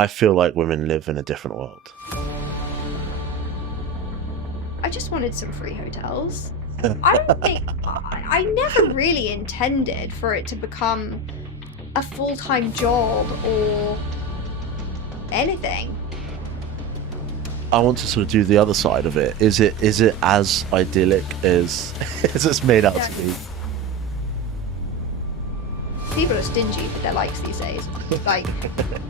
I feel like women live in a different world. I just wanted some free hotels. I don't think I never really intended for it to become a full-time job or anything. I want to sort of do the other side of it. Is it as idyllic as it's made out to be? People are stingy with their likes these days. Like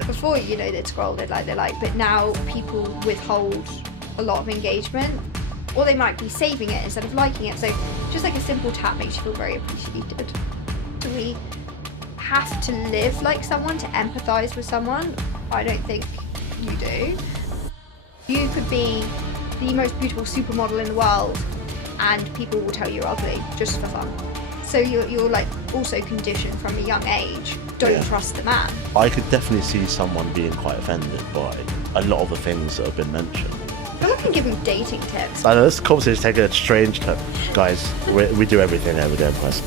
before, they'd scroll, they'd like, but now people withhold a lot of engagement, or they might be saving it instead of liking it. So just like a simple tap makes you feel very appreciated. Do we have to live like someone to empathize with someone? I don't think you do. You could be the most beautiful supermodel in the world and people will tell you you're ugly just for fun. So you're like also conditioned from a young age. Don't trust the man. I could definitely see someone being quite offended by a lot of the things that have been mentioned. I'm not going to give you dating tips. I know this conversation is taking a strange turn. Guys, we do everything every day, guys.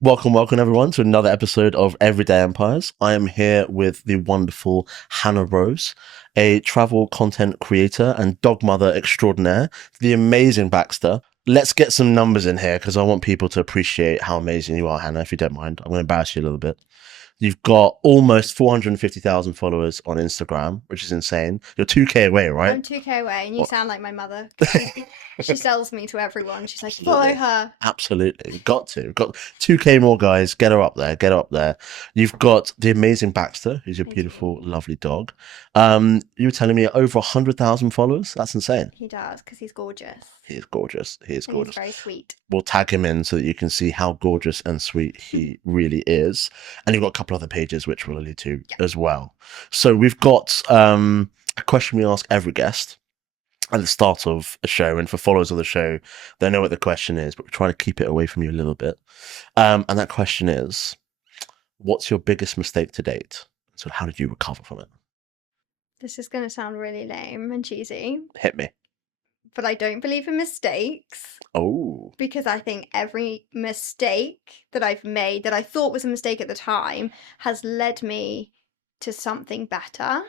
Welcome everyone to another episode of Everyday Empires. I am here with the wonderful Hannah Rose, a travel content creator and dog mother extraordinaire, the amazing Baxter. Let's get some numbers in here because I want people to appreciate how amazing you are, Hannah, if you don't mind. I'm going to embarrass you a little bit. You've got almost 450,000 followers on Instagram, which is insane. You're 2K away, right? I'm 2K away, and you sound like my mother. She sells me to everyone. She's like, follow her. Absolutely. Got 2K more, guys. Get her up there. You've got the amazing Baxter, who's your beautiful, lovely dog. You were telling me over 100,000 followers? That's insane. He does, because he's gorgeous. He is gorgeous. He's very sweet. We'll tag him in so that you can see how gorgeous and sweet he really is. And you've got a couple other pages, which we'll allude to as well. So we've got a question we ask every guest at the start of a show, and for followers of the show, they know what the question is, but we're trying to keep it away from you a little bit. And that question is, what's your biggest mistake to date? So how did you recover from it? This is going to sound really lame and cheesy. Hit me. But I don't believe in mistakes. Oh. Because I think every mistake that I've made that I thought was a mistake at the time has led me to something better.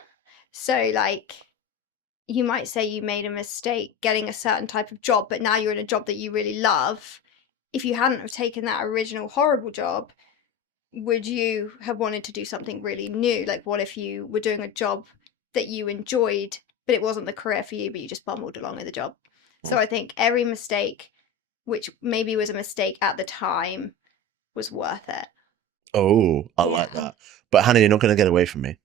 So like, you might say you made a mistake getting a certain type of job, but now you're in a job that you really love. If you hadn't have taken that original horrible job, would you have wanted to do something really new? Like, what if you were doing a job that you enjoyed, but it wasn't the career for you, but you just bumbled along with the job? So I think every mistake, which maybe was a mistake at the time, was worth it. Oh, I like that. But Hannah, you're not going to get away from me.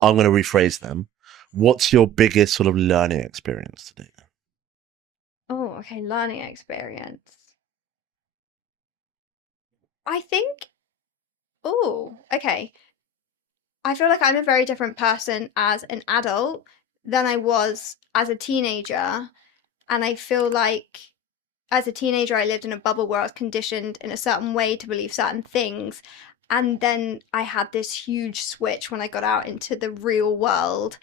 I'm going to rephrase them. What's your biggest sort of learning experience today? Oh, okay. Learning experience. I think, okay. I feel like I'm a very different person as an adult than I was as a teenager. And I feel like as a teenager, I lived in a bubble where I was conditioned in a certain way to believe certain things. And then I had this huge switch when I got out into the real world.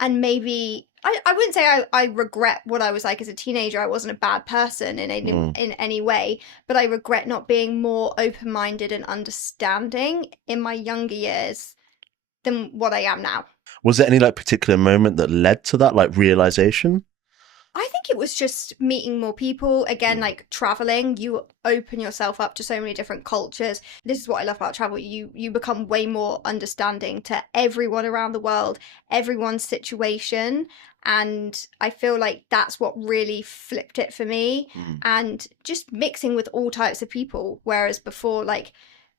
And maybe I wouldn't say I regret what I was like as a teenager. I wasn't a bad person in any way, but I regret not being more open-minded and understanding in my younger years than what I am now. Was there any like particular moment that led to that like realization? I think it was just meeting more people. Again, like traveling, you open yourself up to so many different cultures. This is what I love about travel. You become way more understanding to everyone around the world, everyone's situation. And I feel like that's what really flipped it for me. And just mixing with all types of people. Whereas before, like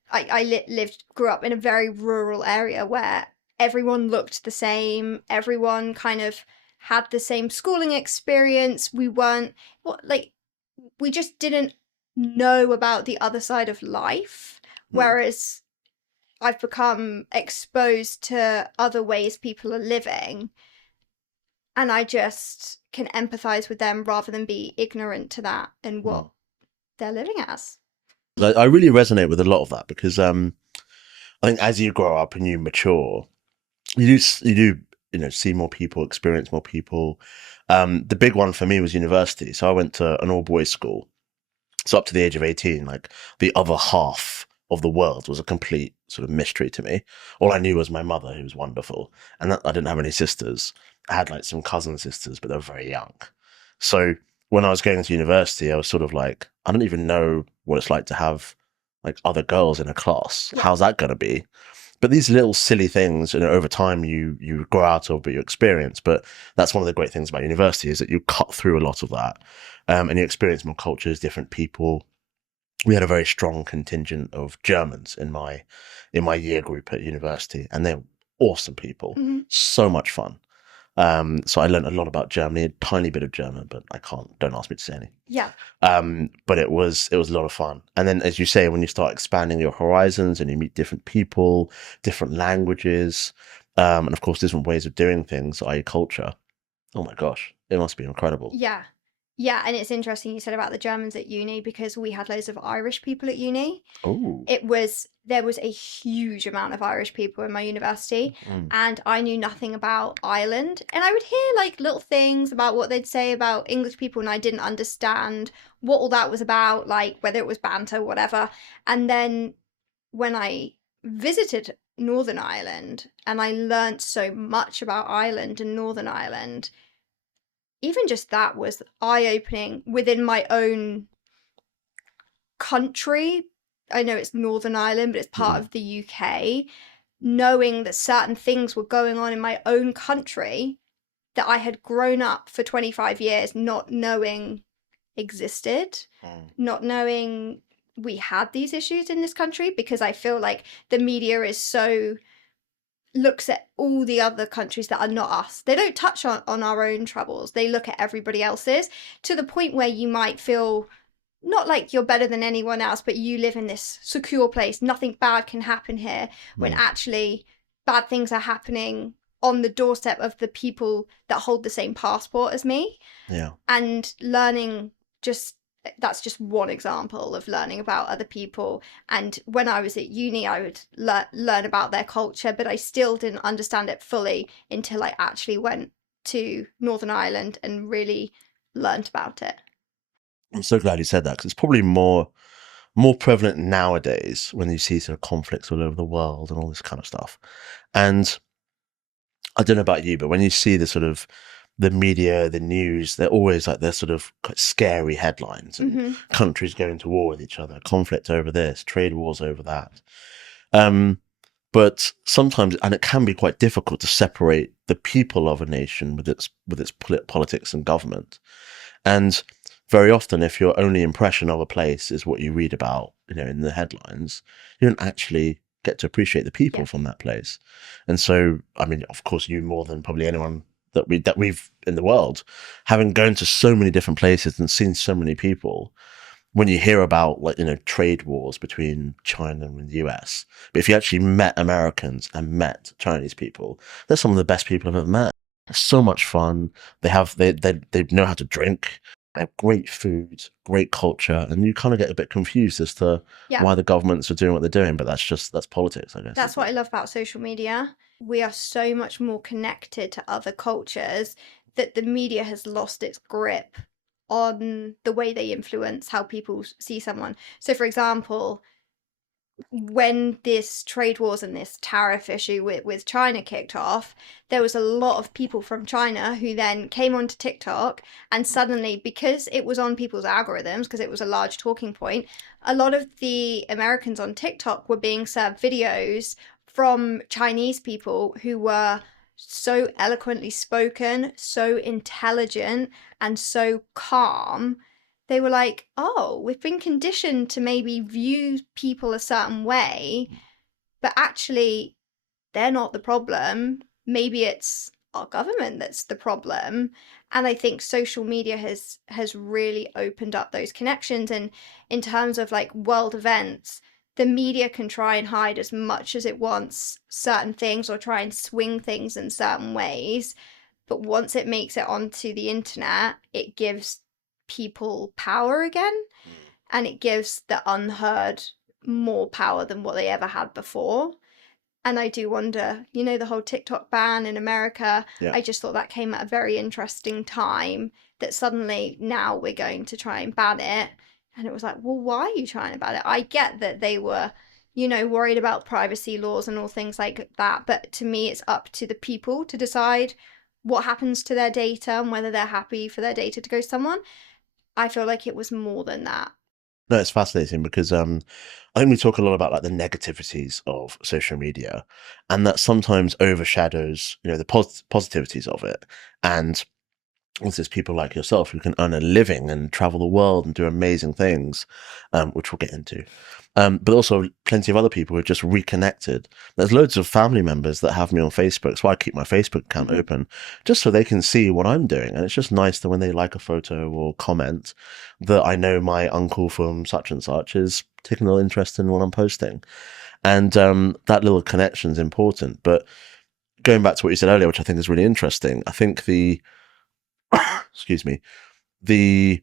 I grew up in a very rural area where everyone looked the same. Everyone kind of had the same schooling experience. We just didn't know about the other side of life. Whereas I've become exposed to other ways people are living, and I just can empathize with them rather than be ignorant to that and what they're living as. I really resonate with a lot of that because I think as you grow up and you mature, you do see more people, experience more people. The big one for me was university. So I went to an all-boys school. So up to the age of 18, like the other half of the world was a complete sort of mystery to me. All I knew was my mother, who was wonderful, and that I didn't have any sisters. I had like some cousin sisters, but they were very young. So when I was going to university, I was sort of like, I don't even know what it's like to have like other girls in a class. Yeah. How's that going to be? But these little silly things, over time you grow out of, but you experience. But that's one of the great things about university is that you cut through a lot of that, and you experience more cultures, different people. We had a very strong contingent of Germans in my year group at university, and they're awesome people, so much fun. So I learned a lot about Germany, a tiny bit of German, but don't ask me to say any. Yeah. But it was a lot of fun. And then, as you say, when you start expanding your horizons and you meet different people, different languages, and of course, different ways of doing things, i.e. culture, oh my gosh, it must be incredible. Yeah. Yeah, and it's interesting you said about the Germans at uni, because we had loads of Irish people at uni. Oh. There was a huge amount of Irish people in my university, and I knew nothing about Ireland. And I would hear like little things about what they'd say about English people, and I didn't understand what all that was about, like whether it was banter, whatever. And then when I visited Northern Ireland and I learnt so much about Ireland and Northern Ireland, even just that was eye-opening within my own country. I know it's Northern Ireland, but it's part of the UK. Knowing that certain things were going on in my own country that I had grown up for 25 years not knowing existed, not knowing we had these issues in this country, because I feel like the media is so looks at all the other countries that are not us. They don't touch on our own troubles. They look at everybody else's, to the point where you might feel not like you're better than anyone else, but you live in this secure place. Nothing bad can happen here, when actually bad things are happening on the doorstep of the people that hold the same passport as me. Yeah. And learning, that's just one example of learning about other people. And when I was at uni, I would learn about their culture, but I still didn't understand it fully until I actually went to Northern Ireland and really learned about it. I'm so glad you said that, because it's probably more prevalent nowadays when you see sort of conflicts all over the world and all this kind of stuff. And I don't know about you, but when you see the sort of the media, the news, they're always like, they're sort of quite scary headlines, and countries going to war with each other, conflict over this, trade wars over that. But sometimes, and it can be quite difficult to separate the people of a nation with its politics and government. And very often, if your only impression of a place is what you read about, in the headlines, you don't actually get to appreciate the people from that place. And so, I mean, of course, you more than probably anyone that we've in the world, having gone to so many different places and seen so many people, when you hear about trade wars between China and the US, but if you actually met Americans and met Chinese people, they're some of the best people I've ever met. They're so much fun. They know how to drink. They have great food, great culture, and you kind of get a bit confused as to why the governments are doing what they're doing. But that's politics, I guess. That's what I love about social media. We are so much more connected to other cultures that the media has lost its grip on the way they influence how people see someone. So, for example, when this trade wars and this tariff issue with China kicked off, there was a lot of people from China who then came onto TikTok, and suddenly, because it was on people's algorithms, because it was a large talking point, a lot of the Americans on TikTok were being served videos from Chinese people who were so eloquently spoken, so intelligent, and so calm. They were like, oh, we've been conditioned to maybe view people a certain way, but actually they're not the problem. Maybe it's our government that's the problem. And I think social media has really opened up those connections. And in terms of like world events, the media can try and hide as much as it wants certain things or try and swing things in certain ways. But once it makes it onto the internet, it gives people power again, and it gives the unheard more power than what they ever had before. And I do wonder, the whole TikTok ban in America, I just thought that came at a very interesting time, that suddenly now we're going to try and ban it. And it was like, well, why are you trying to ban it? I get that they were worried about privacy laws and all things like that. But to me, it's up to the people to decide what happens to their data and whether they're happy for their data to go to someone. I feel like it was more than that. No, it's fascinating because I think we talk a lot about like the negativities of social media, and that sometimes overshadows, the positivities of it. And there's people like yourself who can earn a living and travel the world and do amazing things, which we'll get into. But also plenty of other people who are just reconnected. There's loads of family members that have me on Facebook, so I keep my Facebook account open just so they can see what I'm doing. And it's just nice that when they like a photo or comment, that I know my uncle from such and such is taking a little interest in what I'm posting. And that little connection is important. But going back to what you said earlier, which I think is really interesting, I think excuse me, the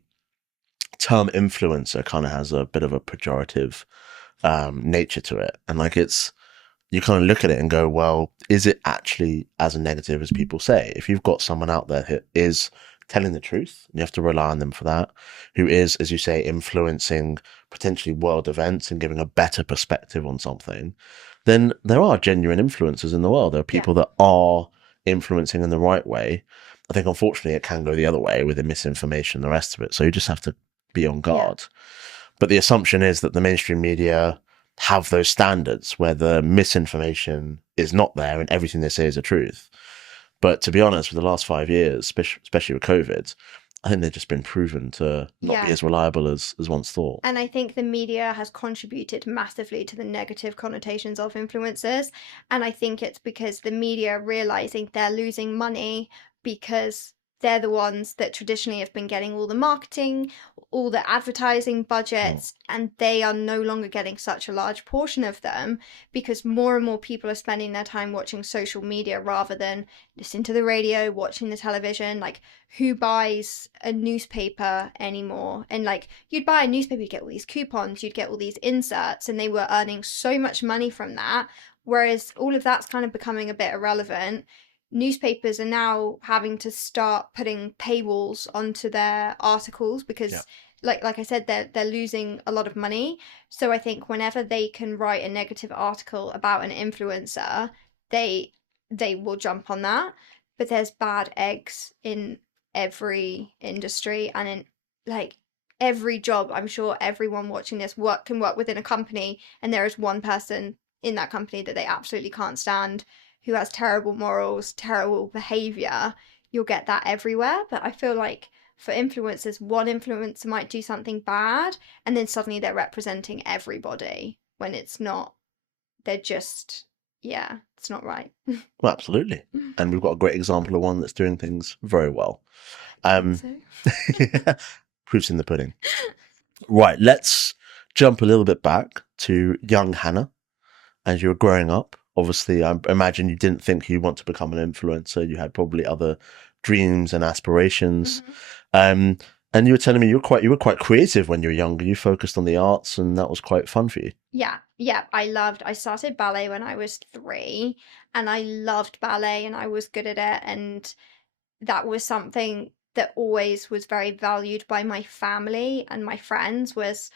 term influencer kind of has a bit of a pejorative nature to it. And like you kind of look at it and go, well, is it actually as negative as people say? If you've got someone out there who is telling the truth, you have to rely on them for that, who is, as you say, influencing potentially world events and giving a better perspective on something, then there are genuine influencers in the world. There are people that are influencing in the right way. I think, unfortunately, it can go the other way with the misinformation and the rest of it. So you just have to be on guard. Yeah. But the assumption is that the mainstream media have those standards where the misinformation is not there and everything they say is the truth. But to be honest, for the last 5 years, especially with COVID, I think they've just been proven to not be as reliable as once thought. And I think the media has contributed massively to the negative connotations of influencers. And I think it's because the media are realizing they're losing money because they're the ones that traditionally have been getting all the marketing, all the advertising budgets, and they are no longer getting such a large portion of them because more and more people are spending their time watching social media rather than listening to the radio, watching the television. Like, who buys a newspaper anymore? And like, you'd buy a newspaper, you'd get all these coupons, you'd get all these inserts, and they were earning so much money from that. Whereas all of that's kind of becoming a bit irrelevant. Newspapers are now having to start putting paywalls onto their articles because like I said, they're losing a lot of money. So I think whenever they can write a negative article about an influencer, they will jump on that. But there's bad eggs in every industry and in like every job. I'm sure everyone watching this can work within a company, and there is one person in that company that they absolutely can't stand, who has terrible morals, terrible behavior. You'll get that everywhere. But I feel like for influencers, one influencer might do something bad and then suddenly they're representing everybody when it's not. They're just, it's not right. Well, absolutely. And we've got a great example of one that's doing things very well. Proof's in the pudding. Right, let's jump a little bit back to young Hannah as you were growing up. Obviously, I imagine you didn't think you want to become an influencer. You had probably other dreams and aspirations. And you were telling me you were quite creative when you were younger. You focused on the arts, and that was quite fun for you. Yeah. I started ballet when I was 3, and I loved ballet, and I was good at it. And that was something that always was very valued by my family and my friends was,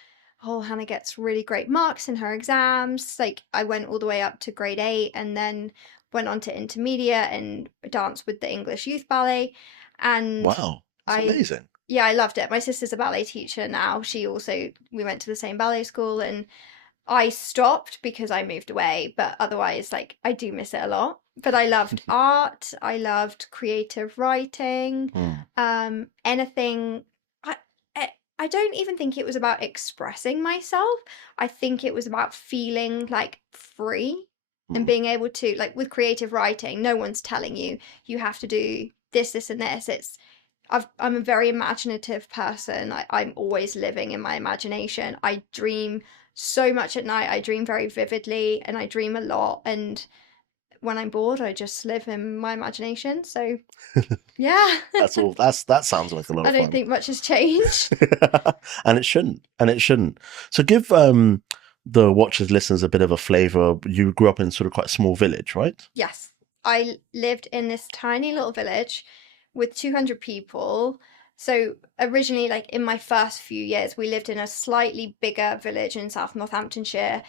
oh, Hannah gets really great marks in her exams. Like, I went all the way up to grade 8 and then went on to intermediate and danced with the English Youth Ballet. And wow, that's amazing. Yeah, I loved it. My sister's a ballet teacher now. We went to the same ballet school, and I stopped because I moved away, but otherwise, like, I do miss it a lot. But I loved art. I loved creative writing. Anything. I don't even think it was about expressing myself. I think it was about feeling like free and being able to, like, with creative writing, no one's telling you you have to do this, this, and this. I'm a very imaginative person. I'm always living in my imagination. I dream so much at night. I dream very vividly and I dream a lot. And when I'm bored, I just live in my imagination. So yeah. That's all. That sounds like a lot of fun. I don't think much has changed. And it shouldn't. So give the watchers, listeners a bit of a flavour. You grew up in sort of quite a small village, right? Yes. I lived in this tiny little village with 200 people. So originally, like in my first few years, we lived in a slightly bigger village in South Northamptonshire.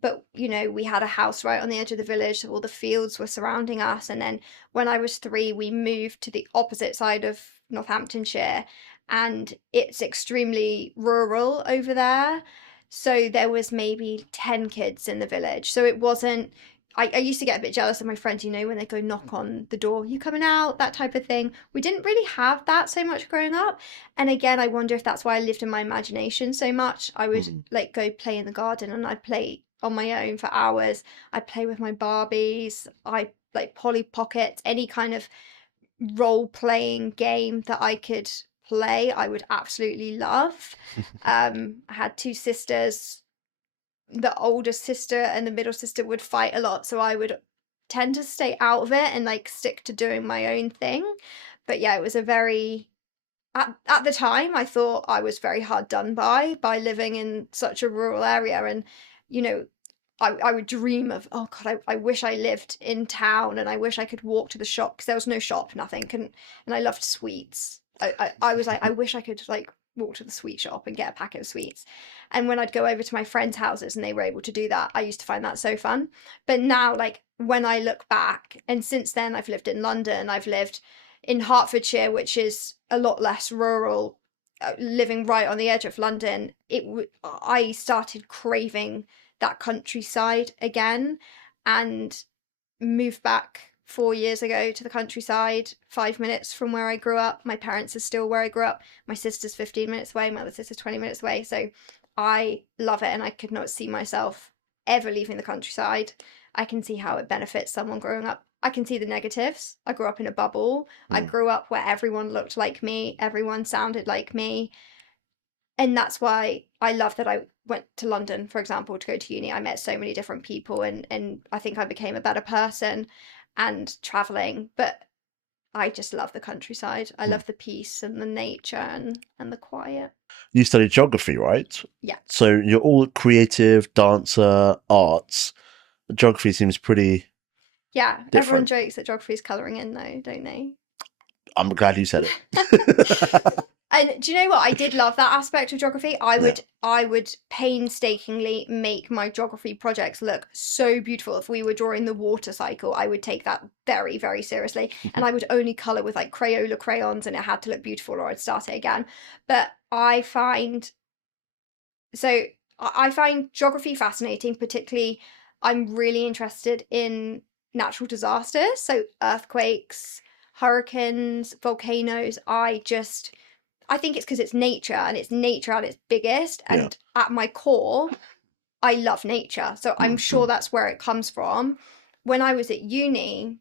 but we had a house right on the edge of the village, so all the fields were surrounding us. And then when I was 3, we moved to the opposite side of Northamptonshire, and it's extremely rural over there. So there was maybe 10 kids in the village. So it wasn't. I used to get a bit jealous of my friends, when they go knock on the door, you coming out, that type of thing. We didn't really have that so much growing up. And again, I wonder if that's why I lived in my imagination so much. I would Mm. like go play in the garden, and I'd play on my own for hours. I'd play with my Barbies. I like Polly Pockets, any kind of role playing game that I could play, I would absolutely love. I had 2 sisters. The older sister and the middle sister would fight a lot, so I would tend to stay out of it and like stick to doing my own thing. But yeah, it was a very at the time I thought I was very hard done by living in such a rural area. And you know I would dream of, oh god, I wish I lived in town, and I wish I could walk to the shop, because there was no shop, nothing. And I loved sweets. I was like, I wish I could like walk to the sweet shop and get a packet of sweets. And when I'd go over to my friends' houses and they were able to do that, I used to find that so fun. But now, like when I look back, and since then I've lived in London, I've lived in Hertfordshire, which is a lot less rural, living right on the edge of London. I started craving that countryside again, and moved back 4 years ago to the countryside, 5 minutes from where I grew up. My parents are still where I grew up. My sister's 15 minutes away. My other sister's 20 minutes away. So I love it, and I could not see myself ever leaving the countryside. I can see how it benefits someone growing up. I can see the negatives. I grew up in a bubble. I Mm. grew up where everyone looked like me, everyone sounded like me. And that's why I love that I went to London, for example, to go to uni. I met so many different people, and I think I became a better person and traveling. But I just love the countryside. I Mm. love the peace and the nature and the quiet. You studied geography, right? Yeah. So you're all creative, dancer, arts. Geography seems pretty Yeah. Everyone different. jokes that geography is colouring in, though, don't they? I'm glad you said it. And do you know what? I did love that aspect of geography. I Yeah. would I would painstakingly make my geography projects look so beautiful. If we were drawing the water cycle, I would take that very, very seriously. And I would only colour with like Crayola crayons, and it had to look beautiful or I'd start it again. But I find geography fascinating, particularly I'm really interested in natural disasters, so earthquakes, hurricanes, volcanoes. I think it's because it's nature, and it's nature at its biggest. Yeah. And at my core, I love nature. So I'm sure Mm. that's where it comes from. When I was at uni,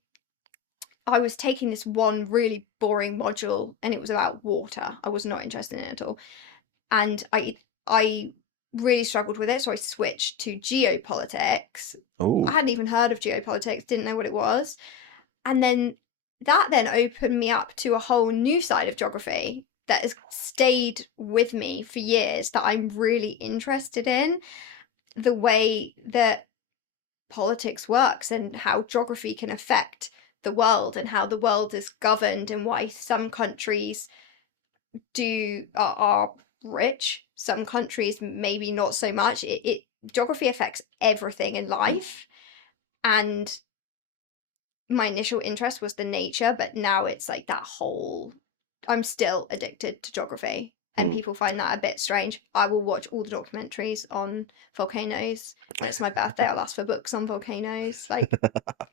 I was taking this one really boring module, and it was about water. I was not interested in it at all. And I really struggled with it. So I switched to geopolitics. I Oh. hadn't even heard of geopolitics, didn't know what it was. And then that then opened me up to a whole new side of geography that has stayed with me for years, that I'm really interested in, the way that politics works and how geography can affect the world and how the world is governed, and why some countries are rich, some countries maybe not so much. It geography affects everything in life. And my initial interest was the nature, but now it's like that whole. I'm still addicted to geography, and Mm. people find that a bit strange. I will watch all the documentaries on volcanoes. When it's my birthday, I'll ask for books on volcanoes. Like,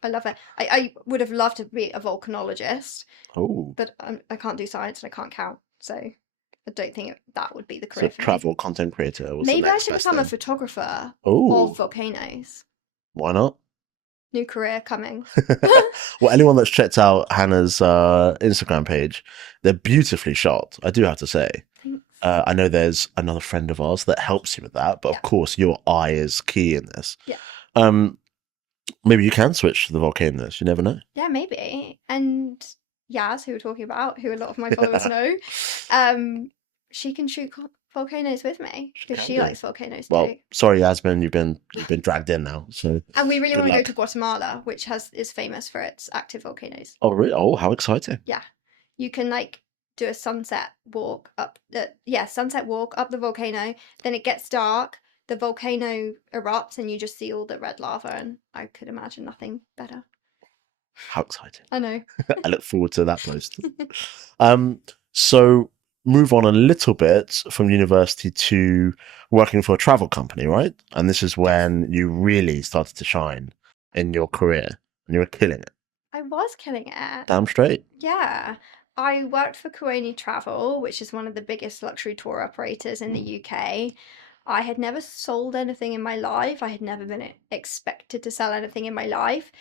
I love it. I would have loved to be a volcanologist, Oh. but I can't do science and I can't count. So I don't think that would be the So career for me. travel content creator was the Maybe I next should best become a thing. photographer of Oh. volcanoes. Why not? New career coming. Well, anyone that's checked out Hannah's Instagram page, they're beautifully shot, I do have to say. Thanks. I know there's another friend of ours that helps you with that, but Yeah. of course your eye is key in this. Yeah. Maybe you can switch to the volcanoes. You never know. Yeah, maybe. And Yaz, who we're talking about, who a lot of my followers know, she can shoot volcanoes with me, She because can she do. likes volcanoes Well, too. sorry, Yasmin, you've been dragged in now. So And we really good want to go luck. to Guatemala, which is famous for its active volcanoes. Oh, really? Oh, how exciting! Yeah, you can like do a sunset walk up the volcano. Then it gets dark. the volcano erupts and you just see all the red lava, and I could imagine nothing better. How exciting. I know. I look forward to that post. So move on a little bit from university to working for a travel company, right? And this is when you really started to shine in your career and you were killing it. I was killing it. Damn straight. Yeah. I worked for Kuoni Travel, which is one of the biggest luxury tour operators in the UK. I had never sold anything in my life. I had never been expected to sell anything in my life.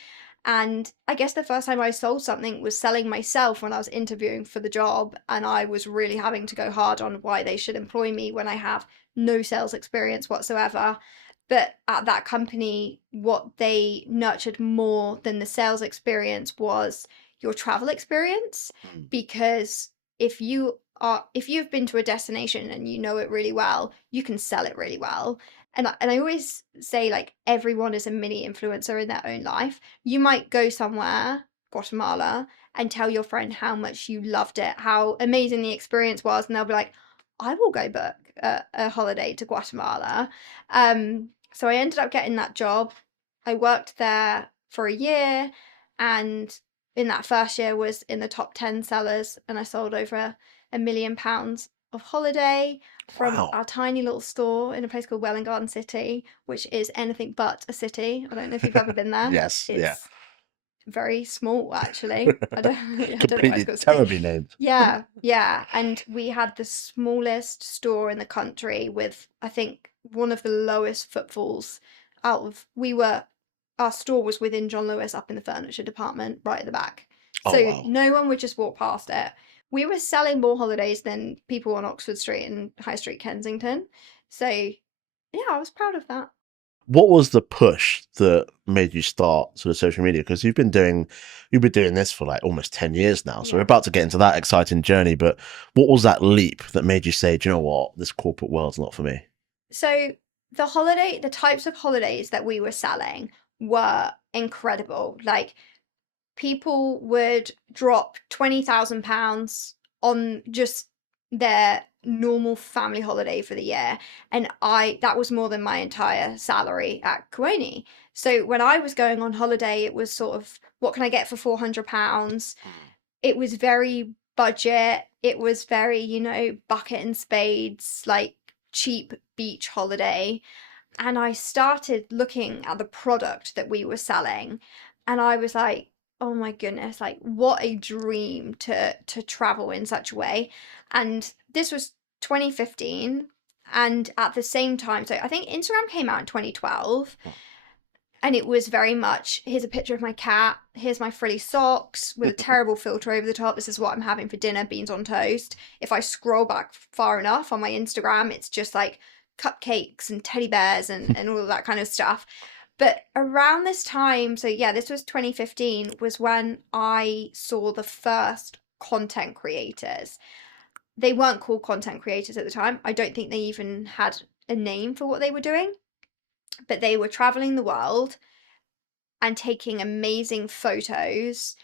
And I guess the first time I sold something was selling myself when I was interviewing for the job. And I was really having to go hard on why they should employ me when I have no sales experience whatsoever. But at that company, what they nurtured more than the sales experience was your travel experience. Because if you've been to a destination and you know it really well, you can sell it really well. And I always say, like, everyone is a mini influencer in their own life. You might go somewhere, Guatemala, and tell your friend how much you loved it, how amazing the experience was, and they'll be like, I will go book a holiday to Guatemala. So I ended up getting that job. I worked there for a year, and in that first year was in the top 10 sellers, and I sold over £1 million of holiday from Wow. our tiny little store in a place called Welwyn Garden City, which is anything but a city. I don't know if you've ever been there. Yes. Yeah. It's very small, actually. I don't know why it's Completely called. terribly named. Yeah, yeah. And we had the smallest store in the country with, I think, one of the lowest footfalls out of, our store was within John Lewis up in the furniture department, right at the back. Oh, So wow. no one would just walk past it. We were selling more holidays than people on Oxford Street and High Street Kensington. So yeah, I was proud of that. What was the push that made you start sort of social media? Because you've been doing this for like almost 10 years now. So we're Yeah. about to get into that exciting journey. But what was that leap that made you say, do you know what, this corporate world's not for me? So the types of holidays that we were selling were incredible. Like, people would drop £20,000 on just their normal family holiday for the year, and that was more than my entire salary at Kuoni. So when I was going on holiday, it was sort of, what can I get for £400? It was very budget. It was very, bucket and spades, like cheap beach holiday. And I started looking at the product that we were selling, and I was like, oh my goodness, like, what a dream to travel in such a way. And this was 2015, and at the same time, so I think Instagram came out in 2012, and it was very much, here's a picture of my cat, here's my frilly socks with a terrible filter over the top, this is what I'm having for dinner, beans on toast. If I scroll back far enough on my Instagram, it's just like cupcakes and teddy bears and all of that kind of stuff. But around this time, so yeah, this was 2015, was when I saw the first content creators. They weren't called content creators at the time. I don't think they even had a name for what they were doing, but they were traveling the world and taking amazing photos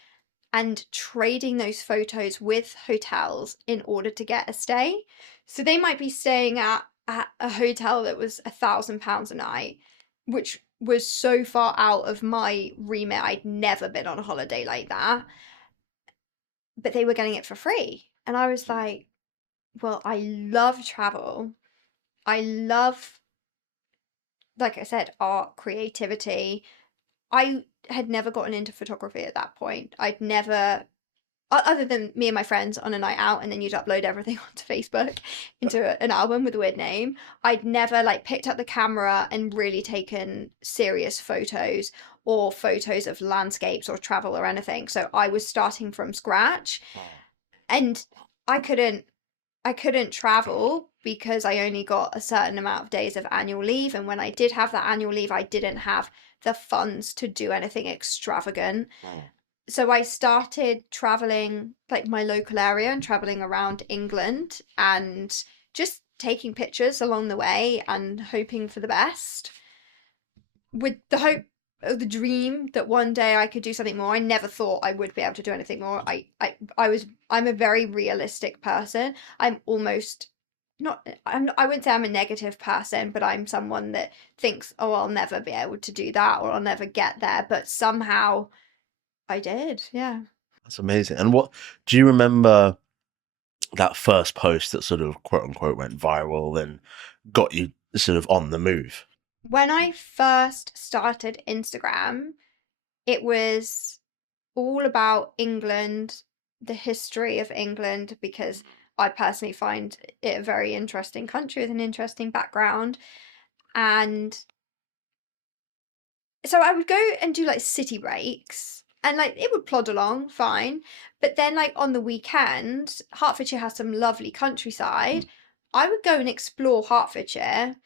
and trading those photos with hotels in order to get a stay. So they might be staying at a hotel that was £1,000 a night, which was so far out of my remit. I'd never been on a holiday like that. But they were getting it for free. And I was like, well, I love travel. I love, like I said, art, creativity. I had never gotten into photography at that point. I'd never, other than me and my friends on a night out, and then you'd upload everything onto Facebook into an album with a weird name. I'd never like picked up the camera and really taken serious photos or photos of landscapes or travel or anything. So I was starting from scratch, and I couldn't I couldn't travel because I only got a certain amount of days of annual leave. And when I did have that annual leave, I didn't have the funds to do anything extravagant. So I started traveling like my local area and traveling around England and just taking pictures along the way and hoping for the best, with the hope of the dream that one day I could do something more. I never thought I would be able to do anything more. I'm a very realistic person. I'm almost not I wouldn't say I'm a negative person, but I'm someone that thinks, oh, I'll never be able to do that or I'll never get there. But somehow I did. Yeah. That's amazing. And what do you remember that first post that sort of quote unquote went viral and got you sort of on the move? When I first started Instagram, it was all about England, the history of England, because I personally find it a very interesting country with an interesting background. And so I would go and do like city breaks and like it would plod along fine. But then, like on the weekend, Hertfordshire has some lovely countryside. I would go and explore Hertfordshire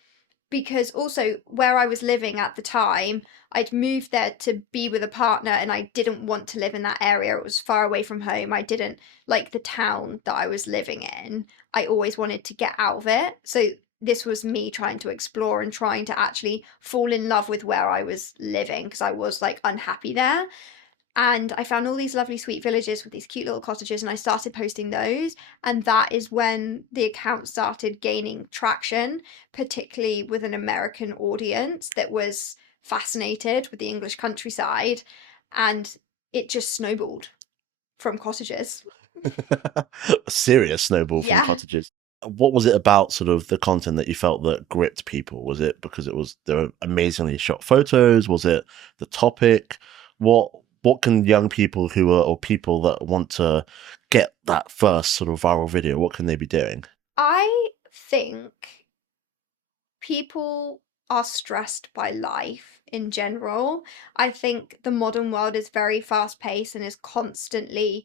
because also where I was living at the time, I'd moved there to be with a partner and I didn't want to live in that area. It was far away from home. I didn't like the town that I was living in. I always wanted to get out of it. So this was me trying to explore and trying to actually fall in love with where I was living because I was like unhappy there. And I found all these lovely sweet villages with these cute little cottages and I started posting those, and that is when the account started gaining traction, particularly with an American audience that was fascinated with the English countryside, and it just snowballed from cottages. A serious snowball from Yeah. cottages. What was it about sort of the content that you felt that gripped people? Was it because there were amazingly shot photos? Was it the topic? What can young people who are or people that want to get that first sort of viral video, what can they be doing? I think people are stressed by life in general. I think the modern world is very fast paced and is constantly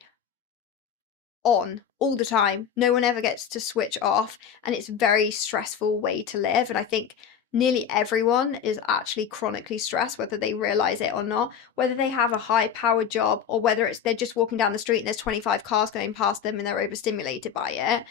on all the time. No one ever gets to switch off, and it's a very stressful way to live. And I think nearly everyone is actually chronically stressed, whether they realize it or not, whether they have a high powered job or whether it's they're just walking down the street and there's 25 cars going past them and they're overstimulated by it.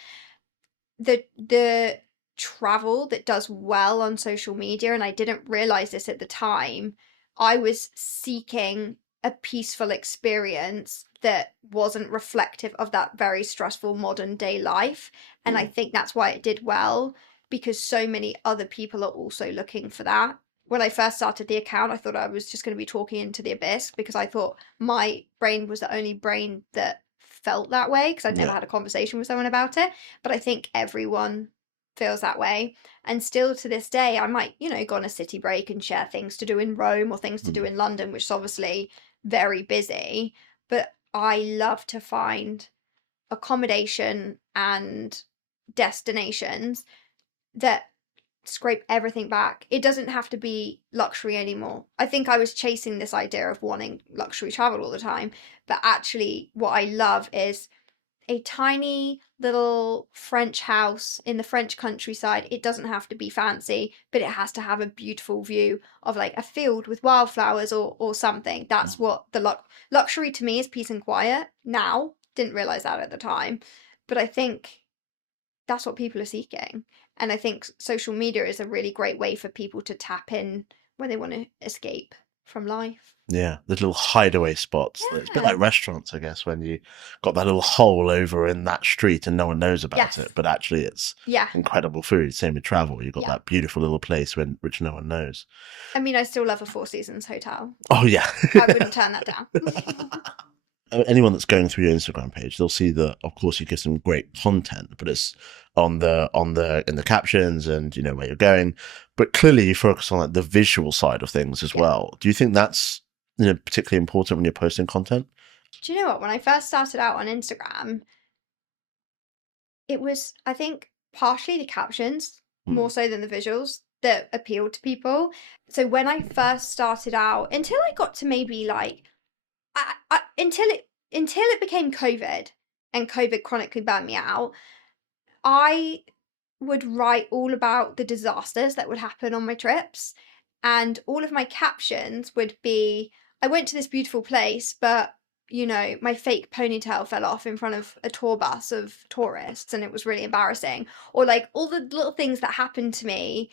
The travel that does well on social media, and I didn't realize this at the time, I was seeking a peaceful experience that wasn't reflective of that very stressful modern day life. And I think that's why it did well, because so many other people are also looking for that. When I first started the account, I thought I was just going to be talking into the abyss because I thought my brain was the only brain that felt that way because I'd never Yeah. had a conversation with someone about it. But I think everyone feels that way. And still to this day, I might, go on a city break and share things to do in Rome or things to do Mm. in London, which is obviously very busy. But I love to find accommodation and destinations that scrape everything back. It doesn't have to be luxury anymore. I think I was chasing this idea of wanting luxury travel all the time, but actually, what I love is a tiny little French house in the French countryside. It doesn't have to be fancy, but it has to have a beautiful view of like a field with wildflowers or something. That's what the luxury to me is, peace and quiet. Now, didn't realize that at the time, but I think that's what people are seeking. And I think social media is a really great way for people to tap in when they want to escape from life. Yeah, the little hideaway spots. It's a bit Yeah. like restaurants, I guess, when you got that little hole over in that street and no one knows about it, Yes. but actually it's Yeah. incredible food. Same with travel. You've got Yeah. that beautiful little place which no one knows. I mean, I still love a Four Seasons hotel. Oh yeah. I wouldn't turn that down. Anyone that's going through your Instagram page, they'll see that of course you give some great content, but it's in the captions and you know where you're going. But clearly you focus on like the visual side of things as Yeah. well. Do you think that's particularly important when you're posting content? Do you know what? When I first started out on Instagram, it was, I think, partially the captions more Mm. so than the visuals that appealed to people. So when I first started out, until I got to maybe like, until it became COVID and COVID chronically burnt me out, I would write all about the disasters that would happen on my trips. And all of my captions would be, I went to this beautiful place, but my fake ponytail fell off in front of a tour bus of tourists and it was really embarrassing. Or like all the little things that happened to me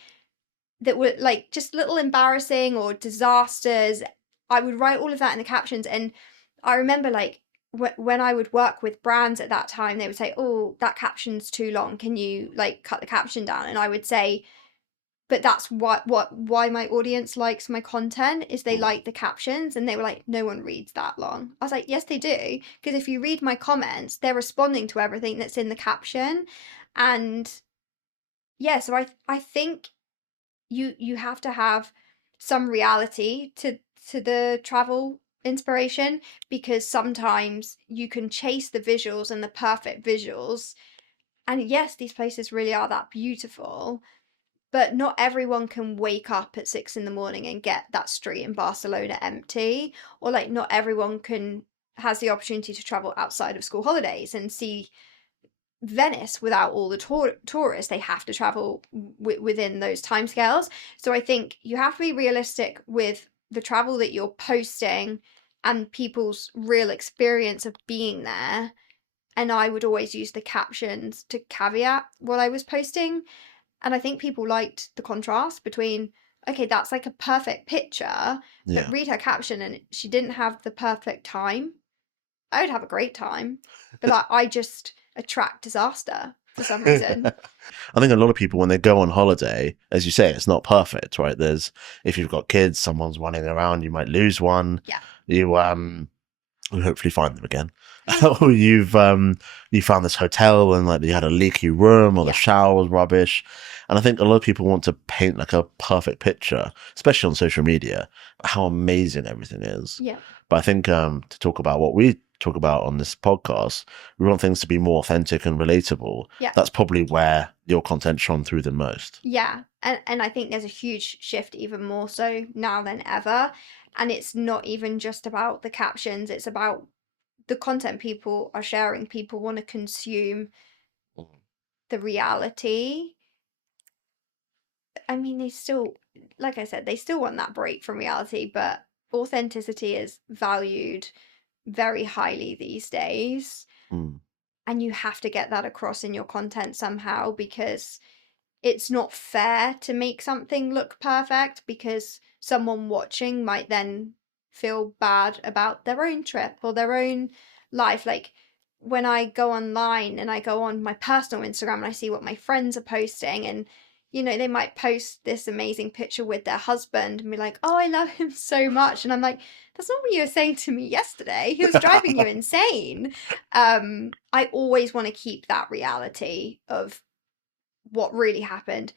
that were like just little embarrassing or disasters. I would write all of that in the captions. And I remember like when I would work with brands at that time, they would say, "Oh, that caption's too long. Can you like cut the caption down?" And I would say, "But that's why my audience likes my content is they Mm. like the captions." And they were like, "No one reads that long." I was like, "Yes, they do, because if you read my comments, they're responding to everything that's in the caption." And yeah, so I think you have to have some reality to the travel inspiration, because sometimes you can chase the visuals and the perfect visuals, and yes, these places really are that beautiful, but not everyone can wake up at 6 in the morning and get that street in Barcelona empty, or like not everyone can has the opportunity to travel outside of school holidays and see Venice without all the tourists. They have to travel within those timescales. So I think you have to be realistic with the travel that you're posting and people's real experience of being there. And I would always use the captions to caveat what I was posting. And I think people liked the contrast between, okay, that's like a perfect picture, but Yeah. read her caption and she didn't have the perfect time. I would have a great time, but I just attract disaster for some reason. I think a lot of people, when they go on holiday, as you say, it's not perfect, right? There's, if you've got kids, someone's running around, you might lose one. Yeah. You will hopefully find them again. Or you found this hotel and like you had a leaky room or the Yeah. shower was rubbish. And I think a lot of people want to paint like a perfect picture, especially on social media, how amazing everything is. Yeah. But I think to talk about what we talk about on this podcast, we want things to be more authentic and relatable. Yeah. That's probably where your content shone through the most. Yeah. And I think there's a huge shift, even more so now than ever. And it's not even just about the captions, it's about the content people are sharing. People want to consume the reality. I mean, they still, like I said, they still want that break from reality, but authenticity is valued very highly these days. Mm. And you have to get that across in your content somehow, because it's not fair to make something look perfect, because someone watching might then feel bad about their own trip or their own life. Like when I go online and I go on my personal Instagram and I see what my friends are posting, and they might post this amazing picture with their husband and be like, "Oh, I love him so much." And I'm like, "That's not what you were saying to me yesterday. He was driving you insane." I always want to keep that reality of what really happened.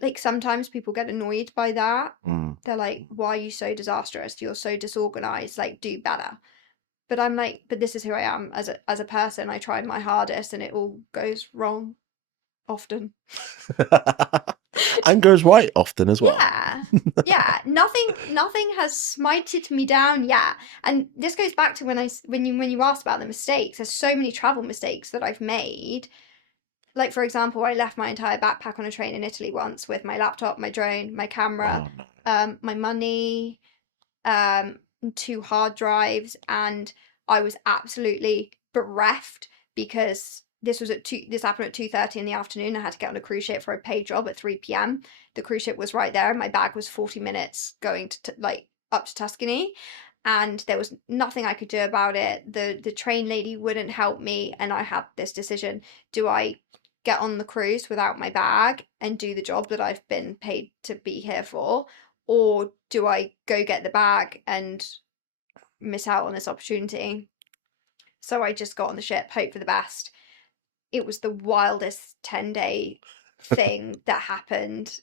Like sometimes people get annoyed by that. Mm. They're like, "Why are you so disastrous? You're so disorganized. Like, do better." But I'm like, "But this is who I am as a person. I tried my hardest, and it all goes wrong often." And goes right often as well. Yeah. Yeah, nothing has smited me down yet. And this goes back to when you asked about the mistakes. There's so many travel mistakes that I've made. Like, for example, I left my entire backpack on a train in Italy once with my laptop, my drone, my camera, Oh no. my money, um, 2 hard drives, and I was absolutely bereft, because this happened at 2:30 in the afternoon. I had to get on a cruise ship for a paid job at 3 p.m. The cruise ship was right there, and my bag was 40 minutes going to like up to Tuscany, and there was nothing I could do about it. The train lady wouldn't help me, and I had this decision: do I get on the cruise without my bag and do the job that I've been paid to be here for, or do I go get the bag and miss out on this opportunity? So I just got on the ship, hope for the best. It was the wildest 10-day thing that happened.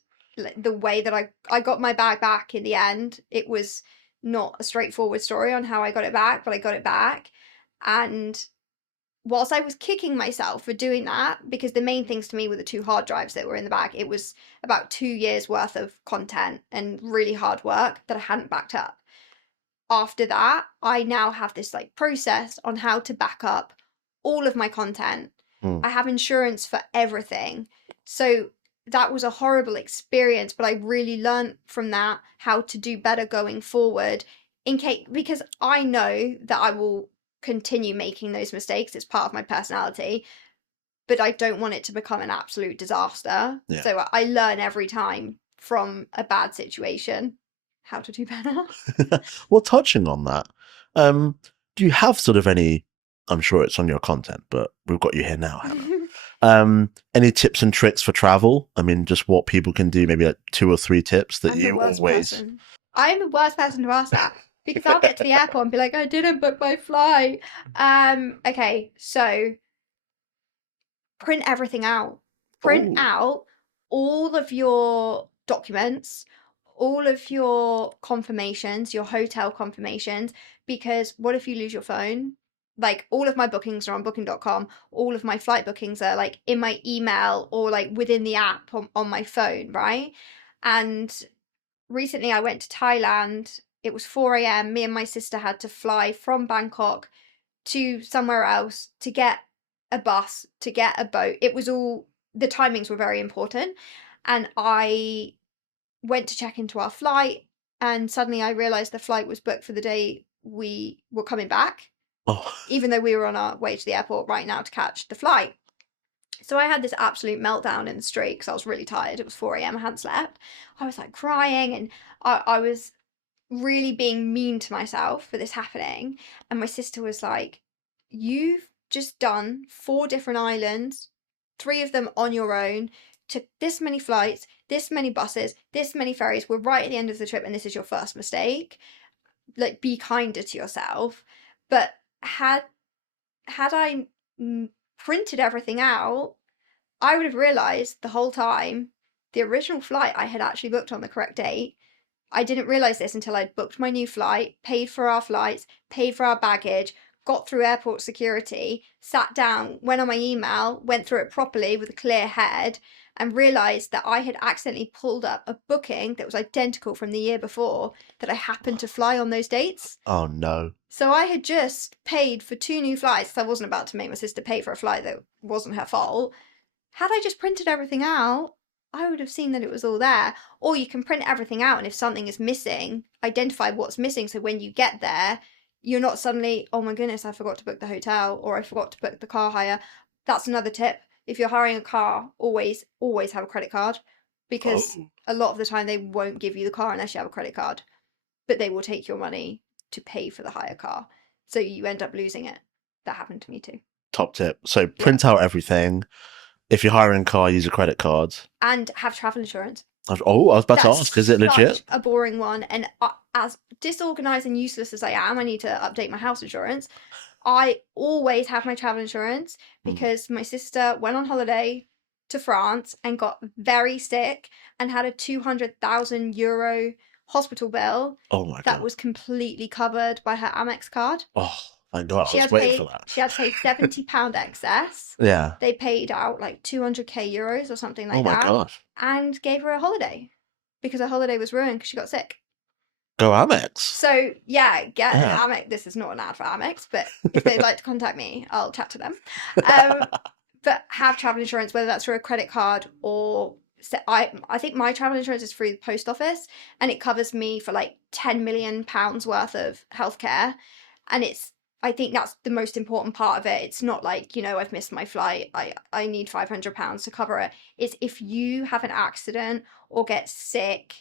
The way that I got my bag back in the end, it was not a straightforward story on how I got it back, but I got it back. And whilst I was kicking myself for doing that, because the main things to me were the 2 hard drives that were in the bag, it was about 2 years worth of content and really hard work that I hadn't backed up. After that, I now have this like process on how to back up all of my content. Mm. I have insurance for everything. So that was a horrible experience, but I really learned from that how to do better going forward, in case, because I know that I will continue making those mistakes. It's part of my personality, but I don't want it to become an absolute disaster. Yeah. So I learn every time from a bad situation how to do better. Well, touching on that, do you have sort of any I'm sure it's on your content, but we've got you here now, Hannah. Any tips and tricks for travel? I mean, just what people can do, maybe like 2 or 3 tips that I'm the you worst always. person. I'm the worst person to ask that because I'll get to the airport and be like, I didn't book my flight. Okay, so print everything out. Print Oh, out all of your documents, all of your confirmations, your hotel confirmations, because what if you lose your phone? Like all of my bookings are on booking.com. All of my flight bookings are like in my email or like within the app on my phone, right? And recently I went to Thailand. It was 4 a.m. Me and my sister had to fly from Bangkok to somewhere else to get a bus, to get a boat. It was all, the timings were very important. And I went to check into our flight, and suddenly I realized the flight was booked for the day we were coming back, oh, even though we were on our way to the airport right now to catch the flight. So I had this absolute meltdown in the street because I was really tired. It was 4 a.m. I hadn't slept. I was like crying, and I was really being mean to myself for this happening. And my sister was like, you've just done 4 different islands, 3 of them on your own, took this many flights, this many buses, this many ferries. We're right at the end of the trip, and this is your first mistake. Like, be kinder to yourself. But had I printed everything out, I would have realized the whole time the original flight I had actually booked on the correct date. I didn't realize this until I'd booked my new flight, paid for our flights, paid for our baggage, got through airport security, sat down, went on my email, went through it properly with a clear head, and realized that I had accidentally pulled up a booking that was identical from the year before that I happened to fly on those dates. oh no. So I had just paid for 2 new flights. So I wasn't about to make my sister pay for a flight that wasn't her fault. Had I just printed everything out, I would have seen that it was all there. Or you can print everything out, and if something is missing, identify what's missing. So when you get there, you're not suddenly, oh my goodness, I forgot to book the hotel, or I forgot to book the car hire. That's another tip. If you're hiring a car, always have a credit card, because Oh, a lot of the time they won't give you the car unless you have a credit card, but they will take your money to pay for the hire car. So you end up losing it. That happened to me too. top tip. So Yeah. print out everything. If you're hiring a car, use a credit card. And have travel insurance. Oh, I was about to That's ask, is it legit? such a boring one. And as disorganized and useless as I am, I need to update my house insurance. I always have my travel insurance because my sister went on holiday to France and got very sick and had a 200,000 euro hospital bill Oh my that God. was completely covered by her Amex card. Oh, thank God. She I had was to waiting pay for that. she had to pay £70 excess. Yeah. They paid out like 200k euros or something like Oh my that, gosh. and gave her a holiday because her holiday was ruined because she got sick. Go Amex. So yeah, get Yeah. an Amex. This is not an ad for Amex, but if they'd like to contact me, I'll chat to them. But have travel insurance, whether that's through a credit card or I think my travel insurance is through the post office, and it covers me for like £10 million worth of healthcare, and I think that's the most important part of it. It's not like, I've missed my flight, I need £500 to cover it. It's if you have an accident or get sick,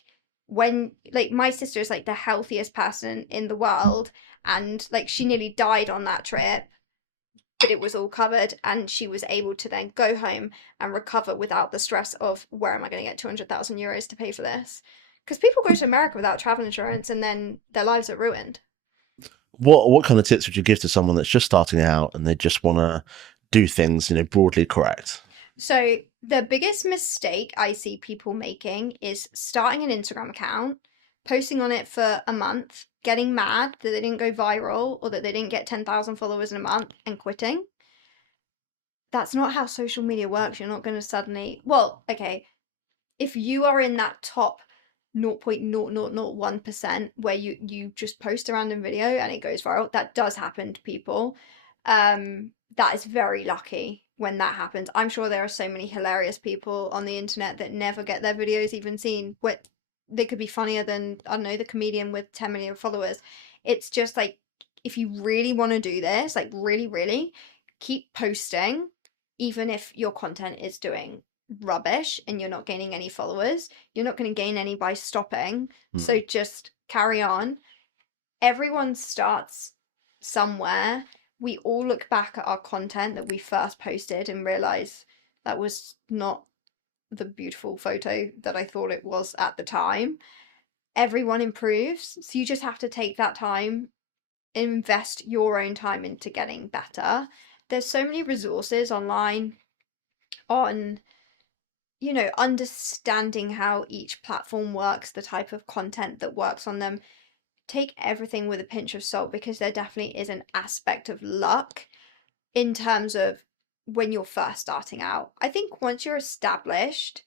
when like my sister is like the healthiest person in the world, and like she nearly died on that trip, but it was all covered, and she was able to then go home and recover without the stress of where am I going to get 200,000 euros to pay for this, because people go to America without travel insurance and then their lives are ruined. What kind of tips would you give to someone that's just starting out and they just want to do things, broadly correct? So the biggest mistake I see people making is starting an Instagram account, posting on it for a month, getting mad that they didn't go viral or that they didn't get 10,000 followers in a month, and quitting. That's not how social media works. You're not going to suddenly, well, okay, if you are in that top 0.0001% where you just post a random video and it goes viral, that does happen to people. That is very lucky when that happens. I'm sure there are so many hilarious people on the internet that never get their videos even seen. What, they could be funnier than, I don't know, the comedian with 10 million followers. It's just like, if you really want to do this, like really, really keep posting, even if your content is doing rubbish and you're not gaining any followers, you're not going to gain any by stopping. So just carry on. Everyone starts somewhere, we all look back at our content that we first posted and realize that was not the beautiful photo that I thought it was at the time. Everyone improves. So you just have to take that time, invest your own time into getting better. There's so many resources online on, understanding how each platform works, the type of content that works on them. Take everything with a pinch of salt because there definitely is an aspect of luck in terms of when you're first starting out. I think once you're established,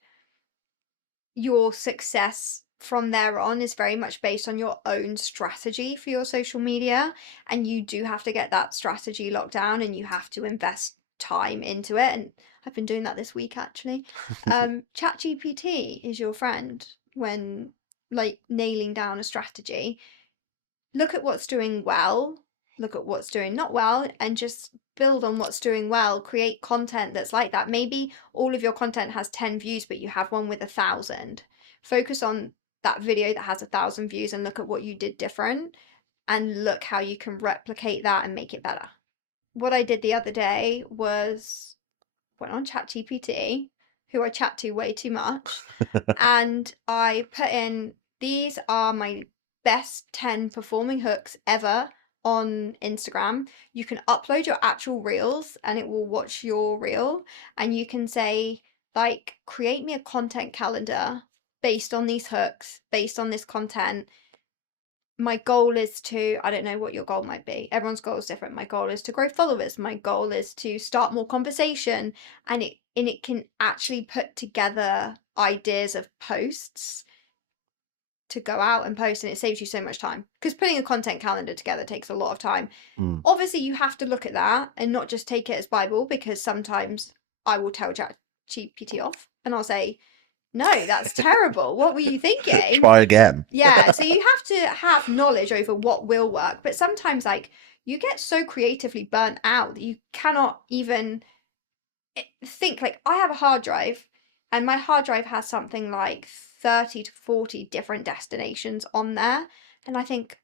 your success from there on is very much based on your own strategy for your social media. And you do have to get that strategy locked down and you have to invest time into it. And I've been doing that this week actually. ChatGPT is your friend when like nailing down a strategy. Look at what's doing well, look at what's doing not well, and just build on what's doing well. Create content that's like that. Maybe all of your content has 10 views, but you have one with 1,000. Focus on that video that has 1,000 views and look at what you did different and look how you can replicate that and make it better. What I did the other day was went on ChatGPT, who I chat to way too much, and I put in, these are my best 10 performing hooks ever on Instagram. You can upload your actual reels and it will watch your reel, and you can say, like, create me a content calendar based on these hooks, based on this content. My goal is to, I don't know what your goal might be. Everyone's goal is different. My goal is to grow followers. My goal is to start more conversation. And it can actually put together ideas of posts to go out and post, and it saves you so much time. Because putting a content calendar together takes a lot of time. Mm. Obviously, you have to look at that and not just take it as Bible, because sometimes I will tell ChatGPT off and I'll say, no, that's terrible. What were you thinking? Try again. Yeah, so you have to have knowledge over what will work, but sometimes like you get so creatively burnt out that you cannot even think. Like, I have a hard drive and my hard drive has something like 30 to 40 different destinations on there, and I think,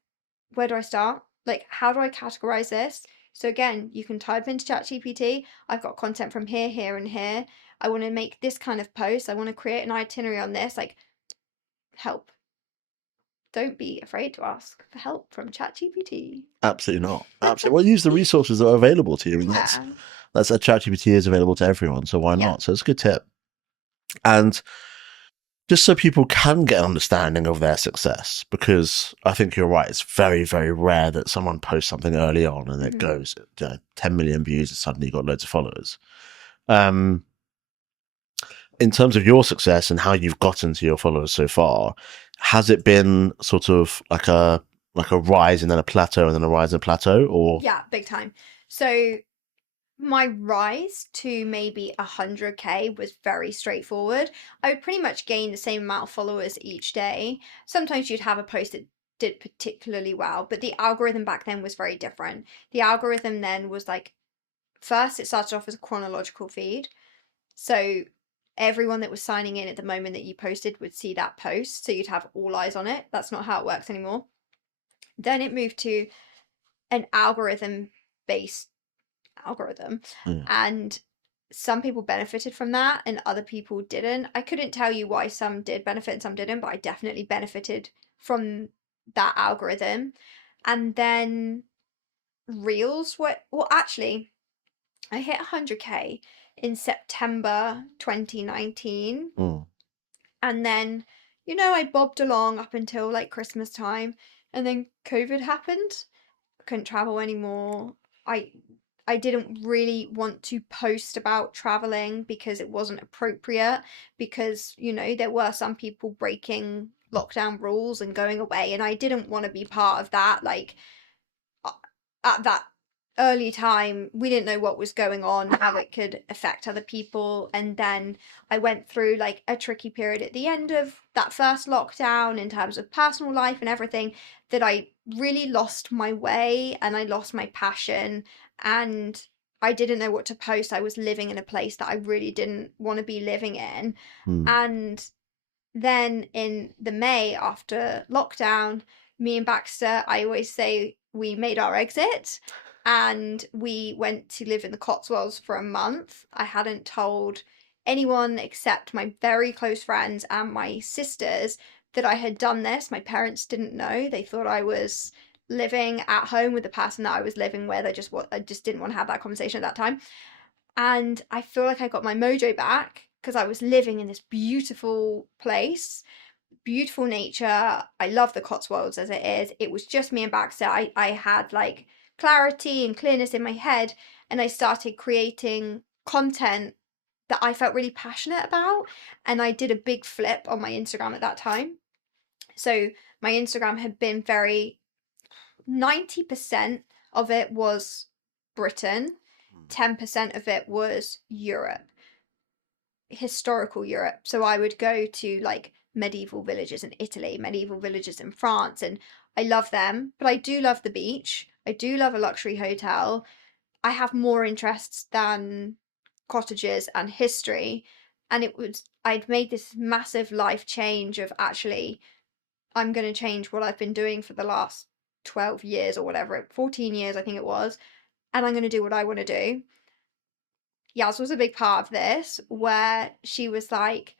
where do I start? Like, how do I categorize this? So again, you can type into ChatGPT, I've got content from here, here, and here. I want to make this kind of post. I want to create an itinerary on this. Like, help. Don't be afraid to ask for help from ChatGPT. Absolutely not. Absolutely. Well, use the resources that are available to you. And Yeah. that's a ChatGPT is available to everyone. So why Yeah. not? So it's a good tip. And just so people can get an understanding of their success, because I think you're right. It's very, very rare that someone posts something early on and it goes 10 million views and suddenly you've got loads of followers. In terms of your success and how you've gotten to your followers so far, has it been sort of like a rise and then a plateau and then a rise and a plateau, or? Yeah, big time. So my rise to maybe 100K was very straightforward. I would pretty much gain the same amount of followers each day. Sometimes you'd have a post that did particularly well, but the algorithm back then was very different. The algorithm then was like, first it started off as a chronological feed. So everyone that was signing in at the moment that you posted would see that post. So you'd have all eyes on it. That's not how it works anymore. Then it moved to an algorithm based algorithm. And some people benefited from that and other people didn't. I couldn't tell you why some did benefit and some didn't, but I definitely benefited from that algorithm. And then reels were, well, actually, I hit 100K in September 2019. And then, I bobbed along up until like Christmas time, and then COVID happened. I couldn't travel anymore. I didn't really want to post about traveling because it wasn't appropriate, because, there were some people breaking lockdown rules and going away, and I didn't want to be part of that. Like, at that early time, we didn't know what was going on, how it could affect other people. And then I went through like a tricky period at the end of that first lockdown in terms of personal life and everything, that I really lost my way and I lost my passion, and I didn't know what to post. I was living in a place that I really didn't want to be living in. And then in the May after lockdown, me and Baxter, I always say we made our exit, and we went to live in the Cotswolds for a month. I hadn't told anyone except my very close friends and my sisters that I had done this. My parents didn't know. They thought I was living at home with the person that I was living with. I just didn't want to have that conversation at that time. And I feel like I got my mojo back because I was living in this beautiful place, beautiful nature. I love the Cotswolds as it is. It was just me and Baxter. I had like clarity and clearness in my head, and I started creating content that I felt really passionate about. And I did a big flip on my Instagram at that time. So my Instagram had been very 90% of it was Britain, 10% of it was Europe, historical Europe. So I would go to like medieval villages in Italy, medieval villages in France, and I love them. But I do love the beach. I do love a luxury hotel. I have more interests than cottages and history. And I'd made this massive life change of actually, I'm going to change what I've been doing for the last 12 years or whatever, 14 years, I think it was. And I'm going to do what I want to do. Yaz was a big part of this, where she was like,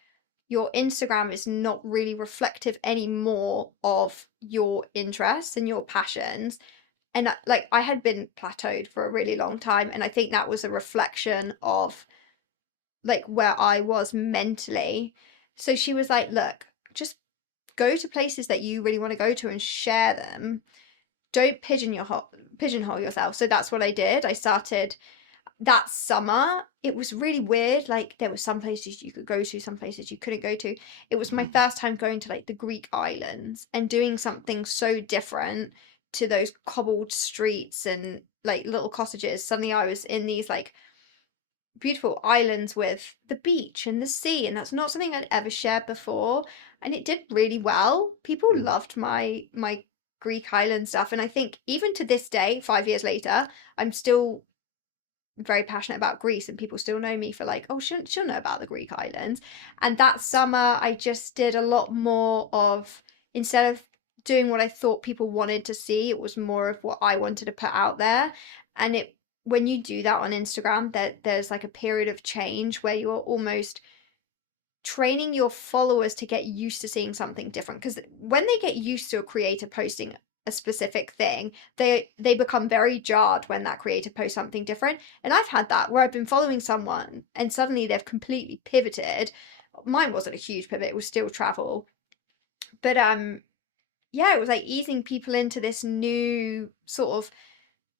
your Instagram is not really reflective anymore of your interests and your passions. And like, I had been plateaued for a really long time. And I think that was a reflection of like where I was mentally. So she was like, look, just go to places that you really want to go to and share them. Don't pigeonhole yourself. So that's what I did. I started that summer. It was really weird. Like there were some places you could go to, some places you couldn't go to. It was my first time going to like the Greek islands and doing something so different to those cobbled streets and like little cottages. Suddenly I was in these like beautiful islands with the beach and the sea, and that's not something I'd ever shared before, and it did really well. People loved my Greek island stuff, and I think even to this day, 5 years later, I'm still very passionate about Greece, and people still know me for like, oh, she'll know about the Greek islands. And that summer I just did a lot more of, instead of doing what I thought people wanted to see, it was more of what I wanted to put out there. And it when you do that on Instagram, there's like a period of change where you're almost training your followers to get used to seeing something different, because when they get used to a creator posting a specific thing, they become very jarred when that creator posts something different. And I've had that where I've been following someone and suddenly they've completely pivoted. Mine wasn't a huge pivot, it was still travel, but yeah, it was like easing people into this new sort of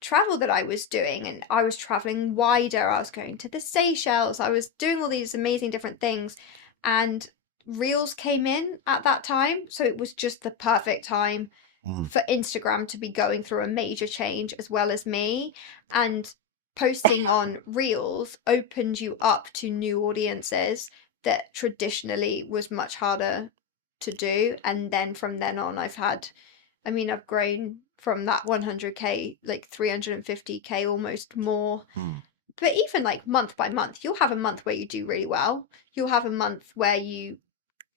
travel that I was doing. And I was traveling wider. I was going to the Seychelles. I was doing all these amazing different things. And Reels came in at that time. So it was just the perfect time for Instagram to be going through a major change as well as me. And posting on Reels opened you up to new audiences that traditionally was much harder to do. And then from then on, I've grown from that 100K, like 350K, almost more. But even like month by month, you'll have a month where you do really well. You'll have a month where you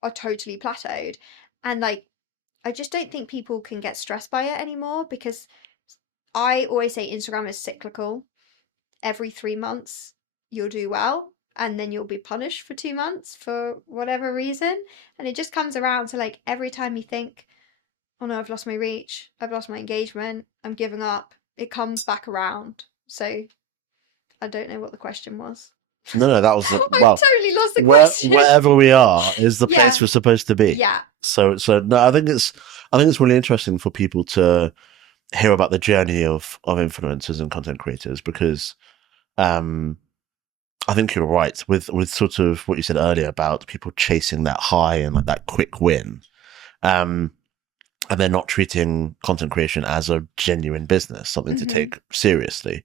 are totally plateaued. And like, I just don't think people can get stressed by it anymore, because I always say Instagram is cyclical. Every 3 months, you'll do well, and then you'll be punished for 2 months for whatever reason. And it just comes around to like every time you think, oh no, I've lost my reach, I've lost my engagement, I'm giving up, it comes back around. So I don't know what the question was. No, that was I've well. totally lost the question. Wherever we are is the Yeah. place we're supposed to be. Yeah. So no, I think it's really interesting for people to hear about the journey of influencers and content creators, because I think you're right with sort of what you said earlier about people chasing that high and like that quick win. And they're not treating content creation as a genuine business, something to take seriously.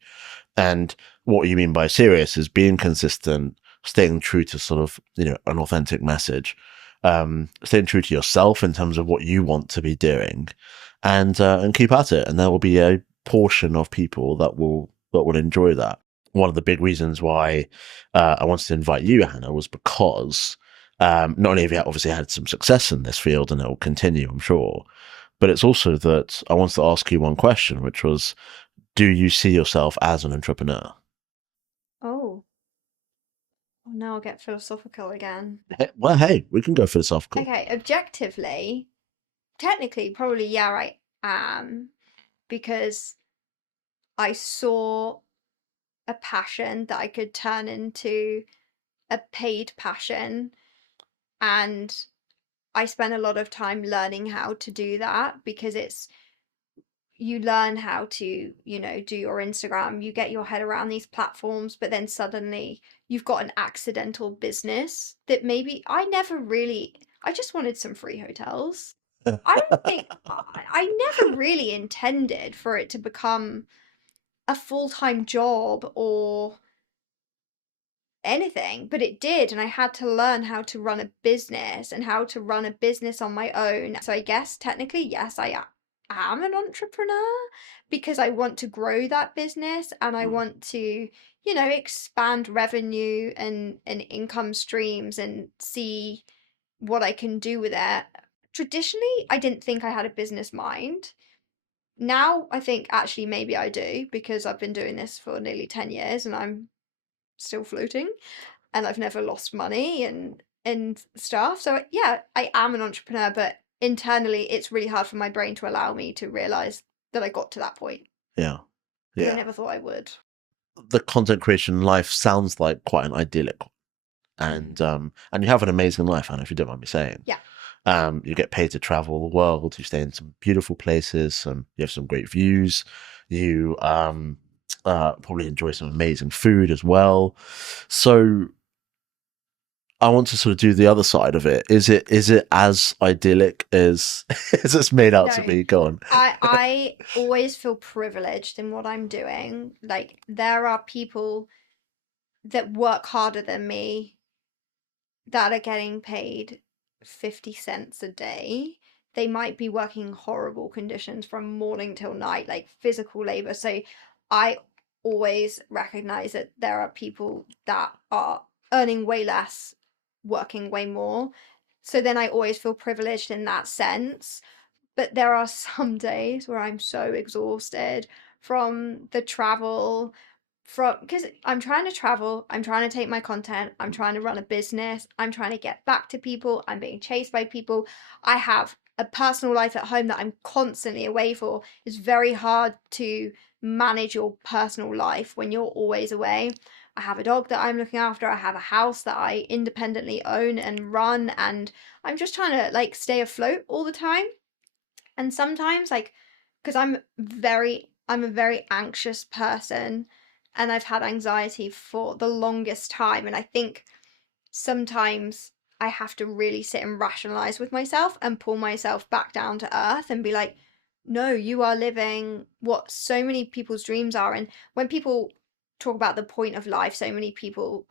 And what you mean by serious is being consistent, staying true to sort of, an authentic message, staying true to yourself in terms of what you want to be doing, and keep at it. And there will be a portion of people that will enjoy that. One of the big reasons why I wanted to invite you, Hannah, was because not only have you obviously had some success in this field, and it will continue, I'm sure, but it's also that I wanted to ask you one question, which was, do you see yourself as an entrepreneur? Oh, now I'll get philosophical again. Well, hey, we can go philosophical. Okay, objectively, technically, probably, yeah, I am, because I saw a passion that I could turn into a paid passion. And I spent a lot of time learning how to do that, because you learn how to, do your Instagram, you get your head around these platforms, but then suddenly you've got an accidental business that maybe I just wanted some free hotels. I don't think I never really intended for it to become a full-time job or anything, but it did. And I had to learn how to run a business and how to run a business on my own. So I guess technically, yes, am an entrepreneur, because I want to grow that business and I Mm. want to, expand revenue and income streams and see what I can do with it. Traditionally, I didn't think I had a business mind. Now I think actually maybe I do, because I've been doing this for nearly 10 years and I'm still floating and I've never lost money and stuff. So yeah, I am an entrepreneur, but internally it's really hard for my brain to allow me to realize that I got to that point, Yeah. because I Yeah. never thought I would. The content creation life sounds like quite an idyllic one. And you have an amazing life, Hannah, if you don't mind me saying. Yeah. You get paid to travel the world, you stay in some beautiful places, you have some great views, you probably enjoy some amazing food as well. So I want to sort of do the other side of it. Is it as idyllic as as it's made out to No, be? Go on. I always feel privileged in what I'm doing. Like, there are people that work harder than me that are getting paid 50 cents a day. They might be working horrible conditions from morning till night, like physical labor. So I always recognize that there are people that are earning way less, working way more. So then I always feel privileged in that sense. But there are some days where I'm so exhausted from the travel, from because I'm trying to travel, I'm trying to take my content, I'm trying to run a business, I'm trying to get back to people, I'm being chased by people. I have a personal life at home that I'm constantly away for. It's very hard to manage your personal life when you're always away. I have a dog that I'm looking after, I have a house that I independently own and run, and I'm just trying to like stay afloat all the time. And sometimes, like, because I'm a very anxious person, and I've had anxiety for the longest time. And I think sometimes I have to really sit and rationalize with myself and pull myself back down to earth and be like, no, you are living what so many people's dreams are. And when people talk about the point of life, so many people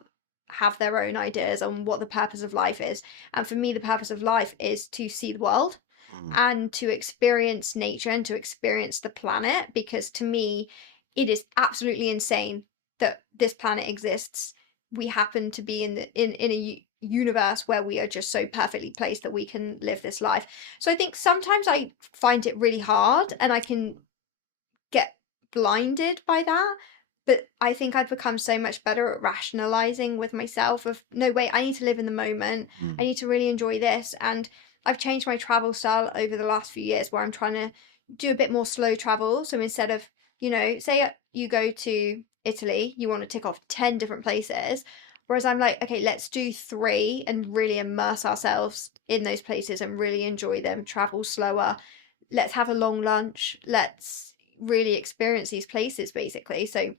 have their own ideas on what the purpose of life is. And for me, the purpose of life is to see the world Mm. and to experience nature and to experience the planet, because to me it is absolutely insane that this planet exists. We happen to be in a universe where we are just so perfectly placed that we can live this life. So I think sometimes I find it really hard and I can get blinded by that. But I think I've become so much better at rationalizing with myself of, no, wait, I need to live in the moment. I Mm. need to really enjoy this. And I've changed my travel style over the last few years, where I'm trying to do a bit more slow travel. So instead of, say you go to Italy, you want to tick off 10 different places. Whereas I'm like, okay, let's do three and really immerse ourselves in those places and really enjoy them, travel slower. Let's have a long lunch. Let's really experience these places, basically. So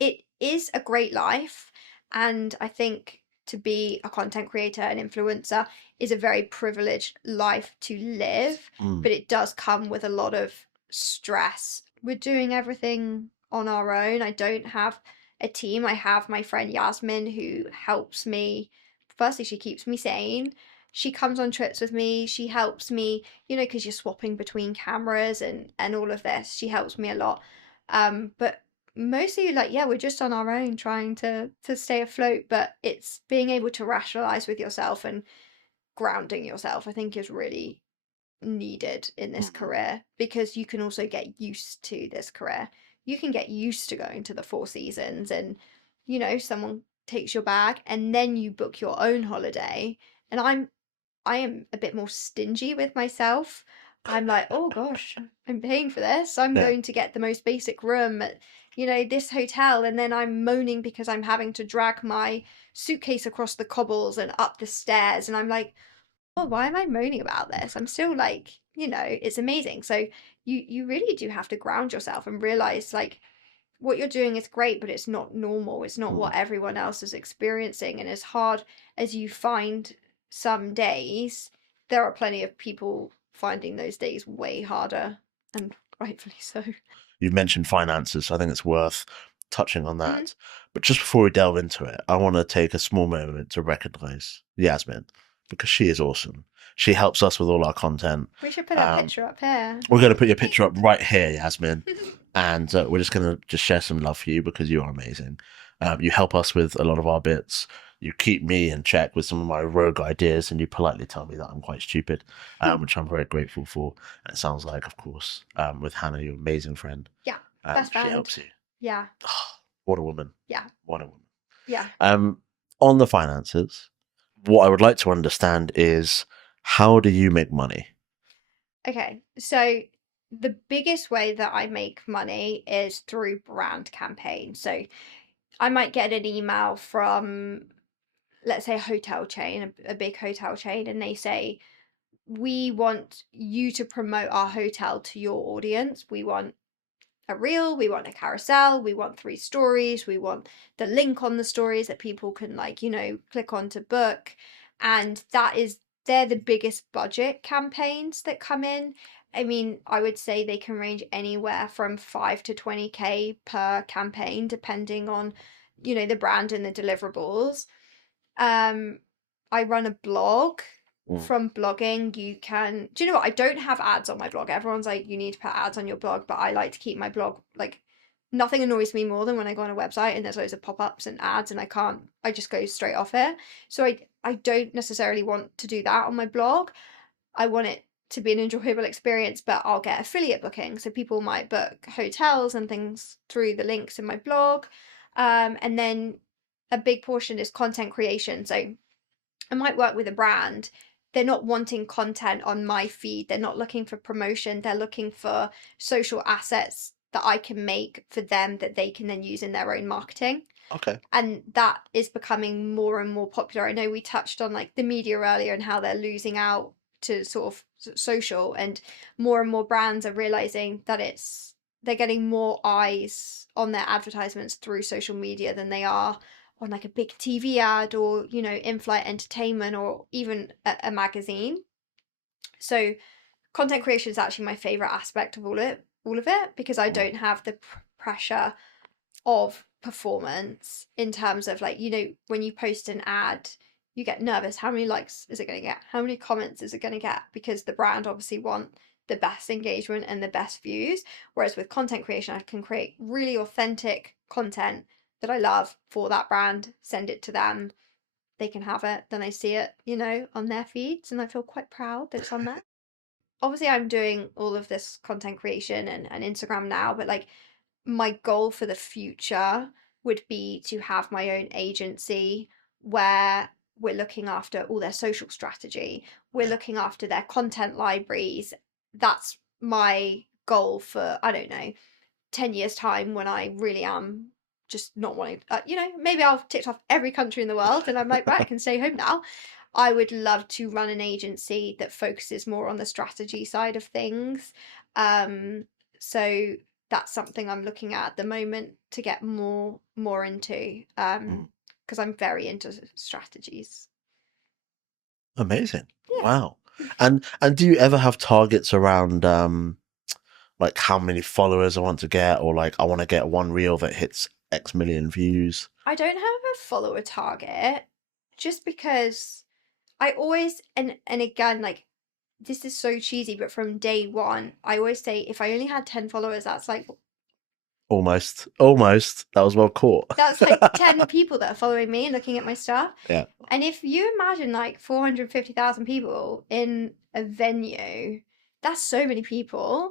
it is a great life. And I think to be a content creator and influencer is a very privileged life to live, Mm. but it does come with a lot of stress. We're doing everything on our own. I don't have a team. I have my friend Yasmin, who helps me. Firstly, she keeps me sane. She comes on trips with me. She helps me, because you're swapping between cameras and all of this. She helps me a lot. But mostly, like, yeah, we're just on our own trying to stay afloat. But it's being able to rationalize with yourself and grounding yourself, I think, is really needed in this Mm. career, because you can also get used to this career. you can get used to going to the Four Seasons and, someone takes your bag and then you book your own holiday. And I am a bit more stingy with myself. I'm like, oh gosh, I'm paying for this. I'm Yeah. going to get the most basic room at, this hotel. And then I'm moaning because I'm having to drag my suitcase across the cobbles and up the stairs. And I'm like, oh, why am I moaning about this? I'm still like, it's amazing. So you really do have to ground yourself and realize like what you're doing is great, but it's not normal. It's not Mm. what everyone else is experiencing. And as hard as you find some days, there are plenty of people finding those days way harder, and rightfully so. You've mentioned finances, so I think it's worth touching on Hmm. that. But just before we delve into it, I want to take a small moment to recognize Yasmin because she is awesome. She helps us with all our content. We should put a Um, picture up here. we're going to put your picture up right here, Yasmin, and we're just going to just share some love for you because you are amazing. You help us with a lot of our bits. You keep me in check with some of my rogue ideas, and you politely tell me that I'm quite stupid, which I'm very grateful for. And it sounds like, of course, with Hannah, your amazing friend, Yeah, best she friend. helps you. Yeah, What a woman! yeah, What a woman! yeah. On the finances, what I would like to understand is how do you make money? Okay, so the biggest way that I make money is through brand campaigns. So I might get an email from, let's say, a hotel chain, a big hotel chain, and they say, we want you to promote our hotel to your audience. We want a reel, we want a carousel, we want 3 stories, we want the link on the stories that people can, like, click on to book. And they're the biggest budget campaigns that come in. I mean, I would say they can range anywhere from 5 to 20K per campaign, depending on, the brand and the deliverables. Um, I run a blog. Mm. From blogging, you can. Do you know what? I don't have ads on my blog. Everyone's like, you need to put ads on your blog, but I like to keep my blog like. Nothing annoys me more than when I go on a website and there's loads of pop-ups and ads and I can't. I just go straight off it. So I don't necessarily want to do that on my blog. I want it to be an enjoyable experience, but I'll get affiliate bookings. So people might book hotels and things through the links in my blog. And then a big portion is content creation. So I might work with a brand. They're not wanting content on my feed. They're not looking for promotion. They're looking for social assets that I can make for them that they can then use in their own marketing. Okay. And that is becoming more and more popular. I know we touched on like the media earlier and how they're losing out to sort of social, and more brands are realizing that they're getting more eyes on their advertisements through social media than they are on like a big TV ad or, in-flight entertainment or even a magazine. So content creation is actually my favorite aspect of all of it because I Mm. don't have the pressure of performance in terms of like, when you post an ad, you get nervous. How many likes is it going to get? How many comments is it going to get? Because the brand obviously want the best engagement and the best views. Whereas with content creation, I can create really authentic content that I love for that brand, send it to them. They can have it, then I see it, on their feeds, and I feel quite proud that it's on there. Obviously, I'm doing all of this content creation and Instagram now, but like my goal for the future would be to have my own agency where we're looking after all their social strategy, we're looking after their content libraries. That's my goal for, I don't know, 10 years' time when I really am just not wanting, maybe I'll ticked off every country in the world and I'm like, right, I can stay home now. I would love to run an agency that focuses more on the strategy side of things. So that's something I'm looking at the moment to get more into Mm. because I'm very into strategies. Amazing. Yeah. Wow. And do you ever have targets around like how many followers I want to get or like I want to get one reel that hits X million views? I don't have a follower target just because I always and again like this is so cheesy, but from day one, I always say if I only had 10 followers, Almost. Almost. That was well caught. that's like 10 people that are following me and looking at my stuff. Yeah. And if you imagine like 450,000 people in a venue, that's so many people.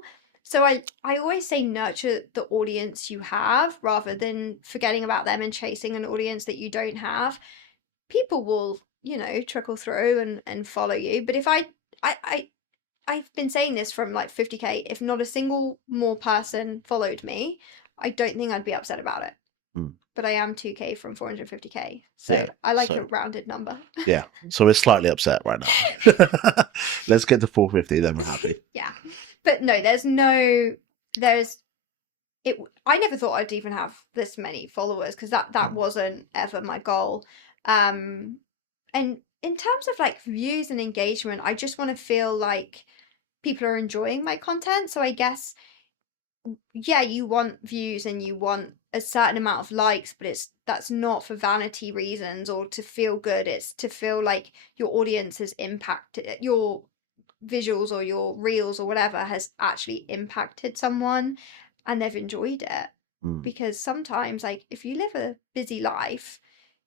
So I always say nurture the audience you have rather than forgetting about them and chasing an audience that you don't have. People will, trickle through and follow you. But if I I've been saying this from like 50K, if not a single more person followed me, I don't think I'd be upset about it. Mm. But I am 2K from 450K. So Yeah. I like a So rounded number. yeah. So we're slightly upset right now. Let's get to 450, then we're happy. Yeah. But no, there's it I never thought I'd even have this many followers because that wasn't ever my goal. And in terms of like views and engagement, I just want to feel like people are enjoying my content. So I guess yeah, you want views and you want a certain amount of likes, but that's not for vanity reasons or to feel good. It's to feel like your audience has impacted your visuals or your reels or whatever has actually impacted someone and they've enjoyed it. Mm. Because sometimes, like, if you live a busy life,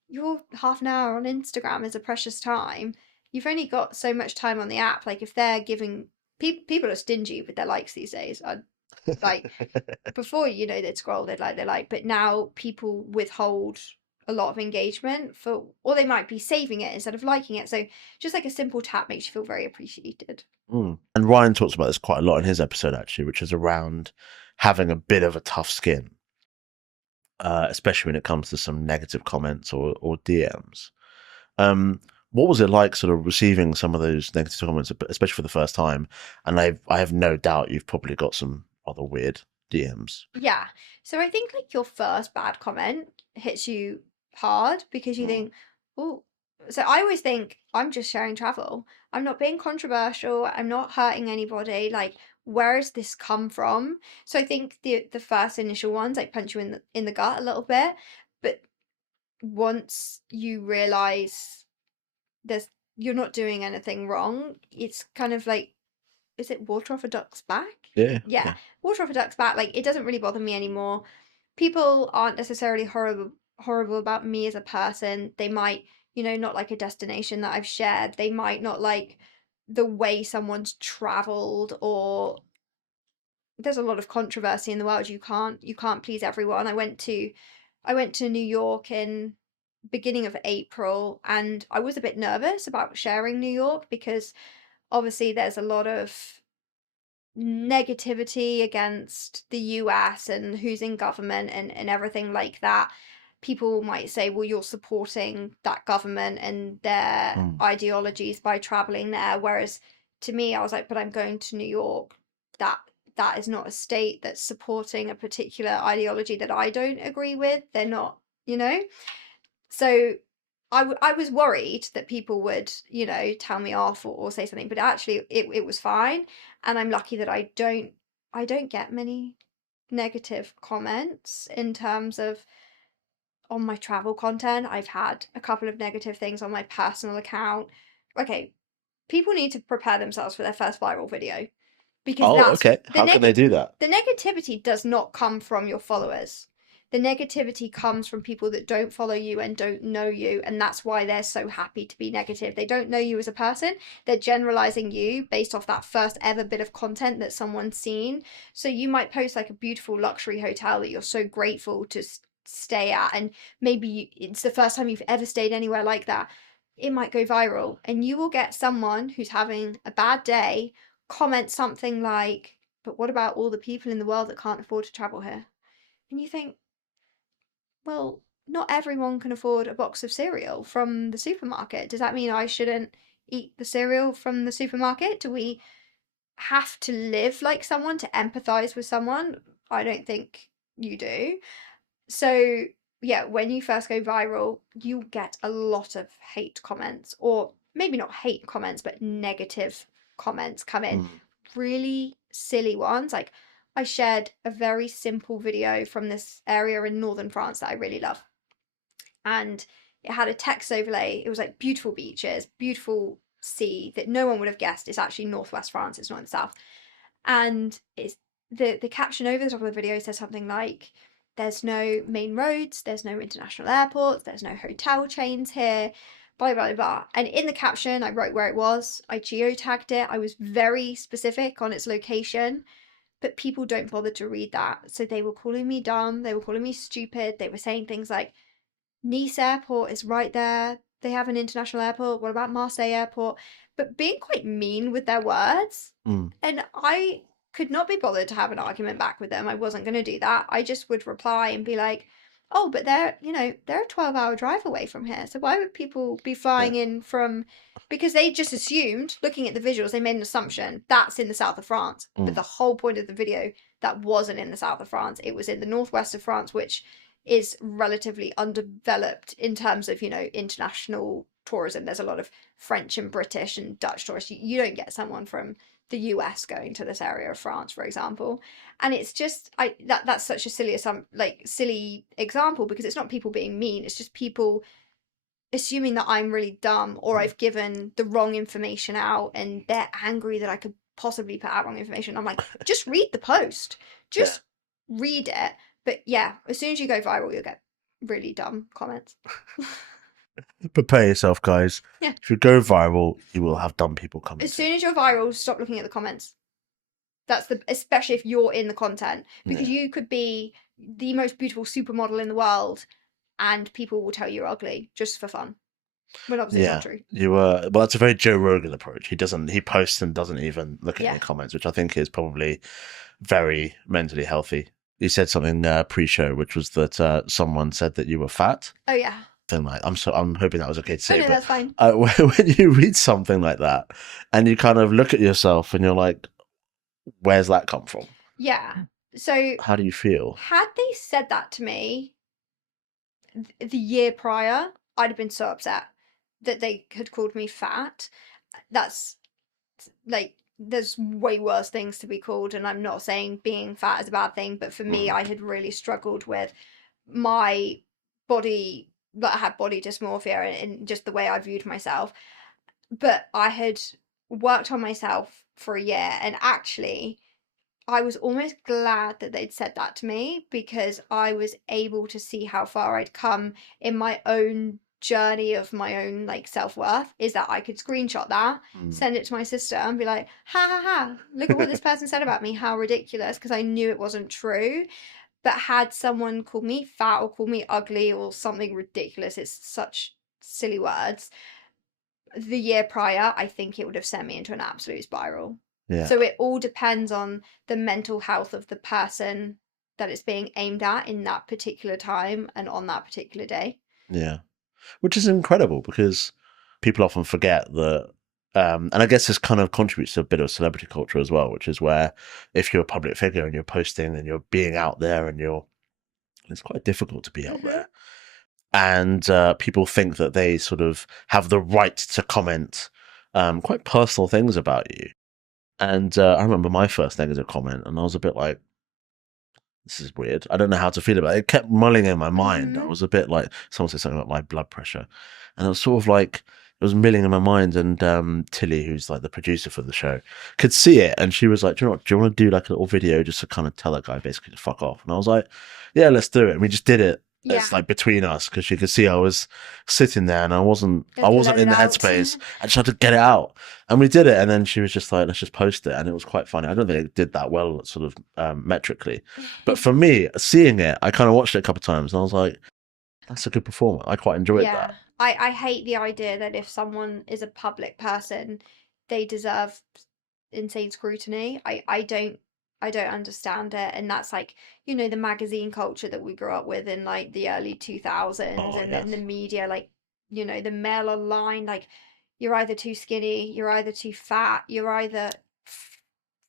your half an hour on Instagram is a precious time. You've only got so much time on the app. Like, if they're giving people are stingy with their likes these days. Like before, they'd scroll, they'd like, but now people withhold a lot of engagement for, or they might be saving it instead of liking it. So just like a simple tap makes you feel very appreciated. Mm. And Ryan talks about this quite a lot in his episode, actually, which is around having a bit of a tough skin, especially when it comes to some negative comments or DMs. What was it like sort of receiving some of those negative comments, especially for the first time? And I have no doubt you've probably got some other weird DMs. Yeah. So I think like your first bad comment hits you hard because you Mm. think, oh, so I always think I'm just sharing travel. I'm not being controversial. I'm not hurting anybody. Like, where has this come from? So I think the first initial ones like punch you in the gut a little bit, but once you realize there's you're not doing anything wrong, it's kind of like, is it water off a duck's back? Yeah, Yeah, yeah. water off a duck's back. Like, it doesn't really bother me anymore. People aren't necessarily horrible about me as a person. They might, not like a destination that I've shared. They might not like the way someone's traveled, or there's a lot of controversy in the world. You can't please everyone. I went to New York in beginning of April and I was a bit nervous about sharing New York because obviously there's a lot of negativity against the US and who's in government and everything like that. People might say, well, you're supporting that government and their Mm. ideologies by traveling there. Whereas to me, I was like, but I'm going to New York. That that is not a state that's supporting a particular ideology that I don't agree with. They're not, you know? So I was worried that people would, tell me off or say something, but actually it was fine. And I'm lucky that I don't get many negative comments in terms of on my travel content. I've had a couple of negative things on my personal account. Okay, people need to prepare themselves for their first viral video because Oh, that's okay. the How can they do that? the negativity does not come from your followers. The negativity comes from people that don't follow you and don't know you, and that's why they're so happy to be negative. They don't know you as a person. They're generalizing you based off that first ever bit of content that someone's seen. So you might post like a beautiful luxury hotel that you're so grateful to stay at, and maybe it's the first time you've ever stayed anywhere like that. It might go viral, and you will get someone who's having a bad day comment something like, but what about all the people in the world that can't afford to travel here? And you think, well, not everyone can afford a box of cereal from the supermarket. Does that mean I shouldn't eat the cereal from the supermarket? Do we have to live like someone to empathize with someone? I don't think you do. So, yeah, when you first go viral, you get a lot of hate comments, or maybe not hate comments, but negative comments come in. Mm. Really silly ones. Like, I shared a very simple video from this area in northern France that I really love. And it had a text overlay. It was like beautiful beaches, beautiful sea that no one would have guessed. It's actually northwest France, it's not in the south. And it's the caption over the top of the video says something like, there's no main roads, there's no international airports, there's no hotel chains here, blah blah blah. And in the caption I wrote where it was, I geotagged it, I was very specific on its location. but people don't bother to read that. So they were calling me dumb, they were calling me stupid, they were saying things like, Nice airport is right there. They have an international airport. What about Marseille airport? But being quite mean with their words. Mm. And I could not be bothered to have an argument back with them. I wasn't going to do that. I just would reply and be like, oh, but they're a 12-hour drive away from here. So why would people be Yeah. flying in from, because they just assumed, looking at the visuals, they made an assumption that's in the south of France. But Mm. the whole point of the video, that wasn't in the south of France. It was in the northwest of France, which is relatively undeveloped in terms of, international tourism. There's a lot of French and British and Dutch tourists. You don't get someone from the US going to this area of France, for example. And it's just that's such a silly example, because it's not people being mean, it's just people assuming that I'm really dumb, or I've given the wrong information out and they're angry that I could possibly put out wrong information. I'm like, just read the post. Just read it. But yeah, as soon as you go viral, you'll get really dumb comments. Prepare yourself, guys. Yeah. If you go viral, you will have dumb people coming. As soon as you're viral, stop looking at the comments. Especially if you're in the content, because you could be the most beautiful supermodel in the world and people will tell you you're ugly just for fun. When obviously it's not true. Well, that's a very Joe Rogan approach. He posts and doesn't even look at any comments, which I think is probably very mentally healthy. You said something pre-show, which was that someone said that you were fat. Oh yeah. I'm hoping that was okay to say. Oh, no, that's fine. When you read something like that and you kind of look at yourself and you're like, where's that come from? Yeah. So how do you feel? Had they said that to me the year prior, I'd have been so upset that they had called me fat. That's like, there's way worse things to be called, and I'm not saying being fat is a bad thing, but for me, I had really struggled with my body, but I had body dysmorphia and just the way I viewed myself. But I had worked on myself for a year, and actually I was almost glad that they'd said that to me, because I was able to see how far I'd come in my own journey of my own self-worth, is that I could screenshot that, send it to my sister and be like, ha ha ha, look at what this person said about me, how ridiculous, because I knew it wasn't true. But had someone called me fat or called me ugly or something ridiculous, it's such silly words, the year prior, I think it would have sent me into an absolute spiral. Yeah. So it all depends on the mental health of the person that it's being aimed at in that particular time and on that particular day. Yeah. Which is incredible, because people often forget that, and I guess this kind of contributes to a bit of celebrity culture as well, which is where if you're a public figure and you're posting and you're being out there and it's quite difficult to be out there. And people think that they sort of have the right to comment quite personal things about you. And I remember my first negative comment, and I was a bit like, this is weird. I don't know how to feel about it. It kept mulling in my mind. I was a bit like, someone said something about my blood pressure. And it was sort of like, it was milling in my mind. And Tilly, who's like the producer for the show, could see it. And she was like, do you know what? Do you want to do like a little video just to kind of tell that guy basically to fuck off? And I was like, yeah, let's do it. And we just did it. Yeah. It's like between us, because she could see I was sitting there and I wasn't in the headspace. I just had to get it out, and we did it. And then she was just like, let's just post it, and it was quite funny. I don't think it did that well, sort of metrically, but for me, seeing it, I kind of watched it a couple of times, and I was like, that's a good performance. I quite enjoyed that. I hate the idea that if someone is a public person, they deserve insane scrutiny. I don't understand it. And that's like, the magazine culture that we grew up with in like the early 2000s, and then the media, like, the male online, like, you're either too skinny, you're either too fat, you're either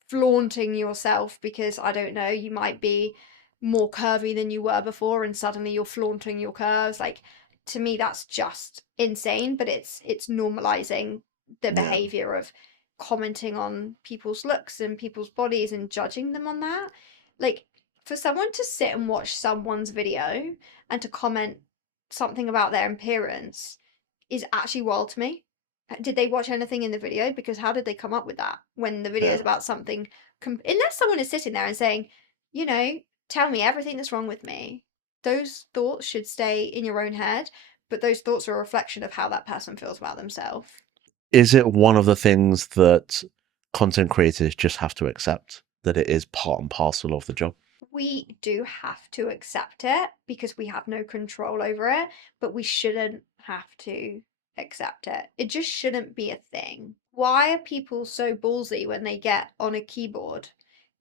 flaunting yourself because, I don't know, you might be more curvy than you were before and suddenly you're flaunting your curves. Like, to me, that's just insane, but it's normalizing the behavior of commenting on people's looks and people's bodies and judging them on that. Like, for someone to sit and watch someone's video and to comment something about their appearance is actually wild to me. Did they watch anything in the video? Because how did they come up with that when the video is about something unless someone is sitting there and saying, tell me everything that's wrong with me. Those thoughts should stay in your own head, but those thoughts are a reflection of how that person feels about themselves. Is it one of the things that content creators just have to accept? that it is part and parcel of the job? We do have to accept it because we have no control over it, but we shouldn't have to accept it. It just shouldn't be a thing. Why are people so ballsy when they get on a keyboard?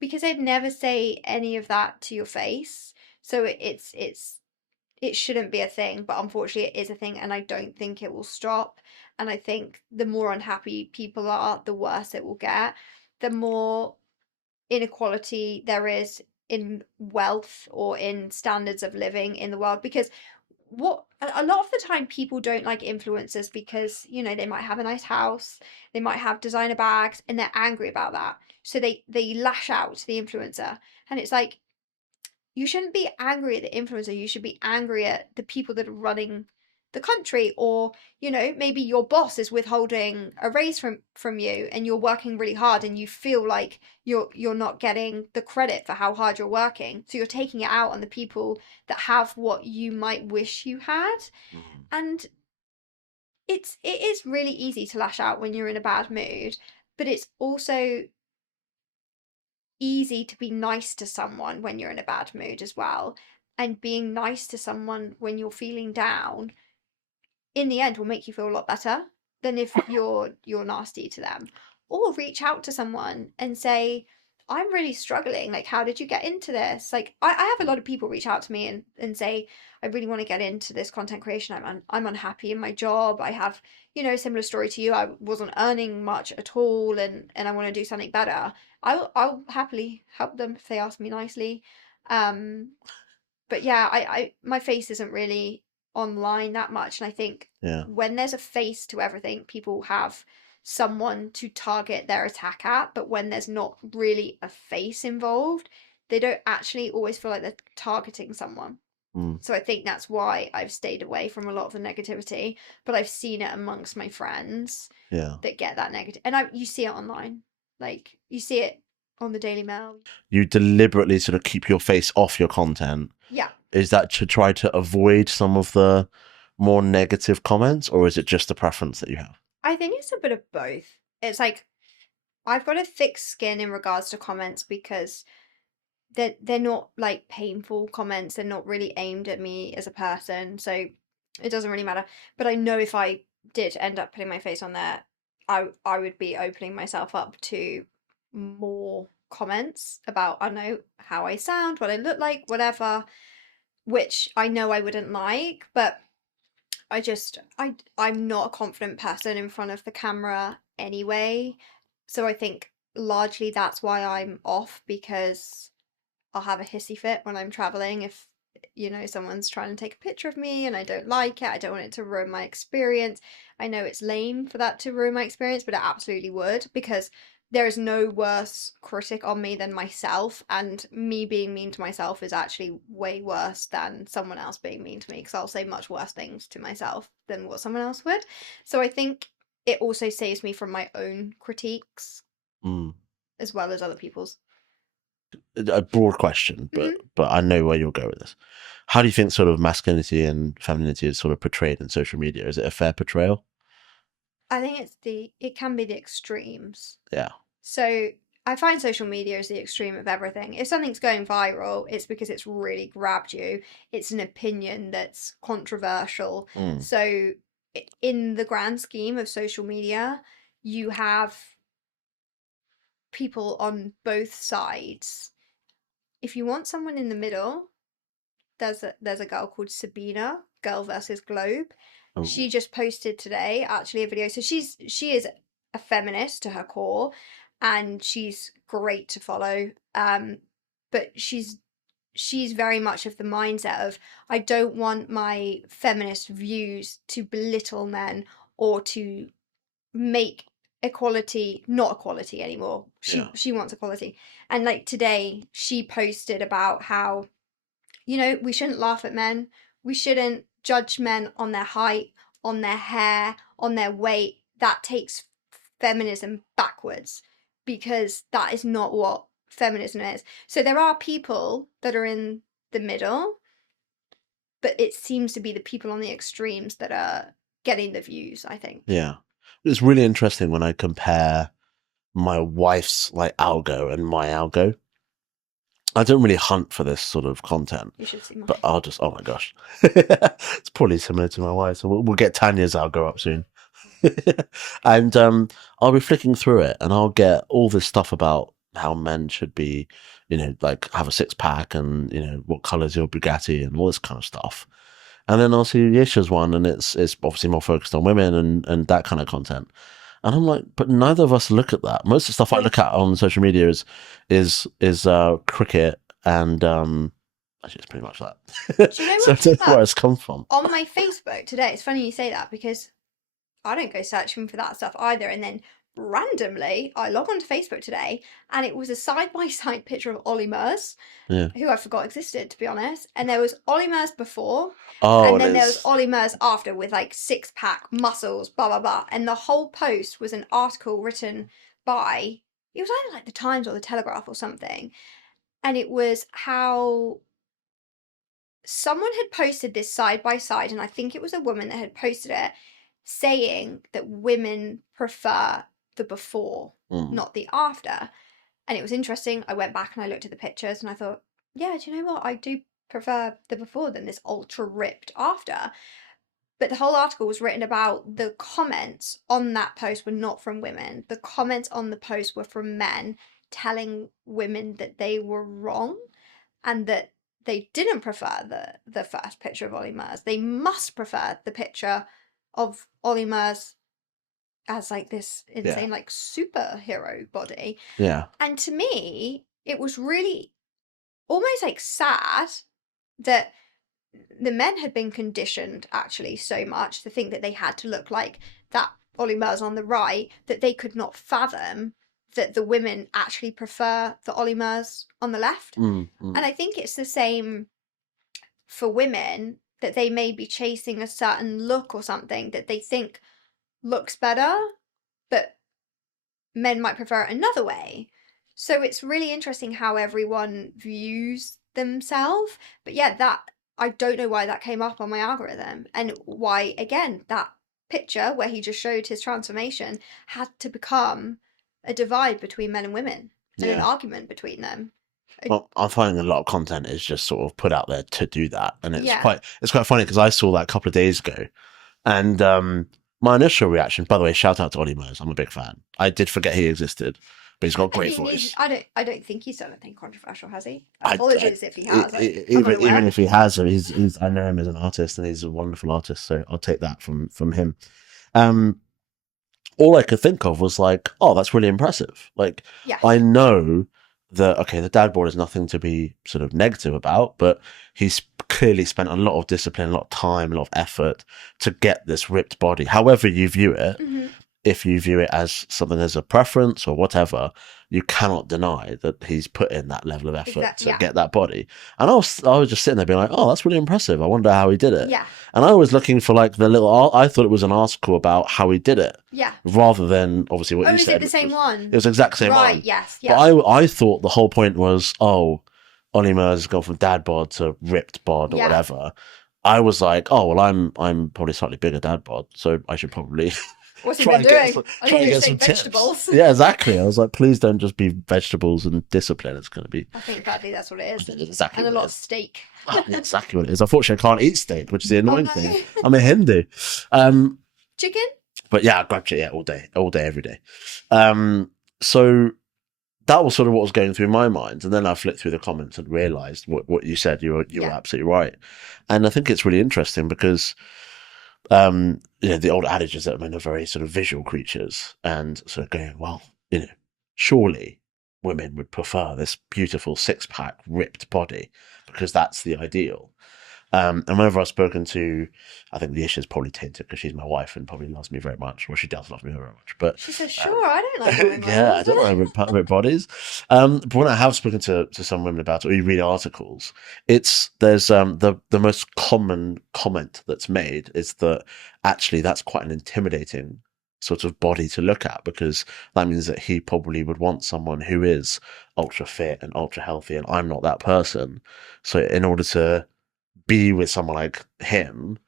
Because they'd never say any of that to your face. So it shouldn't be a thing, but unfortunately it is a thing, and I don't think it will stop. And I think the more unhappy people are, the worse it will get. The more inequality there is in wealth or in standards of living in the world, because what a lot of the time people don't like influencers because they might have a nice house, they might have designer bags, and they're angry about that, so they lash out to the influencer. And it's like, you shouldn't be angry at the influencer, you should be angry at the people that are running the country. Or maybe your boss is withholding a raise from you, and you're working really hard and you feel like you're not getting the credit for how hard you're working, so you're taking it out on the people that have what you might wish you had. Mm. And it is really easy to lash out when you're in a bad mood, but it's also easy to be nice to someone when you're in a bad mood as well. And being nice to someone when you're feeling down, in the end, will make you feel a lot better than if you're nasty to them. Or reach out to someone and say, I'm really struggling, like, how did you get into this? Like, I have a lot of people reach out to me and say, I really want to get into this content creation. I'm unhappy in my job. I have, a similar story to you. I wasn't earning much at all, and I want to do something better. I'll happily help them if they ask me nicely. Um, but yeah, I my face isn't really online that much, and I think Yeah. when there's a face to everything, people have someone to target their attack at. But when there's not really a face involved, they don't actually always feel like they're targeting someone. Mm. So I think that's why I've stayed away from a lot of the negativity. But I've seen it amongst my friends Yeah. that get that negative, and you see it online, like you see it on the Daily Mail. You deliberately sort of keep your face off your content. Yeah. Is that to try to avoid some of the more negative comments, or is it just a preference that you have? I think it's a bit of both. It's like, I've got a thick skin in regards to comments because they're not like painful comments. They're not really aimed at me as a person, so it doesn't really matter. But I know if I did end up putting my face on there, I would be opening myself up to more comments about, I don't know, how I sound, what I look like, whatever, which I know I wouldn't like. But I'm not a confident person in front of the camera anyway. So I think largely that's why I'm off, because I'll have a hissy fit when I'm traveling if someone's trying to take a picture of me and I don't like it. I don't want it to ruin my experience. I know it's lame for that to ruin my experience, but it absolutely would, because there is no worse critic on me than myself, and me being mean to myself is actually way worse than someone else being mean to me, because I'll say much worse things to myself than what someone else would. So I think it also saves me from my own critiques Mm. as well as other people's. A broad question, but Hmm. I know where you'll go with this. How do you think sort of masculinity and femininity is sort of portrayed in social media? Is it a fair portrayal? I think it can be the extremes. Yeah. So I find social media is the extreme of everything. If something's going viral, it's because it's really grabbed you. It's an opinion that's controversial. Mm. So in the grand scheme of social media, you have people on both sides. If you want someone in the middle, there's a girl called Sabina, Girl versus Globe. Oh. She just posted today actually a video. So she is a feminist to her core, and she's great to follow. But she's very much of the mindset of, I don't want my feminist views to belittle men or to make equality not equality anymore. Yeah. She wants equality. And like today she posted about how we shouldn't laugh at men. We shouldn't judge men on their height, on their hair, on their weight. That takes feminism backwards, because that is not what feminism is. So there are people that are in the middle, but it seems to be the people on the extremes that are getting the views, I think. Yeah. It's really interesting when I compare my wife's like algo and my algo. I don't really hunt for this sort of content, You should see mine. but I'll just, oh my gosh. It's probably similar to my wife. So we'll get Tanya's algo up soon. And I'll be flicking through it and I'll get all this stuff about how men should be, like have a six pack and, what color's your Bugatti and all this kind of stuff. And then I'll see Yesha's one and it's obviously more focused on women and that kind of content. And I'm like, but neither of us look at that. Most of the stuff I look at on social media is cricket and actually it's pretty much that. Do you know So I what? don't know where it's come from. On my Facebook today, it's funny you say that because I don't go searching for that stuff either. And then randomly, I log onto Facebook today and it was a side by side picture of Ollie Murs, Yeah. who I forgot existed, to be honest. And there was Ollie Murs before, Oh, and then there was Ollie Murs after with like six pack, muscles, blah, blah, blah. And the whole post was an article written by, it was either like the Times or the Telegraph or something. And it was how someone had posted this side by side, and I think it was a woman that had posted it, saying that women prefer the before, not the after. And it was interesting. I went back and I looked at the pictures and I thought, yeah, do you know what? I do prefer the before than this ultra ripped after. But the whole article was written about the comments on that post were not from women. The comments on the post were from men telling women that they were wrong and that they didn't prefer the first picture of Ollie Murs. They must prefer the picture of Ollie Murs as like this insane like superhero body. Yeah. And to me, it was really almost like sad that the men had been conditioned actually so much to think that they had to look like that Ollie Murs on the right that they could not fathom that the women actually prefer the Ollie Murs on the left. And I think it's the same for women, that they may be chasing a certain look or something that they think looks better, but men might prefer it another way. So it's really interesting how everyone views themselves. But yeah, that I don't know why that came up on my algorithm and why, again, that picture where he just showed his transformation had to become a divide between men and women and an argument between them. Well, I'm finding a lot of content is just sort of put out there to do that, and it's quite funny because I saw that a couple of days ago, and my initial reaction. By the way, shout out to Ollie Murs. I'm a big fan. I did forget he existed, but he's got a great voice. I don't think he's done anything controversial, has he? Apologies if he has. Even if he has, he's I know him as an artist, and he's a wonderful artist. So I'll take that from him. All I could think of was like, oh, that's really impressive. Like, I know that, okay, the dad board is nothing to be sort of negative about, but he's clearly spent a lot of discipline, a lot of time, a lot of effort to get this ripped body. However you view it, if you view it as something as a preference or whatever, you cannot deny that he's put in that level of effort to get that body. And I was just sitting there being like, oh, that's really impressive. I wonder how he did it. Yeah. And I was looking for like I thought it was an article about how he did it. Yeah. Rather than obviously what you said. Was it the same one? It was the exact same one. Right, yes. Yeah. But I thought the whole point was, oh, Ollie Murs has gone from dad bod to ripped bod or whatever. I was like, oh, well, I'm probably slightly bigger dad bod, so I should probably What's he been doing? I think you say vegetables. Yeah, exactly. I was like, please don't just be vegetables and discipline. It's going to be. I think badly that's what it is. Exactly. And a lot of steak. Exactly what it is. Unfortunately, I can't eat steak, which is the annoying thing. I'm a Hindu. Chicken? But yeah, I grabbed chicken all day, every day. So that was sort of what was going through my mind. And then I flipped through the comments and realized what you said. You were absolutely right. And I think it's really interesting because the old adage is that men are very sort of visual creatures, and sort of going, well, surely women would prefer this beautiful six-pack ripped body because that's the ideal. And whenever I've spoken to, I think the issue is probably tainted because she's my wife and probably loves me very much. Well, she does love me very much, but she says, "Sure, I don't like women." Yeah, I don't like ripped bodies. But when I have spoken to some women about it, or you read articles, there's the most common comment that's made is that actually that's quite an intimidating sort of body to look at, because that means that he probably would want someone who is ultra fit and ultra healthy, and I'm not that person. So in order to be with someone like him,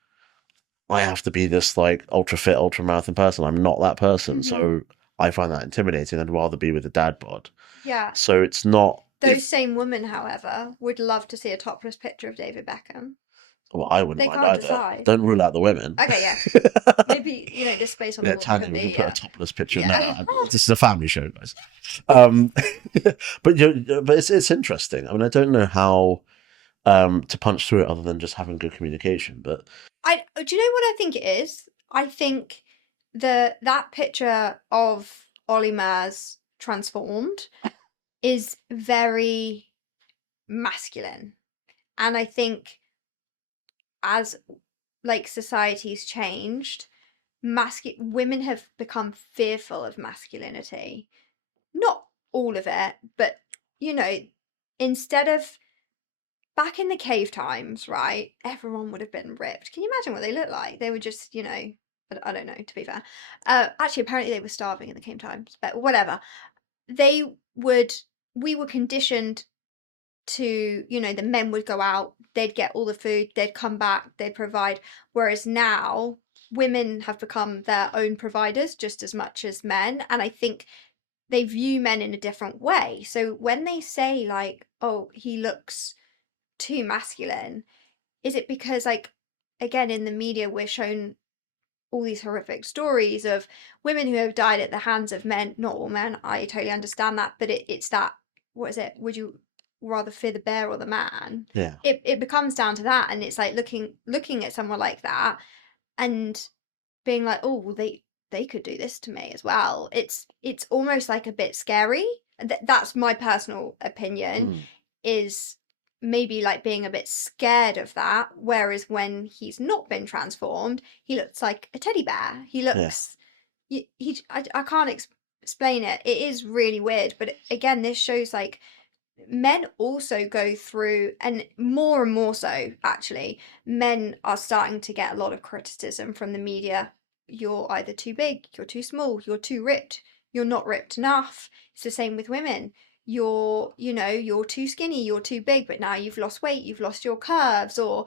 I have to be this like ultra fit, ultra marathon person. I'm not that person. So I find that intimidating. I'd rather be with a dad bod. Yeah. So it's not Those if same women, however, would love to see a topless picture of David Beckham. well, I wouldn't They mind can't either. decide. Don't rule out the women. Okay, yeah. Maybe, this space on the Yeah, wall Tanya, can we can be, put a yeah. topless picture. No, Yeah. this is a family show, guys. Um, but it's interesting. I mean, I don't know how to punch through it other than just having good communication. But Do you know what I think it is? I think that picture of Ollie Murs transformed is very masculine. And I think as like society's changed, women have become fearful of masculinity. Not all of it, but instead of back in the cave times, right? Everyone would have been ripped. Can you imagine what they looked like? They were just, I don't know, to be fair. Actually, apparently they were starving in the cave times, but whatever. They would, we were conditioned to, the men would go out, they'd get all the food, they'd come back, they'd provide. Whereas now, women have become their own providers just as much as men. And I think they view men in a different way. So when they say, like, oh, he looks too masculine, is it because, like, again, in the media we're shown all these horrific stories of women who have died at the hands of men? Not all men, I totally understand that, but it's that, what is it, would you rather fear the bear or the man? yeah, It becomes down to that, and it's like looking at someone like that and being like, oh, well, they could do this to me as well. It's almost like a bit scary. That's my personal opinion, mm, is maybe like being a bit scared of that. Whereas when he's not been transformed, he looks like a teddy bear. He yeah. looks, I can't explain it. It is really weird. But again, this shows like men also go through, and more so actually, men are starting to get a lot of criticism from the media. You're either too big, you're too small, you're too ripped, you're not ripped enough. It's the same with women. You're too skinny, you're too big, but now you've lost weight, you've lost your curves, or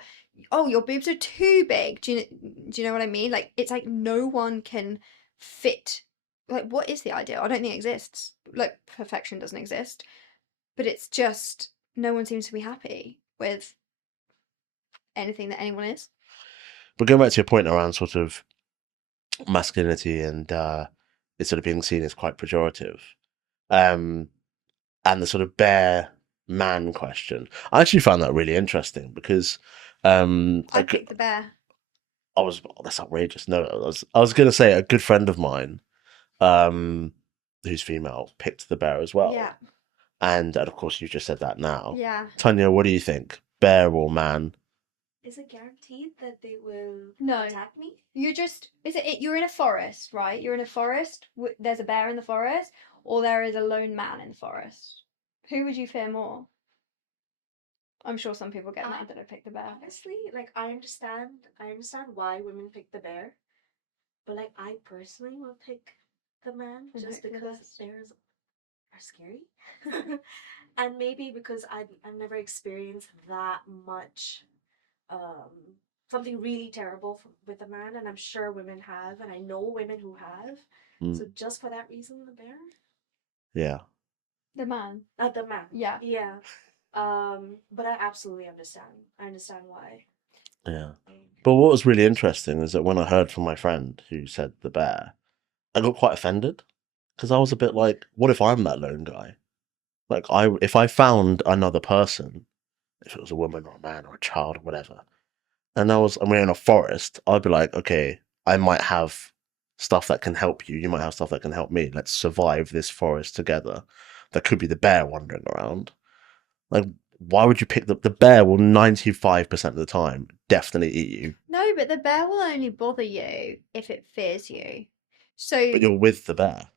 oh, your boobs are too big. Do you know what I mean? Like, it's like no one can fit. Like, what is the ideal? I don't think it exists. Like, perfection doesn't exist, but it's just no one seems to be happy with anything that anyone is. But going back to your point around sort of masculinity and it's sort of being seen as quite pejorative, um, and the sort of bare man question, I actually found that really interesting because I picked the bear. I was that's outrageous. No, I was going to say a good friend of mine, um, who's female, picked the bear as Yeah, well, and of course you just said that now. yeah. Tanya, what do you think, bear or man? Is it guaranteed that they will No. attack me? You're in a forest, right? You're in a forest. There's a bear in the forest, or there is a lone man in the forest. Who would you fear more? I'm sure some people get mad that I picked the bear. Honestly, like I understand why women pick the bear, but like I personally will pick the man And just hope for the because best. bears are scary, and maybe because I've never experienced that much, um, something really terrible with a man, and I'm sure women have, and I know women who have. Mm, So just for that reason, the bear, yeah, The man. not the man. Yeah. Yeah. But I absolutely understand. I understand why. yeah. But what was really interesting is that when I heard from my friend who said the bear, I got quite offended because I was a bit like, what if I'm that lone guy? Like, if I found another person, if it was a woman or a man or a child or whatever, and we're in a forest, I'd be like, okay, I might have stuff that can help you. You might have stuff that can help me. Let's survive this forest together. There could be the bear wandering around. Like, why would you pick the bear? Will 95% of the time definitely eat you, No, but the bear will only bother you if it fears you. So but you're with the bear.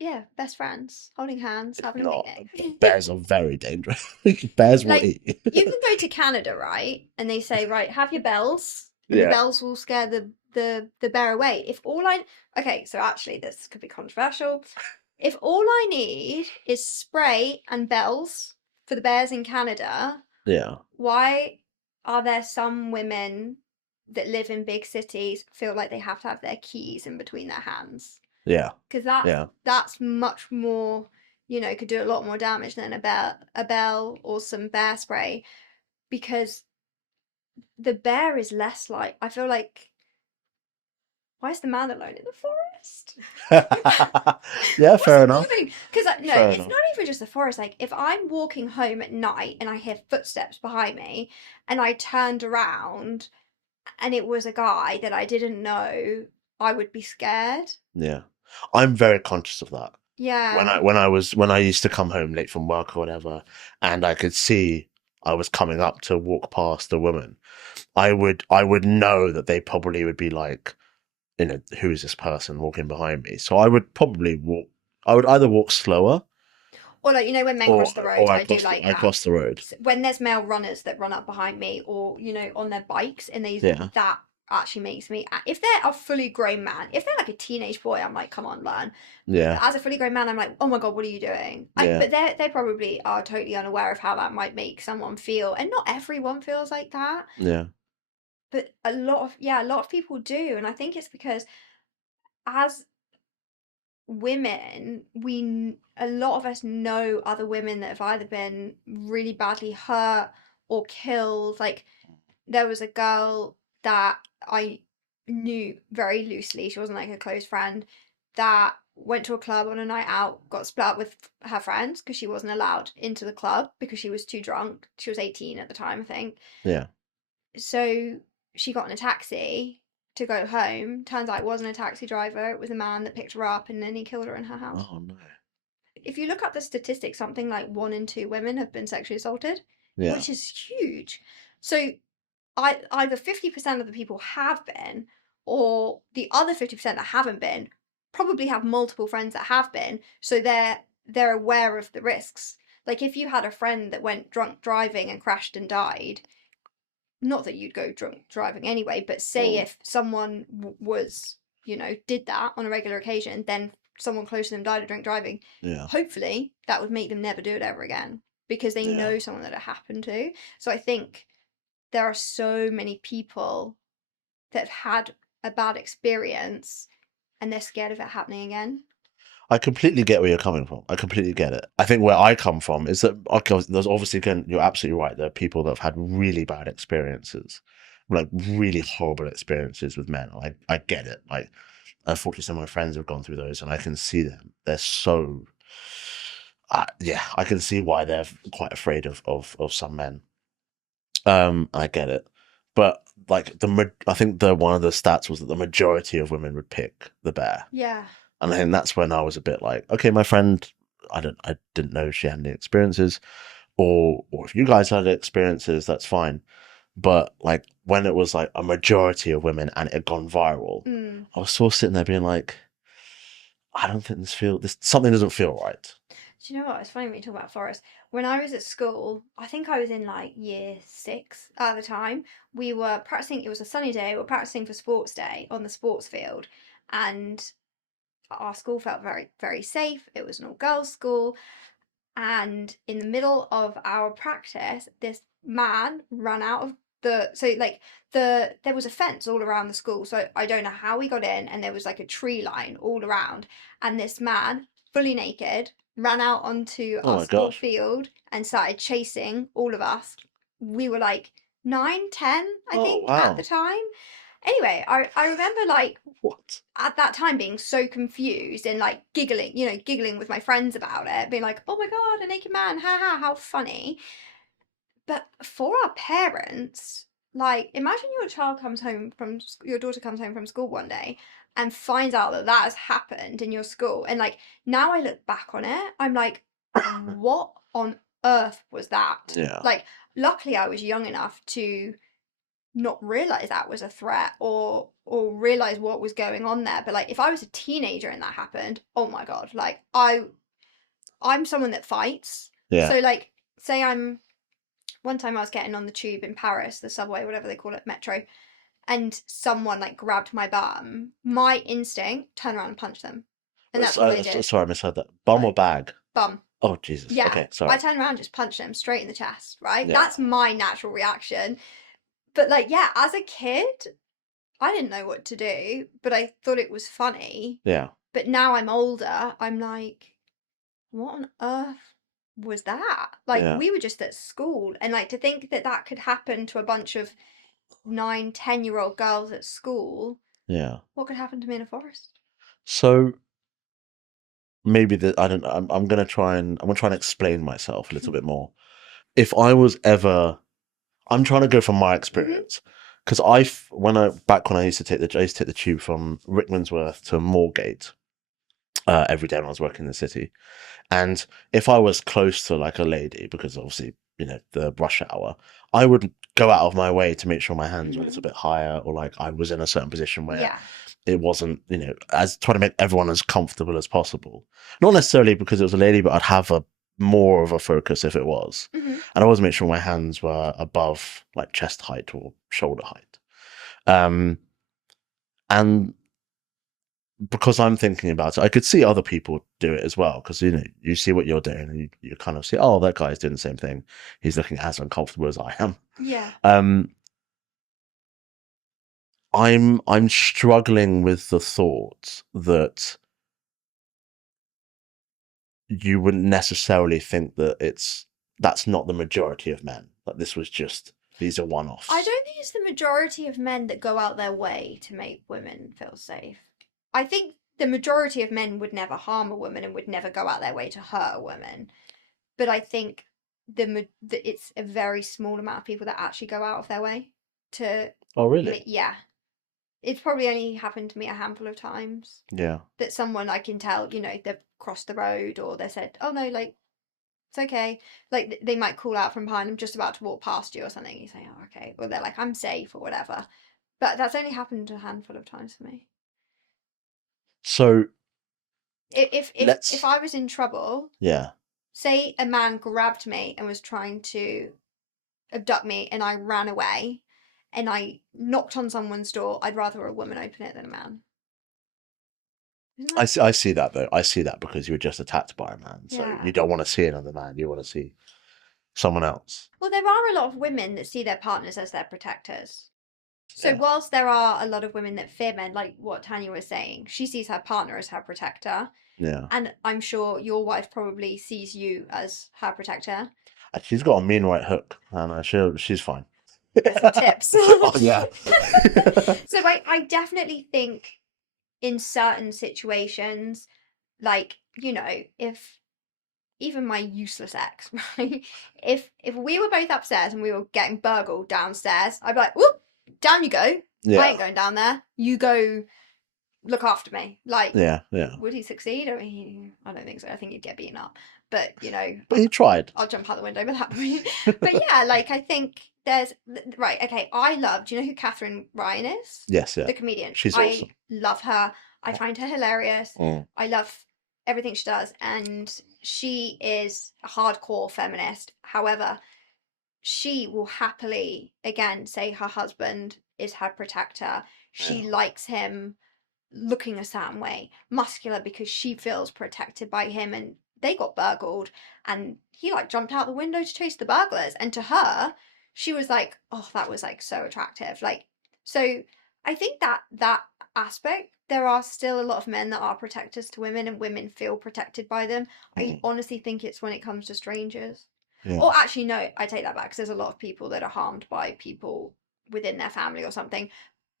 yeah, best friends, holding hands, having a Not picnic. bears are very dangerous. Bears will Like, eat you. you can go to Canada, right? And they say, right, have your bells, and the Yeah. bells will scare the bear away. Okay, so actually this could be controversial. If all I need is spray and bells for the bears in Canada, Yeah. why are there some women that live in big cities feel like they have to have their keys in between their hands? Yeah. because Yeah. that's much more, could do a lot more damage than a bell or some bear spray, because the bear is less like, I feel like, why is the man alone in the forest? Yeah, What's fair he enough. doing? Because no, Fair it's enough. not even just the forest. Like, if I'm walking home at night and I hear footsteps behind me, and I turned around and it was a guy that I didn't know, I would be scared. Yeah. I'm very conscious of that. Yeah. When I used to come home late from work or whatever, and I could see I was coming up to walk past a woman, I would know that they probably would be like, who is this person walking behind me? So I would probably walk. I would either walk slower Or like, when men or cross the road, I do like I that. cross the road. When there's male runners that run up behind me, or on their bikes, and Yeah. that actually makes me, if they're a fully grown man, if they're like a teenage boy, I'm like, come on, learn. Yeah. As a fully grown man, I'm like, oh my god, what are you doing? Yeah. But they probably are totally unaware of how that might make someone feel, and not everyone feels like that, Yeah. but a lot of people do. And I think it's because, as women, a lot of us know other women that have either been really badly hurt or killed. Like, there was a girl that I knew very loosely, she wasn't like a close friend, that went to a club on a night out, got split up with her friends because she wasn't allowed into the club because she was too drunk. She was 18 at the time, I think. Yeah. So she got in a taxi to go home. Turns out it wasn't a taxi driver, it was a man that picked her up, and then he killed her in her house. Oh no. If you look up the statistics, something like 1 in 2 women have been sexually assaulted, Yeah. which is huge. So either 50% of the people have been, or the other 50% that haven't been probably have multiple friends that have been, so they're aware of the risks. Like, if you had a friend that went drunk driving and crashed and died, not that you'd go drunk driving anyway, but say if someone was, did that on a regular occasion, then someone close to them died of drunk driving, Yeah. hopefully that would make them never do it ever again, because they know someone that it happened to. So I think there are so many people that have had a bad experience and they're scared of it happening again. I completely get where you're coming from. I completely get it. I think where I come from is that, okay, there's obviously, again, you're absolutely right. There are people that have had really bad experiences, like really horrible experiences with men. I get it. Like, unfortunately, some of my friends have gone through those, and I can see them. They're so, yeah, I can see why they're quite afraid of some men. I get it, but like I think one of the stats was that the majority of women would pick the bear. Yeah. And I think that's when I was a bit like, okay, my friend, I didn't know she had any experiences, or if you guys had experiences, that's fine. But like, when it was like a majority of women and it had gone viral, I was sort of sitting there being like, I don't think something doesn't feel right. Do you know what? It's funny when you talk about forest. When I was at school, I think I was in like year 6 at the time. We were practicing. It was a sunny day. We were practicing for sports day on the sports field, and our school felt very, very safe. It was an all-girls school, and in the middle of our practice, this man ran out of there was a fence all around the school, so I don't know how he got in, and there was like a tree line all around, and this man, fully naked, ran out onto Oh our my school gosh. field and started chasing all of us. We were like 9, 10, I Oh think, at wow. the time. Anyway, I remember, like, What? at that time being so confused and like giggling with my friends about it, being like, oh my god, a naked man, ha ha, how funny. But for our parents, like, imagine your daughter comes home from school one day and finds out that has happened in your school. And like, now I look back on it, I'm like, what on earth was that? Yeah. Like, luckily I was young enough to not realize that was a threat, or realize what was going on there. But like, if I was a teenager and that happened, oh my god, like, I'm someone that fights. Yeah. So like, say one time I was getting on the tube in Paris, the subway, whatever they call it, metro, and someone like grabbed my bum, my instinct, turn around and punch them. And that's what I did. Sorry, I misheard that. Bum or bag? Bum. Oh Jesus. Yeah. Okay, sorry. I turned around and just punched them straight in the chest, right? Yeah. That's my natural reaction. But like, yeah, as a kid, I didn't know what to do, but I thought it was funny. Yeah. But now I'm older, I'm like, what on earth was that? Like, Yeah. we were just at school, and like to think that that could happen to a bunch of 9, 10-year-old girls at school. Yeah. What could happen to me in a forest? So maybe I don't know. I'm gonna try and explain myself a little bit more. If I was ever, I'm trying to go from my experience, because when I used to take the tube from Rickmansworth to Moorgate every day when I was working in the city, and if I was close to like a lady, because obviously the rush hour, I would go out of my way to make sure my hands were a little bit higher, or like I was in a certain position where Yeah. it wasn't, as trying to make everyone as comfortable as possible. Not necessarily because it was a lady, but I'd have more of a focus if it was. And I always make sure my hands were above like chest height or shoulder height. And because I'm thinking about it, I could see other people do it as well. Because you see what you're doing, and you kind of see, oh, that guy's doing the same thing. He's looking as uncomfortable as I am. Yeah. I'm struggling with the thought that you wouldn't necessarily think that that's not the majority of men. That this was just, these are one-offs. I don't think it's the majority of men that go out their way to make women feel safe. I think the majority of men would never harm a woman and would never go out their way to hurt a woman. But I think it's a very small amount of people that actually go out of their way to. Oh, really? Yeah. It's probably only happened to me a handful of times. Yeah. That someone I can tell, they've crossed the road, or they said, oh no, like, it's okay. Like, they might call out from behind, I'm just about to walk past you or something. You say, oh, okay. Or they're like, I'm safe or whatever. But that's only happened a handful of times for me. So if I was in trouble, yeah, say a man grabbed me and was trying to abduct me and I ran away and I knocked on someone's door, I'd rather a woman open it than a man. I see that though. I see that because you were just attacked by a man. So you don't want to see another man. You want to see someone else. Well, there are a lot of women that see their partners as their protectors. So whilst there are a lot of women that fear men, like what Tanya was saying, she sees her partner as her protector. Yeah. And I'm sure your wife probably sees you as her protector. She's got a mean right hook, and she's fine. There's some tips. Oh, yeah. So I definitely think in certain situations, like, if even my useless ex, right? If we were both upstairs and we were getting burgled downstairs, I'd be like, whoop, down you go. Yeah. I ain't going down there. You go look after me. Like, yeah. Would he succeed? I mean, I don't think so. I think he'd get beaten up. But, But he tried. I'll jump out the window with that point. But yeah, like, I think right, okay, do you know who Catherine Ryan is? Yes, yeah. The comedian. She's awesome. I love her. I find her hilarious. I love everything she does. And she is a hardcore feminist. However, she will happily, again, say her husband is her protector. She likes him looking a certain way, muscular, because she feels protected by him. And they got burgled and he like jumped out the window to chase the burglars. And to her, she was like, oh, that was like so attractive. Like, so I think that aspect, there are still a lot of men that are protectors to women and women feel protected by them. I honestly think it's when it comes to strangers. Yeah. Or actually, no, I take that back, because there's a lot of people that are harmed by people within their family or something.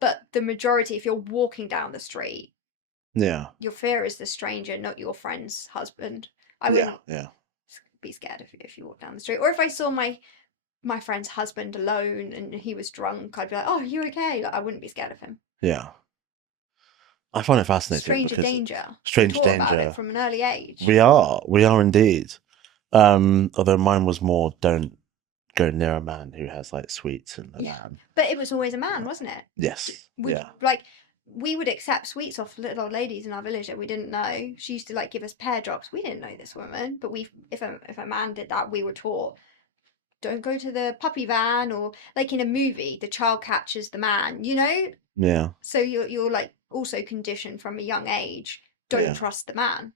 But the majority, if you're walking down the street, your fear is the stranger, not your friend's husband. I wouldn't be scared if you walk down the street. Or if I saw my friend's husband alone and he was drunk, I'd be like, oh, are you okay? Like, I wouldn't be scared of him. Yeah. I find it fascinating. Stranger danger. Stranger danger. About it from an early age. We are indeed. Although mine was more, don't go near a man who has like sweets and a man. But it was always a man, wasn't it? Yes. We would accept sweets off little old ladies in our village that we didn't know. She used to like give us pear drops. We didn't know this woman, but if a man did that, we were taught, don't go to the puppy van, or like in a movie, the child catches the man, Yeah. So you're like also conditioned from a young age, don't trust the man.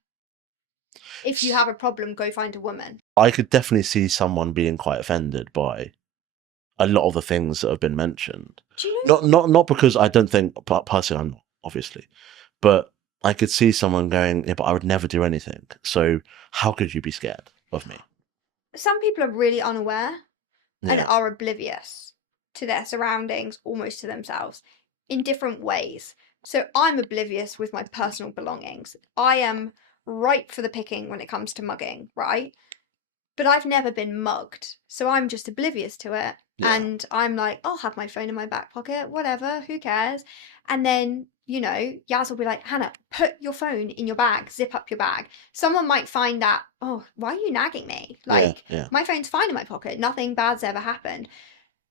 If you have a problem, go find a woman. I could definitely see someone being quite offended by a lot of the things that have been mentioned. Do you know? Not because I don't think, personally I'm not, obviously, but I could see someone going, yeah, but I would never do anything. So how could you be scared of me? Some people are really unaware and Yeah. are oblivious to their surroundings, almost to themselves, in different ways. So I'm oblivious with my personal belongings. I am ripe for the picking when it comes to mugging, right? But I've never been mugged, so I'm just oblivious to it. Yeah. And I'm like, I'll have my phone in my back pocket, whatever, who cares? And then, Yaz will be like, Hannah, put your phone in your bag, zip up your bag. Someone might find that, oh, why are you nagging me? Yeah. Like, Yeah. my phone's fine in my pocket, nothing bad's ever happened.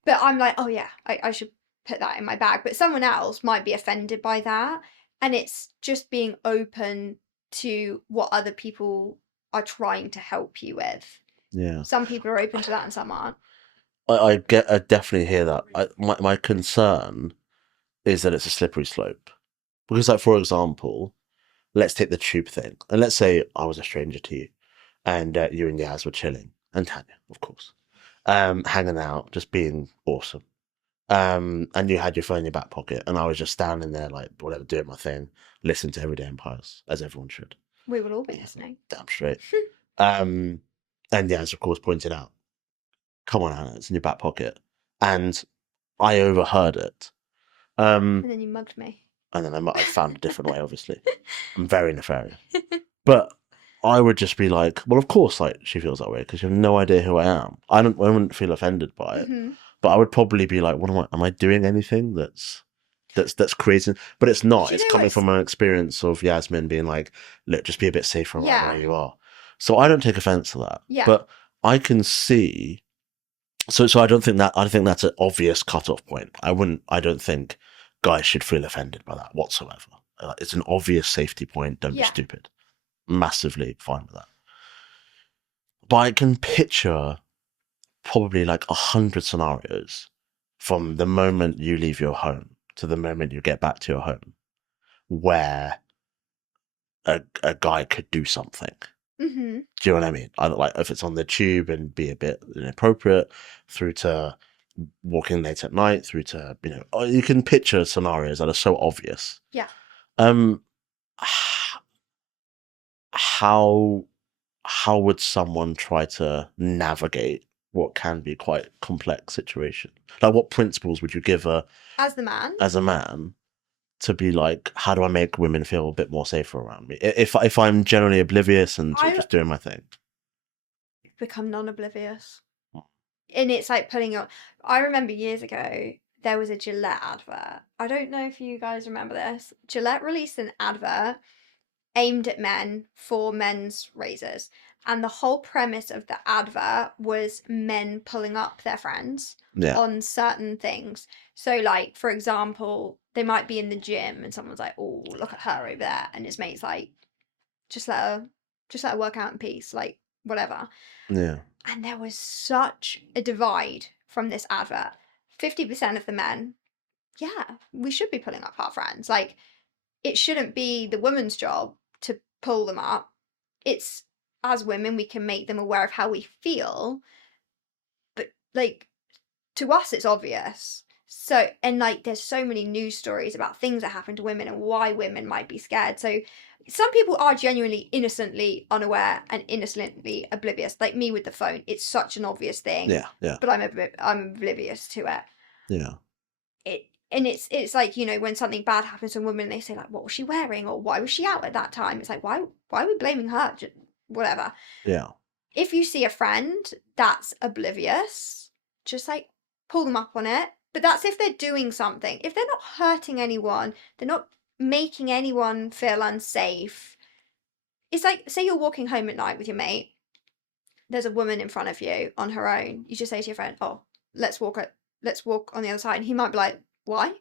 But I'm like, oh yeah, I should put that in my bag. But someone else might be offended by that. And it's just being open to what other people are trying to help you with. Yeah. Some people are open to that and some aren't. I definitely hear that. My concern is that it's a slippery slope. Because, like, for example, let's take the tube thing. And let's say I was a stranger to you and you and Yaz were chilling, and Tanya, of course, hanging out, just being awesome. And you had your phone in your back pocket, and I was just standing there, like, whatever, doing my thing, listening to Everyday Empires, as everyone should. We will all be listening. Damn straight. And Yaz, of course, pointed out, come on, Anna, it's in your back pocket. And I overheard it. And then you mugged me. And then I found a different way, obviously. I'm very nefarious. But I would just be like, well, of course, like, she feels that way because you have no idea who I am. I wouldn't feel offended by it, but I would probably be like, what am I doing anything that's creating? But it's not. Do you It's know coming what's- from an experience of Yasmin being like, look, just be a bit safer around Yeah. where you are. So I don't take offense to that. Yeah. But I can see. So I don't think that. I think that's an obvious cutoff point. I don't think guys should feel offended by that whatsoever. It's an obvious safety point. Don't be Yeah. stupid. Massively fine with that. But I can picture probably like 100 scenarios from the moment you leave your home to the moment you get back to your home where a guy could do something. Mm-hmm. Do you know what I mean? Like if it's on the tube and be a bit inappropriate, through to walking late at night, through to, you can picture scenarios that are so obvious. Yeah. How would someone try to navigate what can be quite a complex situation? Like, what principles would you give As the man? as a man to be like, how do I make women feel a bit more safer around me? If I'm generally oblivious and sort of just doing my thing. Become non-oblivious. And it's like putting your... I remember years ago, there was a Gillette advert. I don't know if you guys remember this. Gillette released an advert aimed at men for men's razors. And the whole premise of the advert was men pulling up their friends on certain things. So, like, for example, they might be in the gym and someone's like, oh, look at her over there. And his mate's like, just let her work out in peace, like, whatever. Yeah. And there was such a divide from this advert. 50% of the men, yeah, we should be pulling up our friends. Like, it shouldn't be the woman's job to pull them up. It's, as women, we can make them aware of how we feel. But, like, to us, it's obvious. So, and, like, there's so many news stories about things that happen to women and why women might be scared. So, some people are genuinely innocently unaware and innocently oblivious. Like me with the phone, it's such an obvious thing. Yeah. But I'm oblivious to it. Yeah. It's like, when something bad happens to a woman, they say like, what was she wearing, or why was she out at that time? It's like, why are we blaming her? Just, whatever. Yeah. If you see a friend that's oblivious, just like pull them up on it. But that's if they're doing something. If they're not hurting anyone, they're not making anyone feel unsafe. It's like, say you're walking home at night with your mate, there's a woman in front of you on her own. You just say to your friend, oh, let's walk on the other side. And he might be like, why?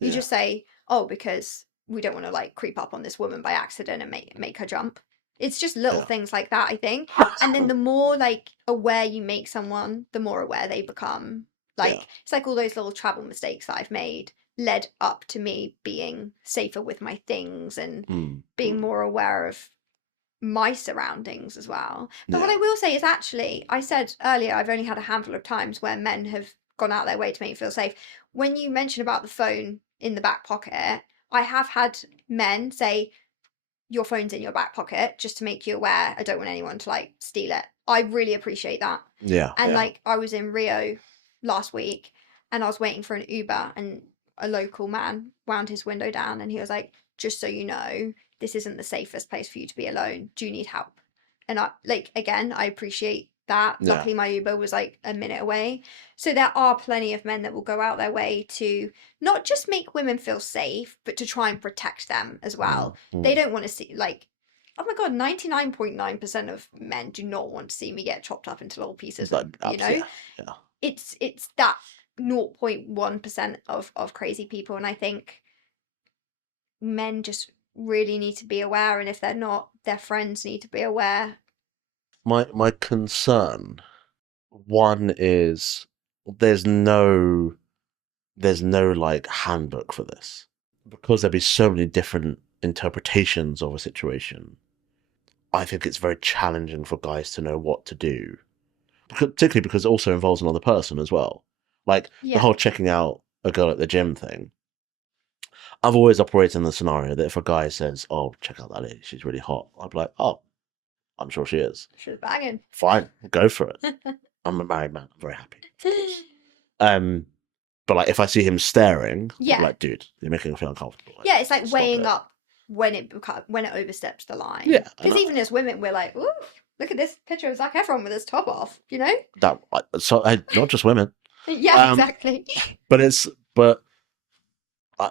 You just say, oh, because we don't want to like creep up on this woman by accident and make her jump. It's just little things like that, I think. And then the more like aware you make someone, the more aware they become. Like, it's like all those little travel mistakes that I've made led up to me being safer with my things and being more aware of my surroundings as well. But what I will say is, actually, I said earlier, I've only had a handful of times where men have gone out their way to make me feel safe. When you mentioned about the phone in the back pocket, I have had men say, your phone's in your back pocket just to make you aware. I don't want anyone to like steal it. I really appreciate that. Yeah. And yeah. like I was in Rio last week and I was waiting for an Uber and a local man wound his window down and he was like, just so you know, this isn't the safest place for you to be alone. Do you need help? And I like again, I appreciate that. Yeah. Luckily my Uber was like a minute away. So there are plenty of men that will go out their way to not just make women feel safe, but to try and protect them as well. They don't want to see like, oh my god, 99.9% of men do not want to see me get chopped up into little pieces. You know, yeah. It's that 0.1% of crazy people, and I think men just really need to be aware, and if they're not, their friends need to be aware. My concern, one is there's no like handbook for this, because there'd be so many different interpretations of a situation. I think it's very challenging for guys to know what to do, particularly because it also involves another person as well. Like the whole checking out a girl at the gym thing. I've always operated in the scenario that if a guy says, "Oh, check out that lady, she's really hot," I'd be like, "Oh, I'm sure she is. She's banging. Fine, go for it." I'm a married man. I'm very happy. But like if I see him staring, I'm like, dude, you're making me feel uncomfortable. Like, yeah, it's like weighing up when it oversteps the line. Yeah, because even as women, we're like, ooh, look at this picture of Zac Efron with his top off. You know, that not just women. Yeah, exactly. But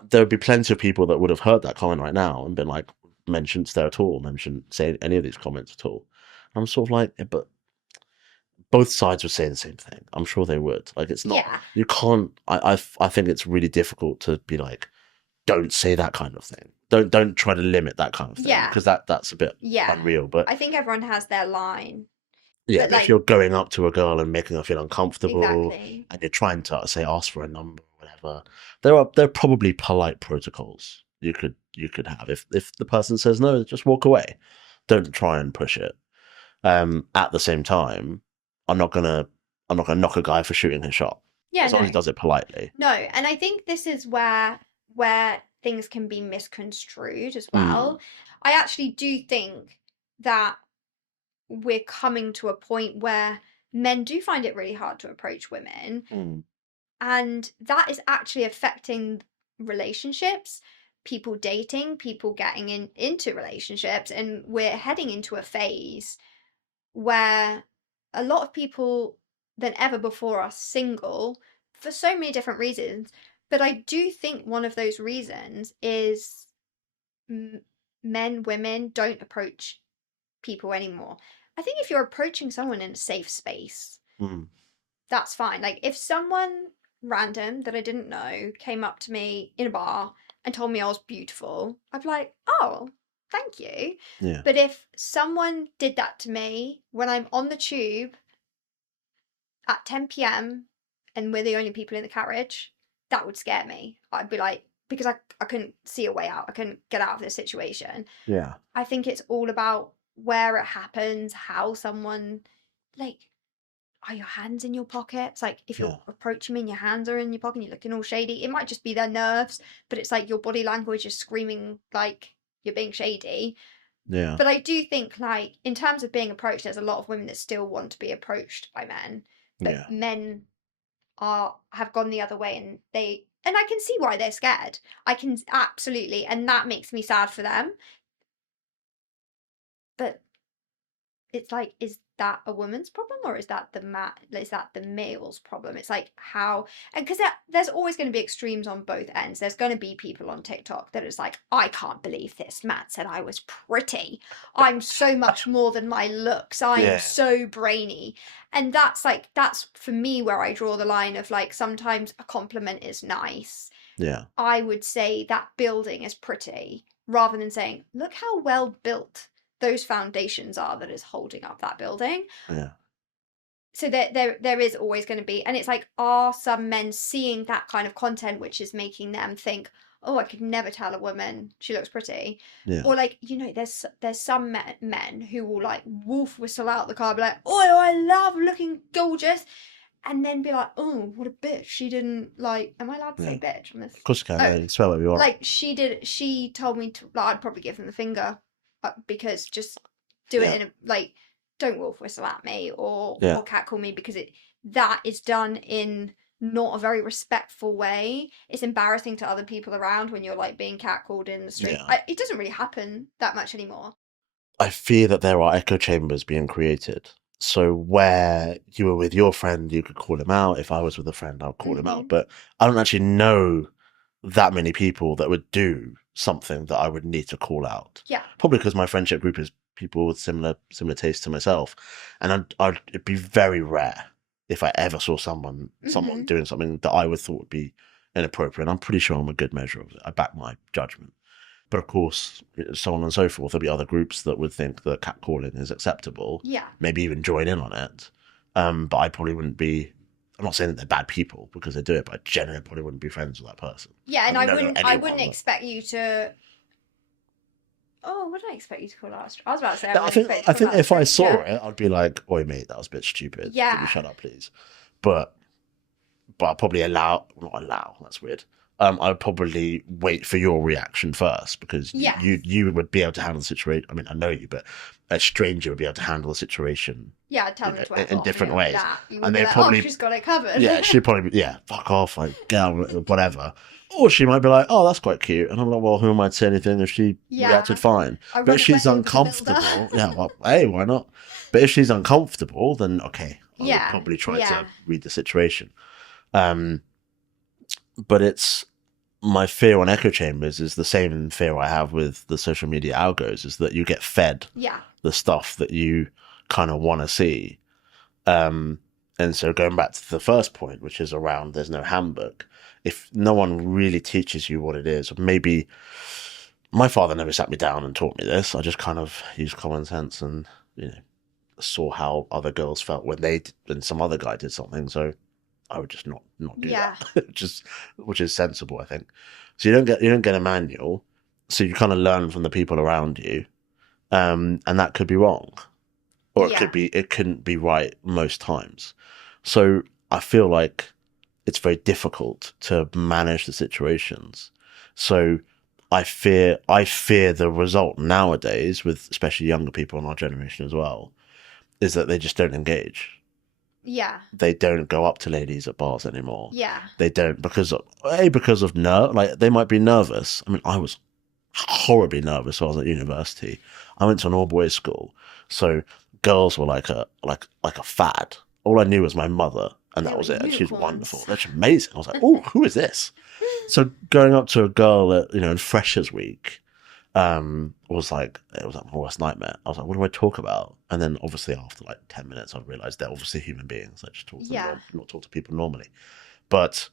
there would be plenty of people that would have heard that comment right now and been like, mentioned stare at all, say any of these comments at all. I'm sort of like, yeah, but both sides would say the same thing. I'm sure they would. Like, it's not, you can't, I think it's really difficult to be like, don't say that kind of thing. Don't try to limit that kind of thing. Yeah. Because that's a bit unreal. But I think everyone has their line. Yeah, but if you're going up to a girl and making her feel uncomfortable, and you're trying to say ask for a number or whatever, there are probably polite protocols you could have. If the person says no, just walk away. Don't try and push it. At the same time, I'm not gonna knock a guy for shooting his shot. Yeah, as long as he does it politely. No, and I think this is where things can be misconstrued as well. I actually do think that we're coming to a point where men do find it really hard to approach women, and that is actually affecting relationships, people dating, people getting into relationships, and we're heading into a phase where a lot of people than ever before are single for so many different reasons. But I do think one of those reasons is women don't approach people anymore. I think if you're approaching someone in a safe space, that's fine. Like if someone random that I didn't know came up to me in a bar and told me I was beautiful, I'd be like, oh, thank you. Yeah. But if someone did that to me when I'm on the tube at 10 p.m. and we're the only people in the carriage, that would scare me. I'd be like, because I couldn't see a way out. I couldn't get out of this situation. Yeah. I think it's all about where it happens, how someone, like, are your hands in your pockets? Like, if you're approaching me and your hands are in your pocket and you're looking all shady, it might just be their nerves, but it's like your body language is screaming like you're being shady. Yeah. But I do think, like, in terms of being approached, there's a lot of women that still want to be approached by men. But men have gone the other way, and I can see why they're scared. I can absolutely, and that makes me sad for them. But it's like, is that a woman's problem or is that the male's problem? It's like how, and because there's always going to be extremes on both ends. There's going to be people on TikTok that is like, I can't believe this. Matt said I was pretty. I'm so much more than my looks. I am so brainy. And that's for me where I draw the line of like, sometimes a compliment is nice. Yeah. I would say that building is pretty rather than saying, look how well built those foundations are that is holding up that building. Yeah. So there is always going to be, and it's like, are some men seeing that kind of content which is making them think, oh, I could never tell a woman she looks pretty? Yeah. Or like, you know, there's some men who will like wolf whistle out the car, be like, oh, I love looking gorgeous, and then be like, oh, what a bitch, she didn't like, am I allowed to say bitch on this? Of course you can. You swear whatever you want. Like she told me to, like, I'd probably give them the finger. because just do Yeah. it in a, like, don't wolf whistle at me or Yeah. catcall me, because that is done in not a very respectful way. It's embarrassing to other people around when you're like being catcalled in the street. Yeah. It doesn't really happen that much anymore. I fear that there are echo chambers being created. So where you were with your friend, you could call him out. If I was with a friend, I'll call him out. But I don't actually know that many people that would do something that I would need to call out. Yeah. Probably because my friendship group is people with similar tastes to myself, and it'd be very rare if I ever saw someone doing something that I would thought would be inappropriate. I'm pretty sure I'm a good measure of it. I back my judgment. But of course, so on and so forth, there'll be other groups that would think that catcalling is acceptable. Yeah. Maybe even join in on it. But I probably wouldn't be. I'm not saying that they're bad people because they do it, but I generally probably wouldn't be friends with that person. Yeah, and I wouldn't but... expect you to. Oh, what did I expect you to call us? I was about to say. I think if I saw it, I'd be like, "Oi, mate, that was a bit stupid. Yeah. Can you shut up, please?" But I'd probably not allow. That's weird. I'd probably wait for your reaction first because you would be able to handle the situation. I mean, I know you, but a stranger would be able to handle the situation. Yeah, I'd tell them to in different ways. And they probably, she's got it covered. Yeah, she'd probably be, fuck off, like, get out, whatever. Or she might be like, oh, that's quite cute. And I'm like, well, who am I to say anything if she reacted fine? But if she's uncomfortable, well, hey, why not? But if she's uncomfortable, then okay, I would probably try to read the situation. But it's my fear on echo chambers is the same fear I have with the social media algos, is that you get fed the stuff that you kind of want to see. And so going back to the first point, which is around there's no handbook, if no one really teaches you what it is, or maybe my father never sat me down and taught me this. I just kind of used common sense and, saw how other girls felt when some other guy did something. So I would just not do that, which is sensible, I think. So you don't get a manual, so you kind of learn from the people around you, and that could be wrong, or it couldn't be right most times. So I feel like it's very difficult to manage the situations. So I fear the result nowadays, with especially younger people in our generation as well, is that they just don't engage. Yeah. They don't go up to ladies at bars anymore. Yeah. They don't because of they might be nervous. I mean, I was horribly nervous when I was at university. I went to an all boys school, so girls were like a fad. All I knew was my mother, and that was it. And she was wonderful. That's amazing. I was like, oh, who is this? So going up to a girl at in Freshers Week, was like my worst nightmare. I was like, what do I talk about? And then obviously after like 10 minutes, I realized they're obviously human beings. I just talk to them, not talk to people normally. But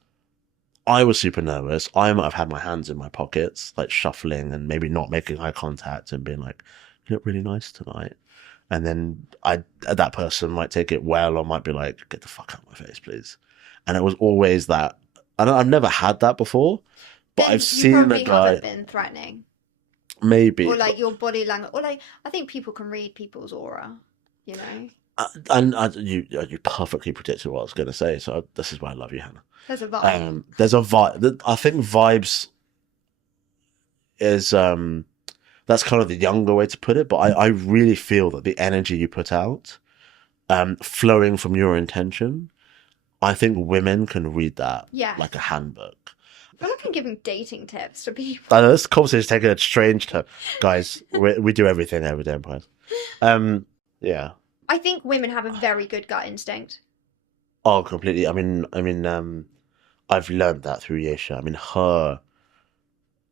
I was super nervous. I might have had my hands in my pockets, like shuffling and maybe not making eye contact and being like, you look really nice tonight. And then that person might take it well, or might be like, get the fuck out of my face, please. And it was always that. I've never had that before, but I've seen a guy. Haven't been threatening. Maybe. Or like your body language. Or like, I think people can read people's aura, And you perfectly predicted what I was going to say. So this is why I love you, Hannah. There's a vibe. There's a vibe. I think vibes is that's kind of the younger way to put it. But I really feel that the energy you put out, flowing from your intention, I think women can read that like a handbook. I feel like I'm giving dating tips to people. I know this conversation is taking a strange turn. Guys, we do everything every day, empires. Yeah. I think women have a very good gut instinct. Oh, completely. I mean, I've learned that through Yesha. I mean,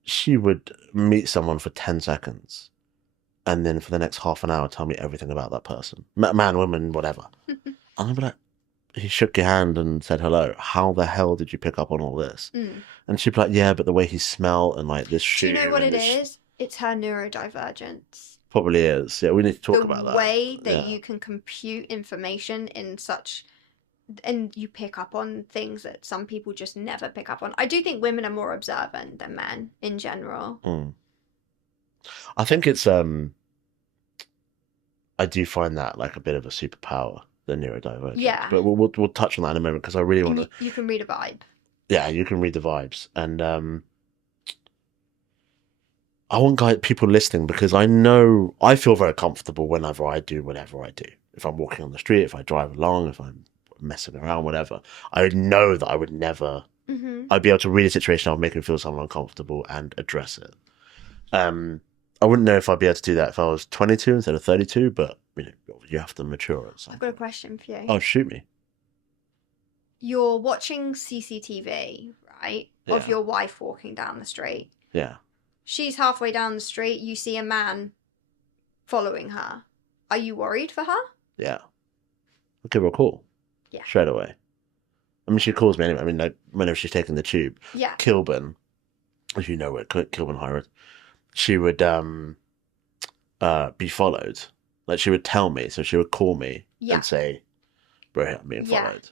she would meet someone for 10 seconds and then for the next half an hour tell me everything about that person. Man, woman, whatever. And I'd be like, he shook your hand and said hello. How the hell did you pick up on all this? And she'd be like, yeah, but the way he smelled and like this shoe. Do you know what it is? It's her neurodivergence. Probably is. Yeah, we need to talk about that. The way that you can compute information in such, and you pick up on things that some people just never pick up on. I do think women are more observant than men in general. I think it's I do find that like a bit of a superpower, the neurodivergence. Yeah. But we'll touch on that in a moment because I really want to. You can read a vibe. Yeah, you can read the vibes, and I want people listening, because I know I feel very comfortable whenever I do whatever I do. If I'm walking on the street, if I drive along, if I'm messing around, whatever, I would know that I would never. I'd be able to read a situation, I'll make me feel someone uncomfortable and address it. I wouldn't know if I'd be able to do that if I was 22 instead of 32, but you have to mature at some I've got a point. question for you. Oh, shoot me. You're watching CCTV, right? Of Yeah. your wife walking down the street. Yeah. She's halfway down the street. You see a man following her. Are you worried for her? Yeah. I'll give her a call. Yeah. Straight away. I mean, she calls me anyway. I mean, like, whenever she's taking the tube. Yeah. Kilburn, as you know, where Kilburn High Road, she would be followed. Like, she would tell me, so she would call me and say, "Bro, I'm being followed."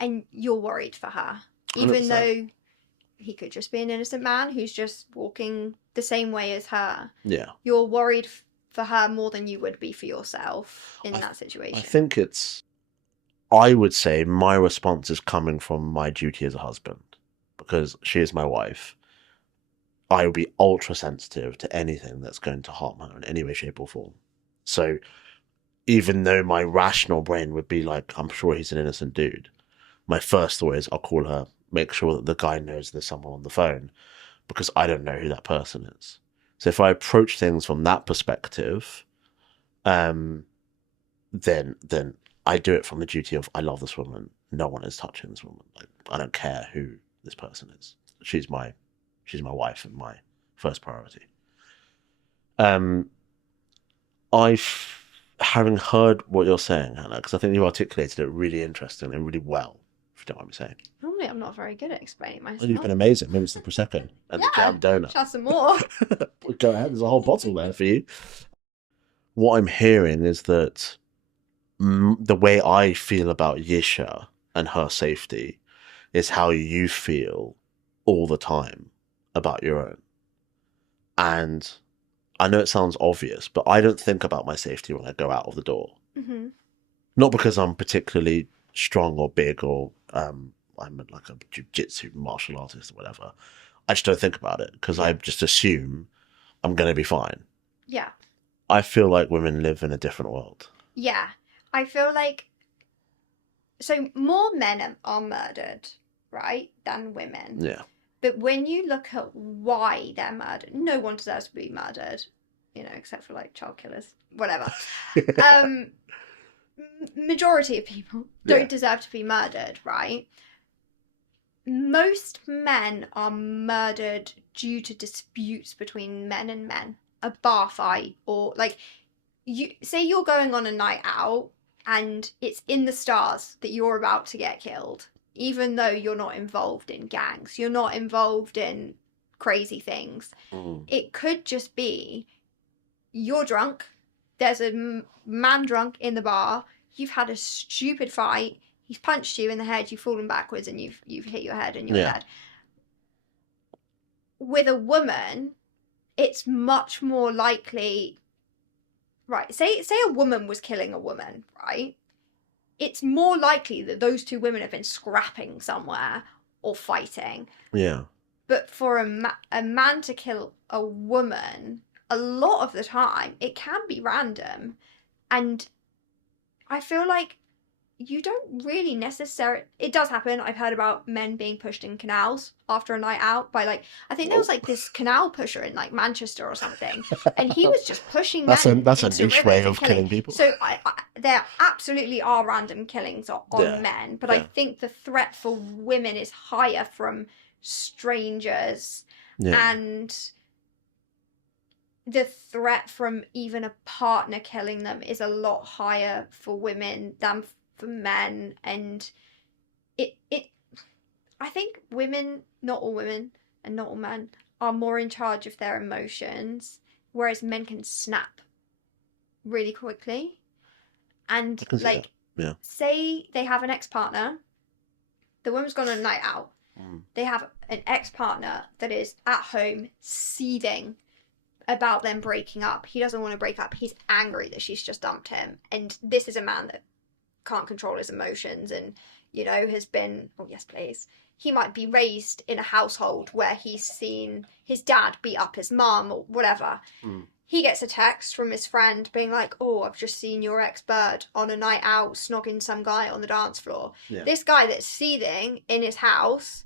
And you're worried for her, even 100%. though he could just be an innocent man who's just walking the same way as her. Yeah. You're worried for her more than you would be for yourself in that situation. I think I would say my response is coming from my duty as a husband, because she is my wife. I will be ultra sensitive to anything that's going to harm her in any way, shape, or form. So even though my rational brain would be like, I'm sure he's an innocent dude, my first thought is I'll call her, make sure that the guy knows there's someone on the phone, because I don't know who that person is. So if I approach things from that perspective, then I do it from the duty of, I love this woman. No one is touching this woman. Like, I don't care who this person is. She's my wife and my first priority. Having heard what you're saying, Hannah, because I think you articulated it really interestingly and really well, if you don't mind me saying. Normally, I'm not very good at explaining myself. Well, you've been amazing. Maybe it's the Prosecco and the jam donut. Have some more. Go ahead. There's a whole bottle there for you. What I'm hearing is that the way I feel about Yisha and her safety is how you feel all the time about your own. And I know it sounds obvious, but I don't think about my safety when I go out of the door. Mm-hmm. Not because I'm particularly strong or big or I'm like a jiu-jitsu martial artist or whatever. I just don't think about it because I just assume I'm going to be fine. Yeah. I feel like women live in a different world. Yeah. I feel like... So more men are murdered, right, than women. Yeah. But when you look at why they're murdered, no one deserves to be murdered, except for like child killers, whatever. Majority of people don't deserve to be murdered, right? Most men are murdered due to disputes between men and men, a bar fight, or like you're going on a night out and it's in the stars that you're about to get killed. Even though you're not involved in gangs, you're not involved in crazy things. It could just be you're drunk, there's a man drunk in the bar, you've had a stupid fight, he's punched you in the head, you've fallen backwards and you've hit your head and you're dead. With a woman, it's much more likely, right, say a woman was killing a woman, right? It's more likely that those two women have been scrapping somewhere or fighting. Yeah. But for a man to kill a woman, a lot of the time, it can be random. And I feel like you don't really necessarily... It does happen. I've heard about men being pushed in canals after a night out by I think there was this canal pusher in Manchester or something, and he was just pushing that's men a into niche way of killing people. So there absolutely are random killings on men, but I think the threat for women is higher from strangers, and the threat from even a partner killing them is a lot higher for women than for men. And I think women, not all women and not all men, are more in charge of their emotions, whereas men can snap really quickly. And say they have an ex-partner, the woman's gone on a night out, they have an ex-partner that is at home seething about them breaking up. He doesn't want to break up. He's angry that she's just dumped him. And this is a man that can't control his emotions and, has been, oh yes, please. he might be raised in a household where he's seen his dad beat up his mum or whatever. He gets a text from his friend being like, oh, I've just seen your ex-bird on a night out snogging some guy on the dance floor. Yeah. This guy that's seething in his house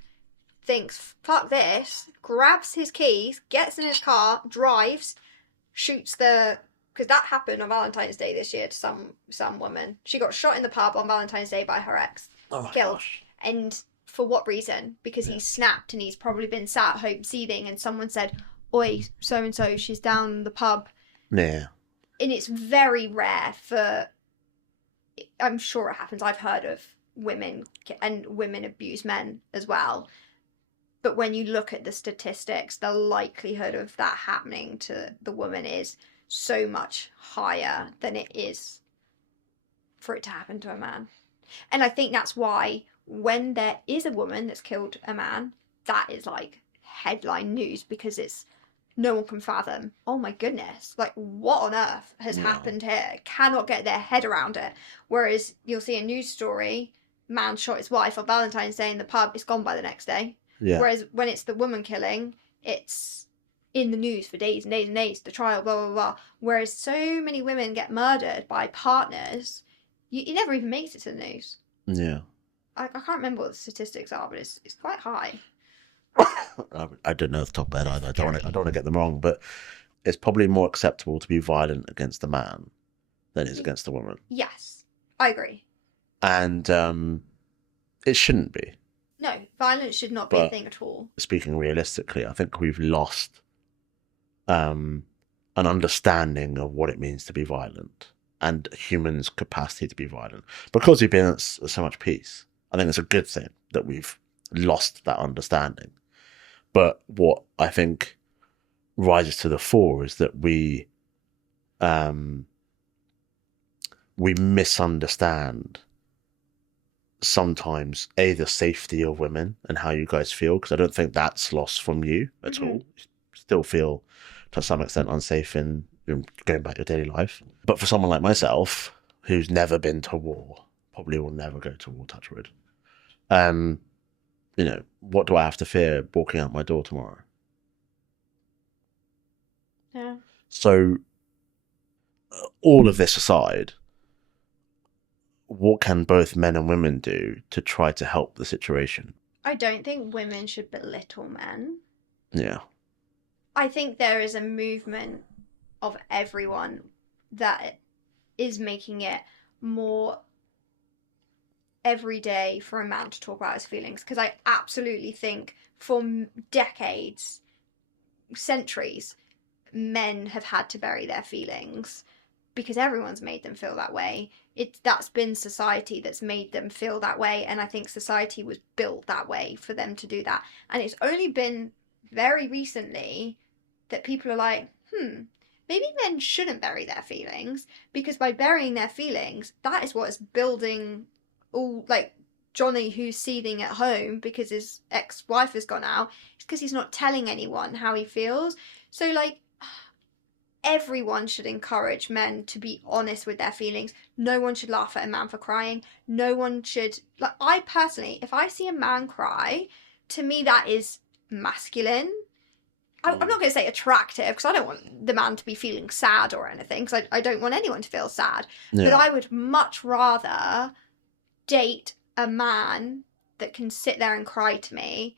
thinks, fuck this, grabs his keys, gets in his car, drives, shoots the... Because that happened on Valentine's Day this year to some woman. She got shot in the pub on Valentine's Day by her ex. Oh my Killed. gosh. And for what reason? Because he's snapped and he's probably been sat at home seething and someone said, oi, so-and-so, she's down the pub. Yeah. And it's very rare for... I'm sure it happens. I've heard of women, and women abuse men as well. But when you look at the statistics, the likelihood of that happening to the woman is so much higher than it is for it to happen to a man. And I think that's why when there is a woman that's killed a man, that is like headline news, because it's no one can fathom, oh my goodness, like what on earth has happened here? Cannot get their head around it. Whereas you'll see a news story, man shot his wife on Valentine's Day in the pub, it's gone by the next day. Yeah. Whereas when it's the woman killing, it's in the news for days and days and days, the trial, blah, blah, blah. Whereas so many women get murdered by partners, it never even makes it to the news. Yeah. I can't remember what the statistics are, but it's quite high. I don't know off the top of my head either. I don't want to get them wrong, but it's probably more acceptable to be violent against a man than it is against a woman. Yes, I agree. And it shouldn't be. No, violence should not be a thing at all. Speaking realistically, I think we've lost an understanding of what it means to be violent and humans' capacity to be violent. Because we've been at so much peace, I think it's a good thing that we've lost that understanding. But what I think rises to the fore is that we misunderstand sometimes the safety of women and how you guys feel, because I don't think that's lost from you at all. You still feel to some extent unsafe in going about your daily life. But for someone like myself, who's never been to war, probably will never go to war, touch wood, what do I have to fear walking out my door tomorrow? Yeah. So all of this aside, what can both men and women do to try to help the situation? I don't think women should belittle men. Yeah. I think there is a movement of everyone that is making it more everyday for a man to talk about his feelings. Because I absolutely think for decades, centuries, men have had to bury their feelings because everyone's made them feel that way. That's been society that's made them feel that way, and I think society was built that way for them to do that. And it's only been very recently that people are like, maybe men shouldn't bury their feelings, because by burying their feelings, that is what is building all, like Johnny who's seething at home because his ex-wife has gone out. It's because he's not telling anyone how he feels. So like, everyone should encourage men to be honest with their feelings. No one should laugh at a man for crying. No one should... Like, I personally, if I see a man cry, to me that is masculine. I'm not going to say attractive, because I don't want the man to be feeling sad or anything, because I don't want anyone to feel sad. Yeah. But I would much rather date a man that can sit there and cry to me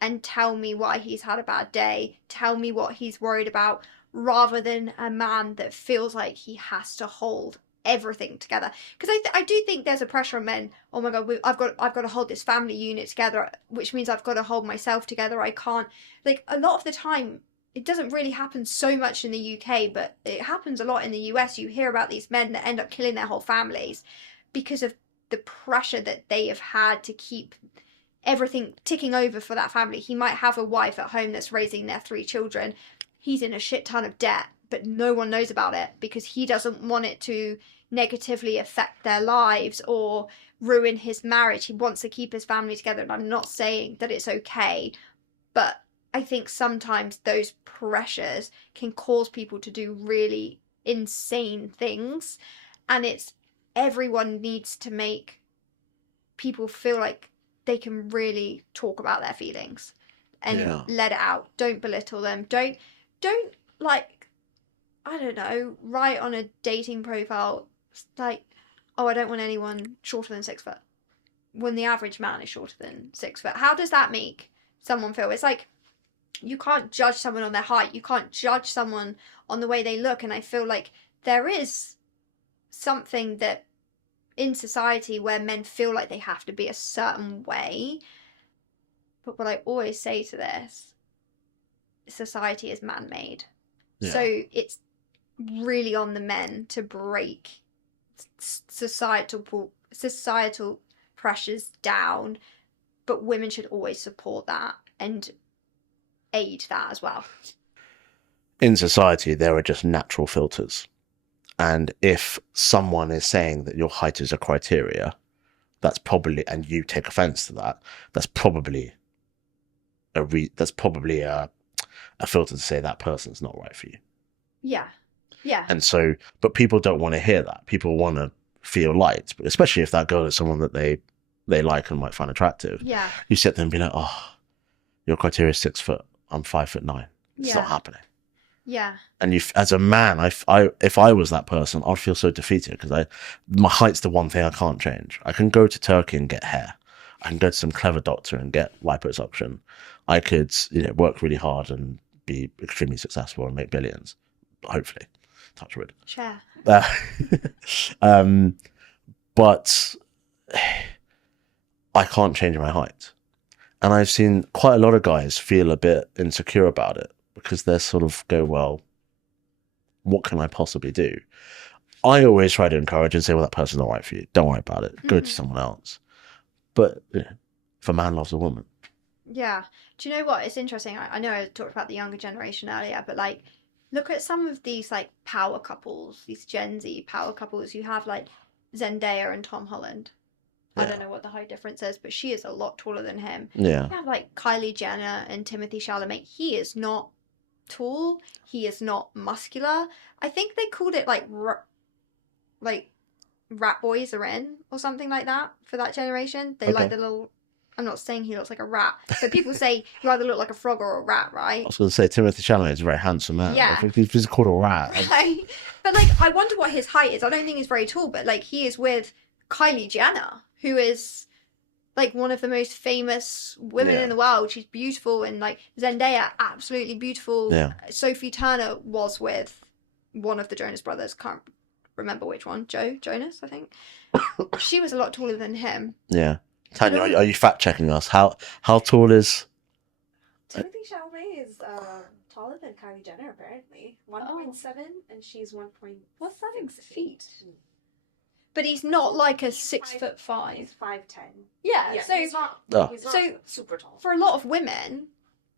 and tell me why he's had a bad day, tell me what he's worried about, rather than a man that feels like he has to hold everything together. Because I do think there's a pressure on men. Oh my god, I've got to hold this family unit together, which means I've got to hold myself together. I can't, like, a lot of the time it doesn't really happen so much in the UK, but it happens a lot in the US. You hear about these men that end up killing their whole families because of the pressure that they have had to keep everything ticking over for that family. He might have a wife at home that's raising their 3 children. He's in a shit ton of debt, but no one knows about it because he doesn't want it to negatively affect their lives or ruin his marriage. He wants to keep his family together, and I'm not saying that it's okay, but I think sometimes those pressures can cause people to do really insane things, and everyone needs to make people feel like they can really talk about their feelings and Yeah. let it out. Don't belittle them. Don't like, I don't know, write on a dating profile like, oh, I don't want anyone shorter than 6 foot, when the average man is shorter than 6 foot. How does that make someone feel? It's like, you can't judge someone on their height. You can't judge someone on the way they look. And I feel like there is something that in society where men feel like they have to be a certain way. But what I always say to this, society is man-made. Yeah. So it's really on the men to break societal pressures down, but women should always support that and aid that as well. In society, there are just natural filters. And if someone is saying that your height is a criteria, that's probably, and you take offense to that, that's probably a filter to say that person's not right for you. Yeah. Yeah. And so, but people don't want to hear that. People want to feel liked, but especially if that girl is someone that they like and might find attractive. Yeah. You sit there and be like, oh, your criteria is 6 foot. I'm 5'9". It's Yeah. not happening. Yeah. And as a man, if I was that person, I'd feel so defeated because my height's the one thing I can't change. I can go to Turkey and get hair. I can go to some clever doctor and get liposuction. I could, work really hard and be extremely successful and make billions. Hopefully, touch wood. Sure. But I can't change my height. And I've seen quite a lot of guys feel a bit insecure about it because they're sort of go, well, what can I possibly do? I always try to encourage and say, well, that person's not right for you. Don't worry about it. Go to someone else. But if a man loves a woman. Yeah. Do you know what? It's interesting. I know I talked about the younger generation earlier, but like, look at some of these like power couples, these Gen Z power couples. You have like Zendaya and Tom Holland. I don't know what the height difference is, but she is a lot taller than him. Yeah. You have like Kylie Jenner and Timothée Chalamet. He is not tall. He is not muscular. I think they called it like rat boys are in or something like that for that generation. They like the little. I'm not saying he looks like a rat, but people say you either look like a frog or a rat, right? I was going to say Timothée Chalamet is a very handsome man. Yeah. If he's called a rat. Right. But like, I wonder what his height is. I don't think he's very tall, but like, he is with Kylie Jenner, who is like one of the most famous women in the world. She's beautiful, and like Zendaya, absolutely beautiful. Yeah. Sophie Turner was with one of the Jonas brothers. Can't remember which one. Jonas, I think. She was a lot taller than him. Yeah. Tanya, are you fact checking us? How tall is Timothée Chalamet is taller than Kylie Jenner, apparently. 1.7, and she's 1. What's that in feet? But he's not like a 6'5". He's 5'10". Yeah, so he's not super tall. For a lot of women,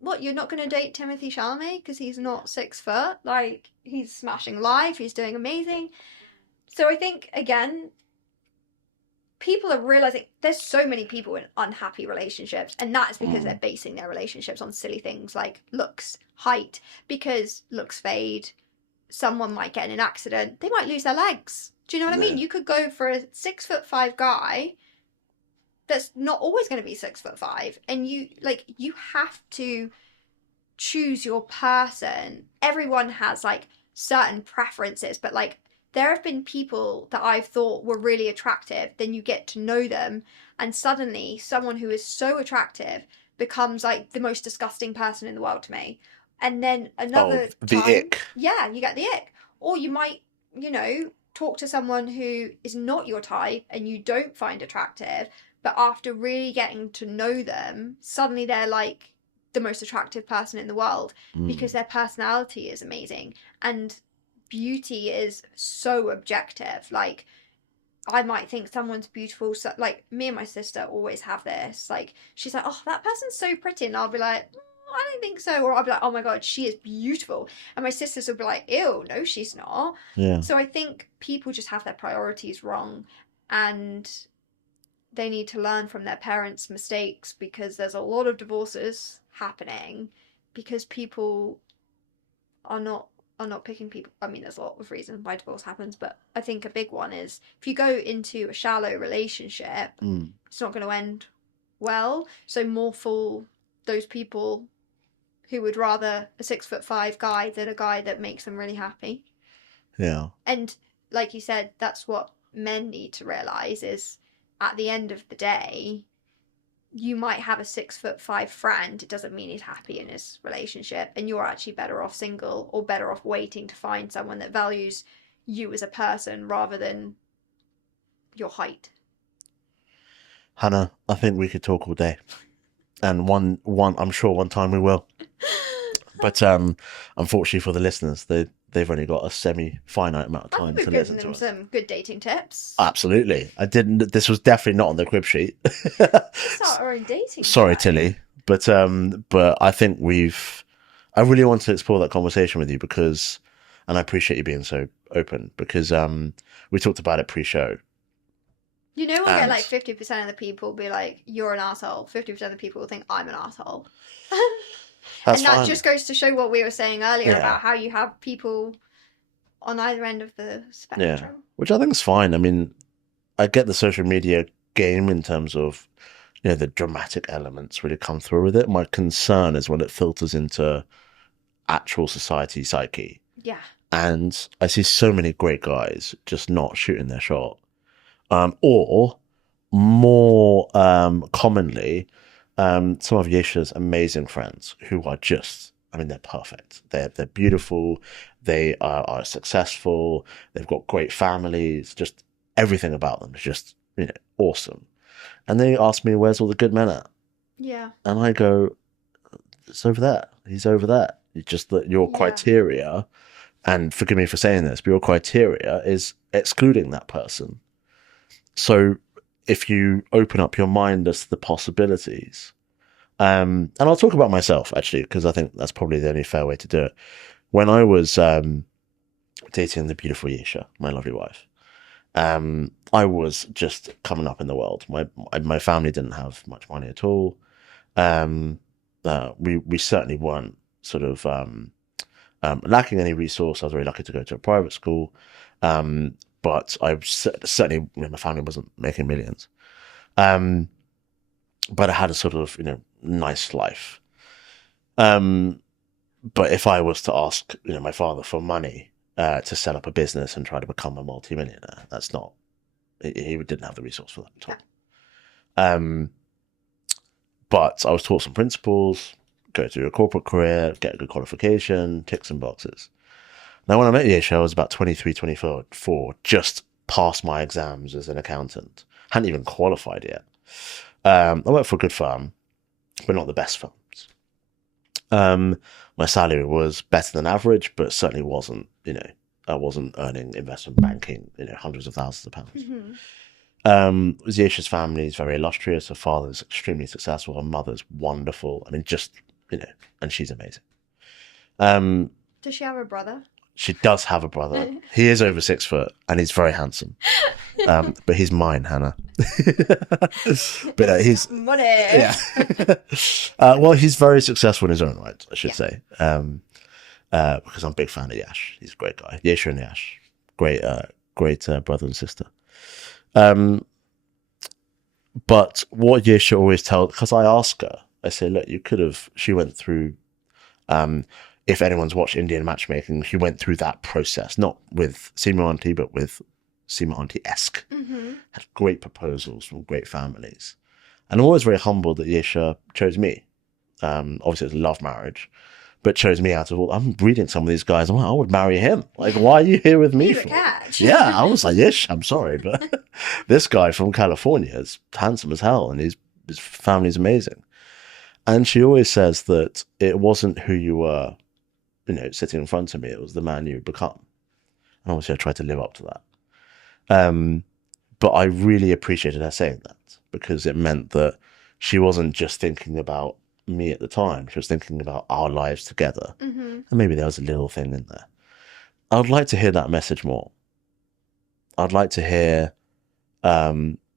what, you're not going to date Timothée Chalamet because he's not 6 foot? Like, he's smashing live, he's doing amazing. So I think, again, people are realizing there's so many people in unhappy relationships, and that's because they're basing their relationships on silly things like looks, height, because looks fade. Someone might get in an accident, they might lose their legs. Do you know what I mean? You could go for a 6'5" guy that's not always going to be 6'5", and you have to choose your person. Everyone has like certain preferences, but like, there have been people that I've thought were really attractive, then you get to know them, and suddenly someone who is so attractive becomes like the most disgusting person in the world to me. And then another the time, ick. Yeah, you get the ick. Or you might, talk to someone who is not your type and you don't find attractive, but after really getting to know them, suddenly they're like the most attractive person in the world because their personality is amazing. And beauty is so objective. Like, I might think someone's beautiful, so like me and my sister always have this, like, she's like, oh, that person's so pretty, and I'll be like, I don't think so. Or I'll be like, oh my god, she is beautiful, and my sisters will be like, ew, no, she's not. Yeah. So I think people just have their priorities wrong, and they need to learn from their parents' mistakes, because there's a lot of divorces happening because people are not picking people. I mean, there's a lot of reasons why divorce happens, but I think a big one is if you go into a shallow relationship, it's not going to end well. So more for those people who would rather a 6'5" guy than a guy that makes them really happy. Yeah. And like you said, that's what men need to realize is at the end of the day, you might have a 6'5" friend. It doesn't mean he's happy in his relationship, and you're actually better off single or better off waiting to find someone that values you as a person rather than your height. Hannah, I think we could talk all day. And one I'm sure one time we will. But unfortunately for the listeners, they've only got a semi-finite amount of I time think to we've listen given to them us. some good dating tips. Absolutely. This was definitely not on the crib sheet. Start our own dating. Sorry, show. Tilly. But I think I really want to explore that conversation with you because, and I appreciate you being so open because we talked about it pre-show. You know, we'll get And- like 50% of the people be like, you're an asshole. 50% of the people will think I'm an asshole. That's and that fine. just goes to show what we were saying earlier Yeah. about how you have people on either end of the spectrum. Yeah, which I think is fine. I mean, I get the social media game in terms of, the dramatic elements really come through with it. My concern is when it filters into actual society psyche. Yeah. And I see so many great guys just not shooting their shot. Or more commonly, some of Yesha's amazing friends who are they're perfect. They're beautiful. They are successful. They've got great families. Just everything about them is just, awesome. And they ask me, where's all the good men at? Yeah. And I go, it's over there. He's over there. It's just that your Yeah. criteria, and forgive me for saying this, but your criteria is excluding that person. So if you open up your mind as to the possibilities, and I'll talk about myself actually, because I think that's probably the only fair way to do it. When I was dating the beautiful Yesha, my lovely wife, I was just coming up in the world. My family didn't have much money at all. We certainly weren't sort of lacking any resource. I was very lucky to go to a private school. But I certainly, my family wasn't making millions. But I had a sort of, nice life. But if I was to ask, my father for money to set up a business and try to become a multimillionaire, that's not, he didn't have the resource for that at all. But I was taught some principles, go through a corporate career, get a good qualification, tick some boxes. Now, when I met Yesha, I was about 23, 24, just passed my exams as an accountant. Hadn't even qualified yet. I worked for a good firm, but not the best firms. My salary was better than average, but certainly wasn't, I wasn't earning investment banking, hundreds of thousands of pounds. Mm-hmm. Yesha's family is very illustrious. Her father's extremely successful. Her mother's wonderful. I mean, just, and she's amazing. Does she have a brother? She does have a brother. He is over 6 foot and he's very handsome. But he's mine, Hannah. But he's money. Yeah. Well, he's very successful in his own right, I should say. Because I'm a big fan of Yash. He's a great guy. Yesha and Yash, great brother and sister. But what Yesha always tells, because I ask her, I say, look, you could have. She went through. If anyone's watched Indian matchmaking, she went through that process, not with Seema Auntie, but with Seema Auntie-esque. Mm-hmm. Had great proposals from great families. And I'm always very humbled that Yesha chose me. Obviously, it was a love marriage, but chose me out of all. I'm reading some of these guys. I'm like, I would marry him. Like, why are you here with me He's a for? catch. Yeah, I was like, Yesh, I'm sorry, but this guy from California is handsome as hell, and his family's amazing. And she always says that it wasn't who you were, sitting in front of me. It was the man you become. And obviously, I tried to live up to that. But I really appreciated her saying that because it meant that she wasn't just thinking about me at the time. She was thinking about our lives together. Mm-hmm. And maybe there was a little thing in there. I would like to hear that message more. I'd like to hear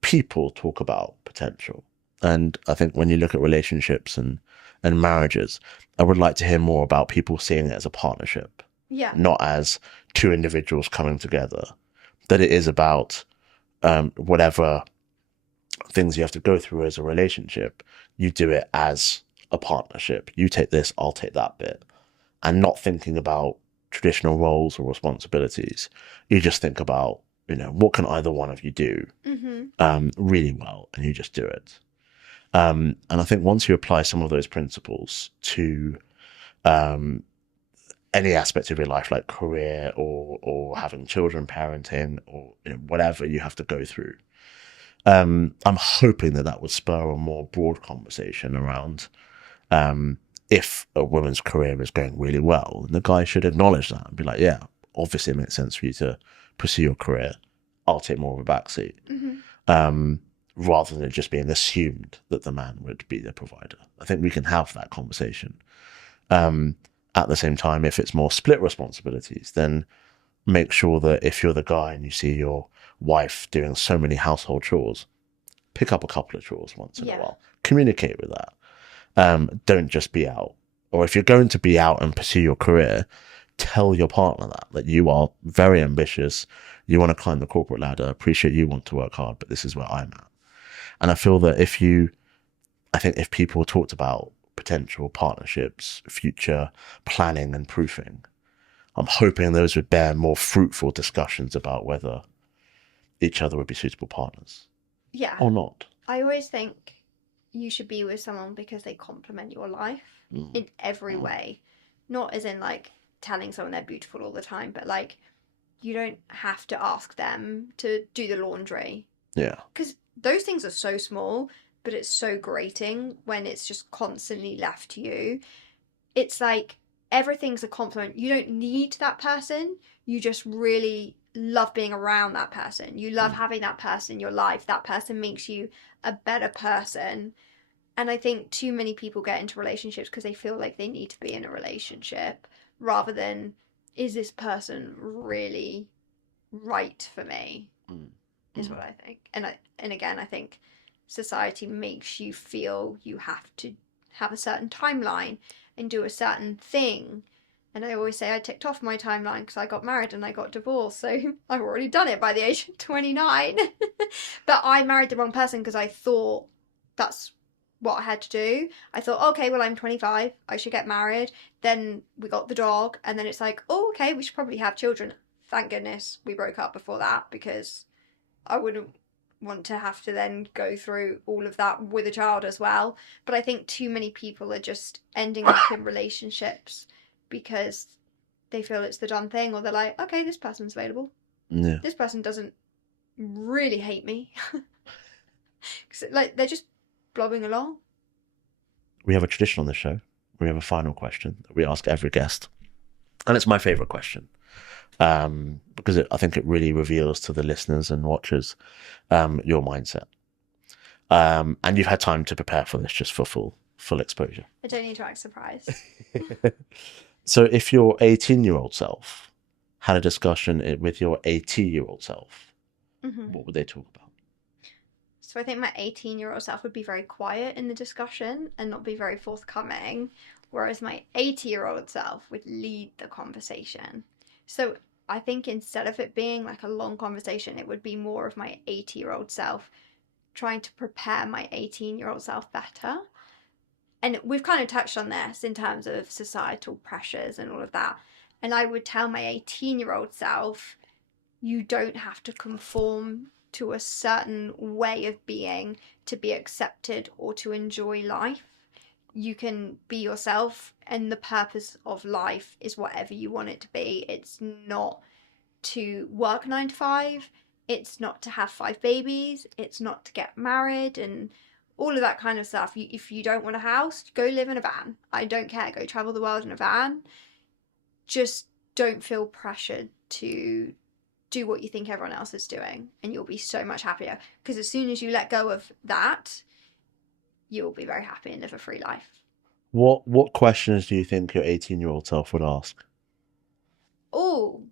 people talk about potential. And I think when you look at relationships and marriages, I would like to hear more about people seeing it as a partnership, Yeah. not as two individuals coming together. That it is about whatever things you have to go through as a relationship, you do it as a partnership. You take this, I'll take that bit, and not thinking about traditional roles or responsibilities. You just think about, what can either one of you do really well, and you just do it. And I think once you apply some of those principles to any aspect of your life, like career or having children, parenting, or whatever you have to go through, I'm hoping that would spur a more broad conversation around if a woman's career is going really well, and the guy should acknowledge that and be like, yeah, obviously it makes sense for you to pursue your career. I'll take more of a backseat. Rather than it just being assumed that the man would be the provider. I think we can have that conversation. At the same time, if it's more split responsibilities, then make sure that if you're the guy and you see your wife doing so many household chores, pick up a couple of chores once in a while. Communicate with that. Don't just be out. Or if you're going to be out and pursue your career, tell your partner that you are very ambitious. You want to climb the corporate ladder. Appreciate you want to work hard, but this is where I'm at. And I feel that if people talked about potential partnerships, future planning and proofing, I'm hoping those would bear more fruitful discussions about whether each other would be suitable partners. Yeah. Or not. I always think you should be with someone because they complement your life in every way. Not as in like telling someone they're beautiful all the time, but like you don't have to ask them to do the laundry. Yeah. Because those things are so small, but it's so grating when it's just constantly left to you. It's like everything's a compliment. You don't need that person. You just really love being around that person. You love having that person in your life. That person makes you a better person. And I think too many people get into relationships because they feel like they need to be in a relationship rather than, is this person really right for me? Is what I think. And again, I think society makes you feel you have to have a certain timeline and do a certain thing. And I always say I ticked off my timeline because I got married and I got divorced. So I've already done it by the age of 29. But I married the wrong person because I thought that's what I had to do. I thought, okay, well, I'm 25. I should get married. Then we got the dog. And then it's like, oh, okay, we should probably have children. Thank goodness we broke up before that because I wouldn't want to have to then go through all of that with a child as well. But I think too many people are just ending up in relationships because they feel it's the done thing, or they're like, okay, this person's available. Yeah. This person doesn't really hate me. Like they're just blobbing along. We have a tradition on this show. We have a final question that we ask every guest. And it's my favourite question. Because I think it really reveals to the listeners and watchers your mindset. And you've had time to prepare for this, just for full exposure. I don't need to act surprised. So if your 18-year-old self had a discussion with your 80-year-old self, what would they talk about? So I think my 18-year-old self would be very quiet in the discussion and not be very forthcoming, whereas my 80-year-old self would lead the conversation. So I think instead of it being like a long conversation, it would be more of my 80-year-old self trying to prepare my 18-year-old self better. And we've kind of touched on this in terms of societal pressures and all of that. And I would tell my 18-year-old self, you don't have to conform to a certain way of being to be accepted or to enjoy life. You can be yourself, and the purpose of life is whatever you want it to be. It's not to work 9 to 5. It's not to have 5 babies. It's not to get married and all of that kind of stuff. If you don't want a house, go live in a van. I don't care. Go travel the world in a van. Just don't feel pressured to do what you think everyone else is doing, and you'll be so much happier. Because as soon as you let go of that, you'll be very happy and live a free life. What questions do you think your 18-year-old self would ask? Oh,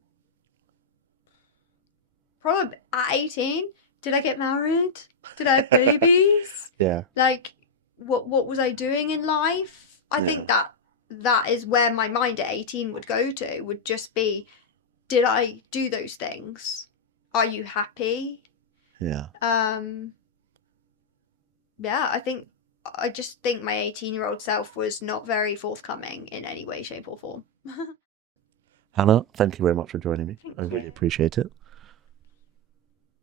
probably at 18, did I get married? Did I have babies? Yeah. Like, what was I doing in life? I think that is where my mind at 18 would go to, would just be, did I do those things? Are you happy? Yeah. yeah, I just think my 18-year-old self was not very forthcoming in any way, shape, or form. Hannah, thank you very much for joining me. Thank I really you. appreciate it.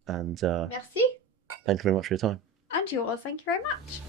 And Merci. thank you very much for your time. And yours, thank you very much.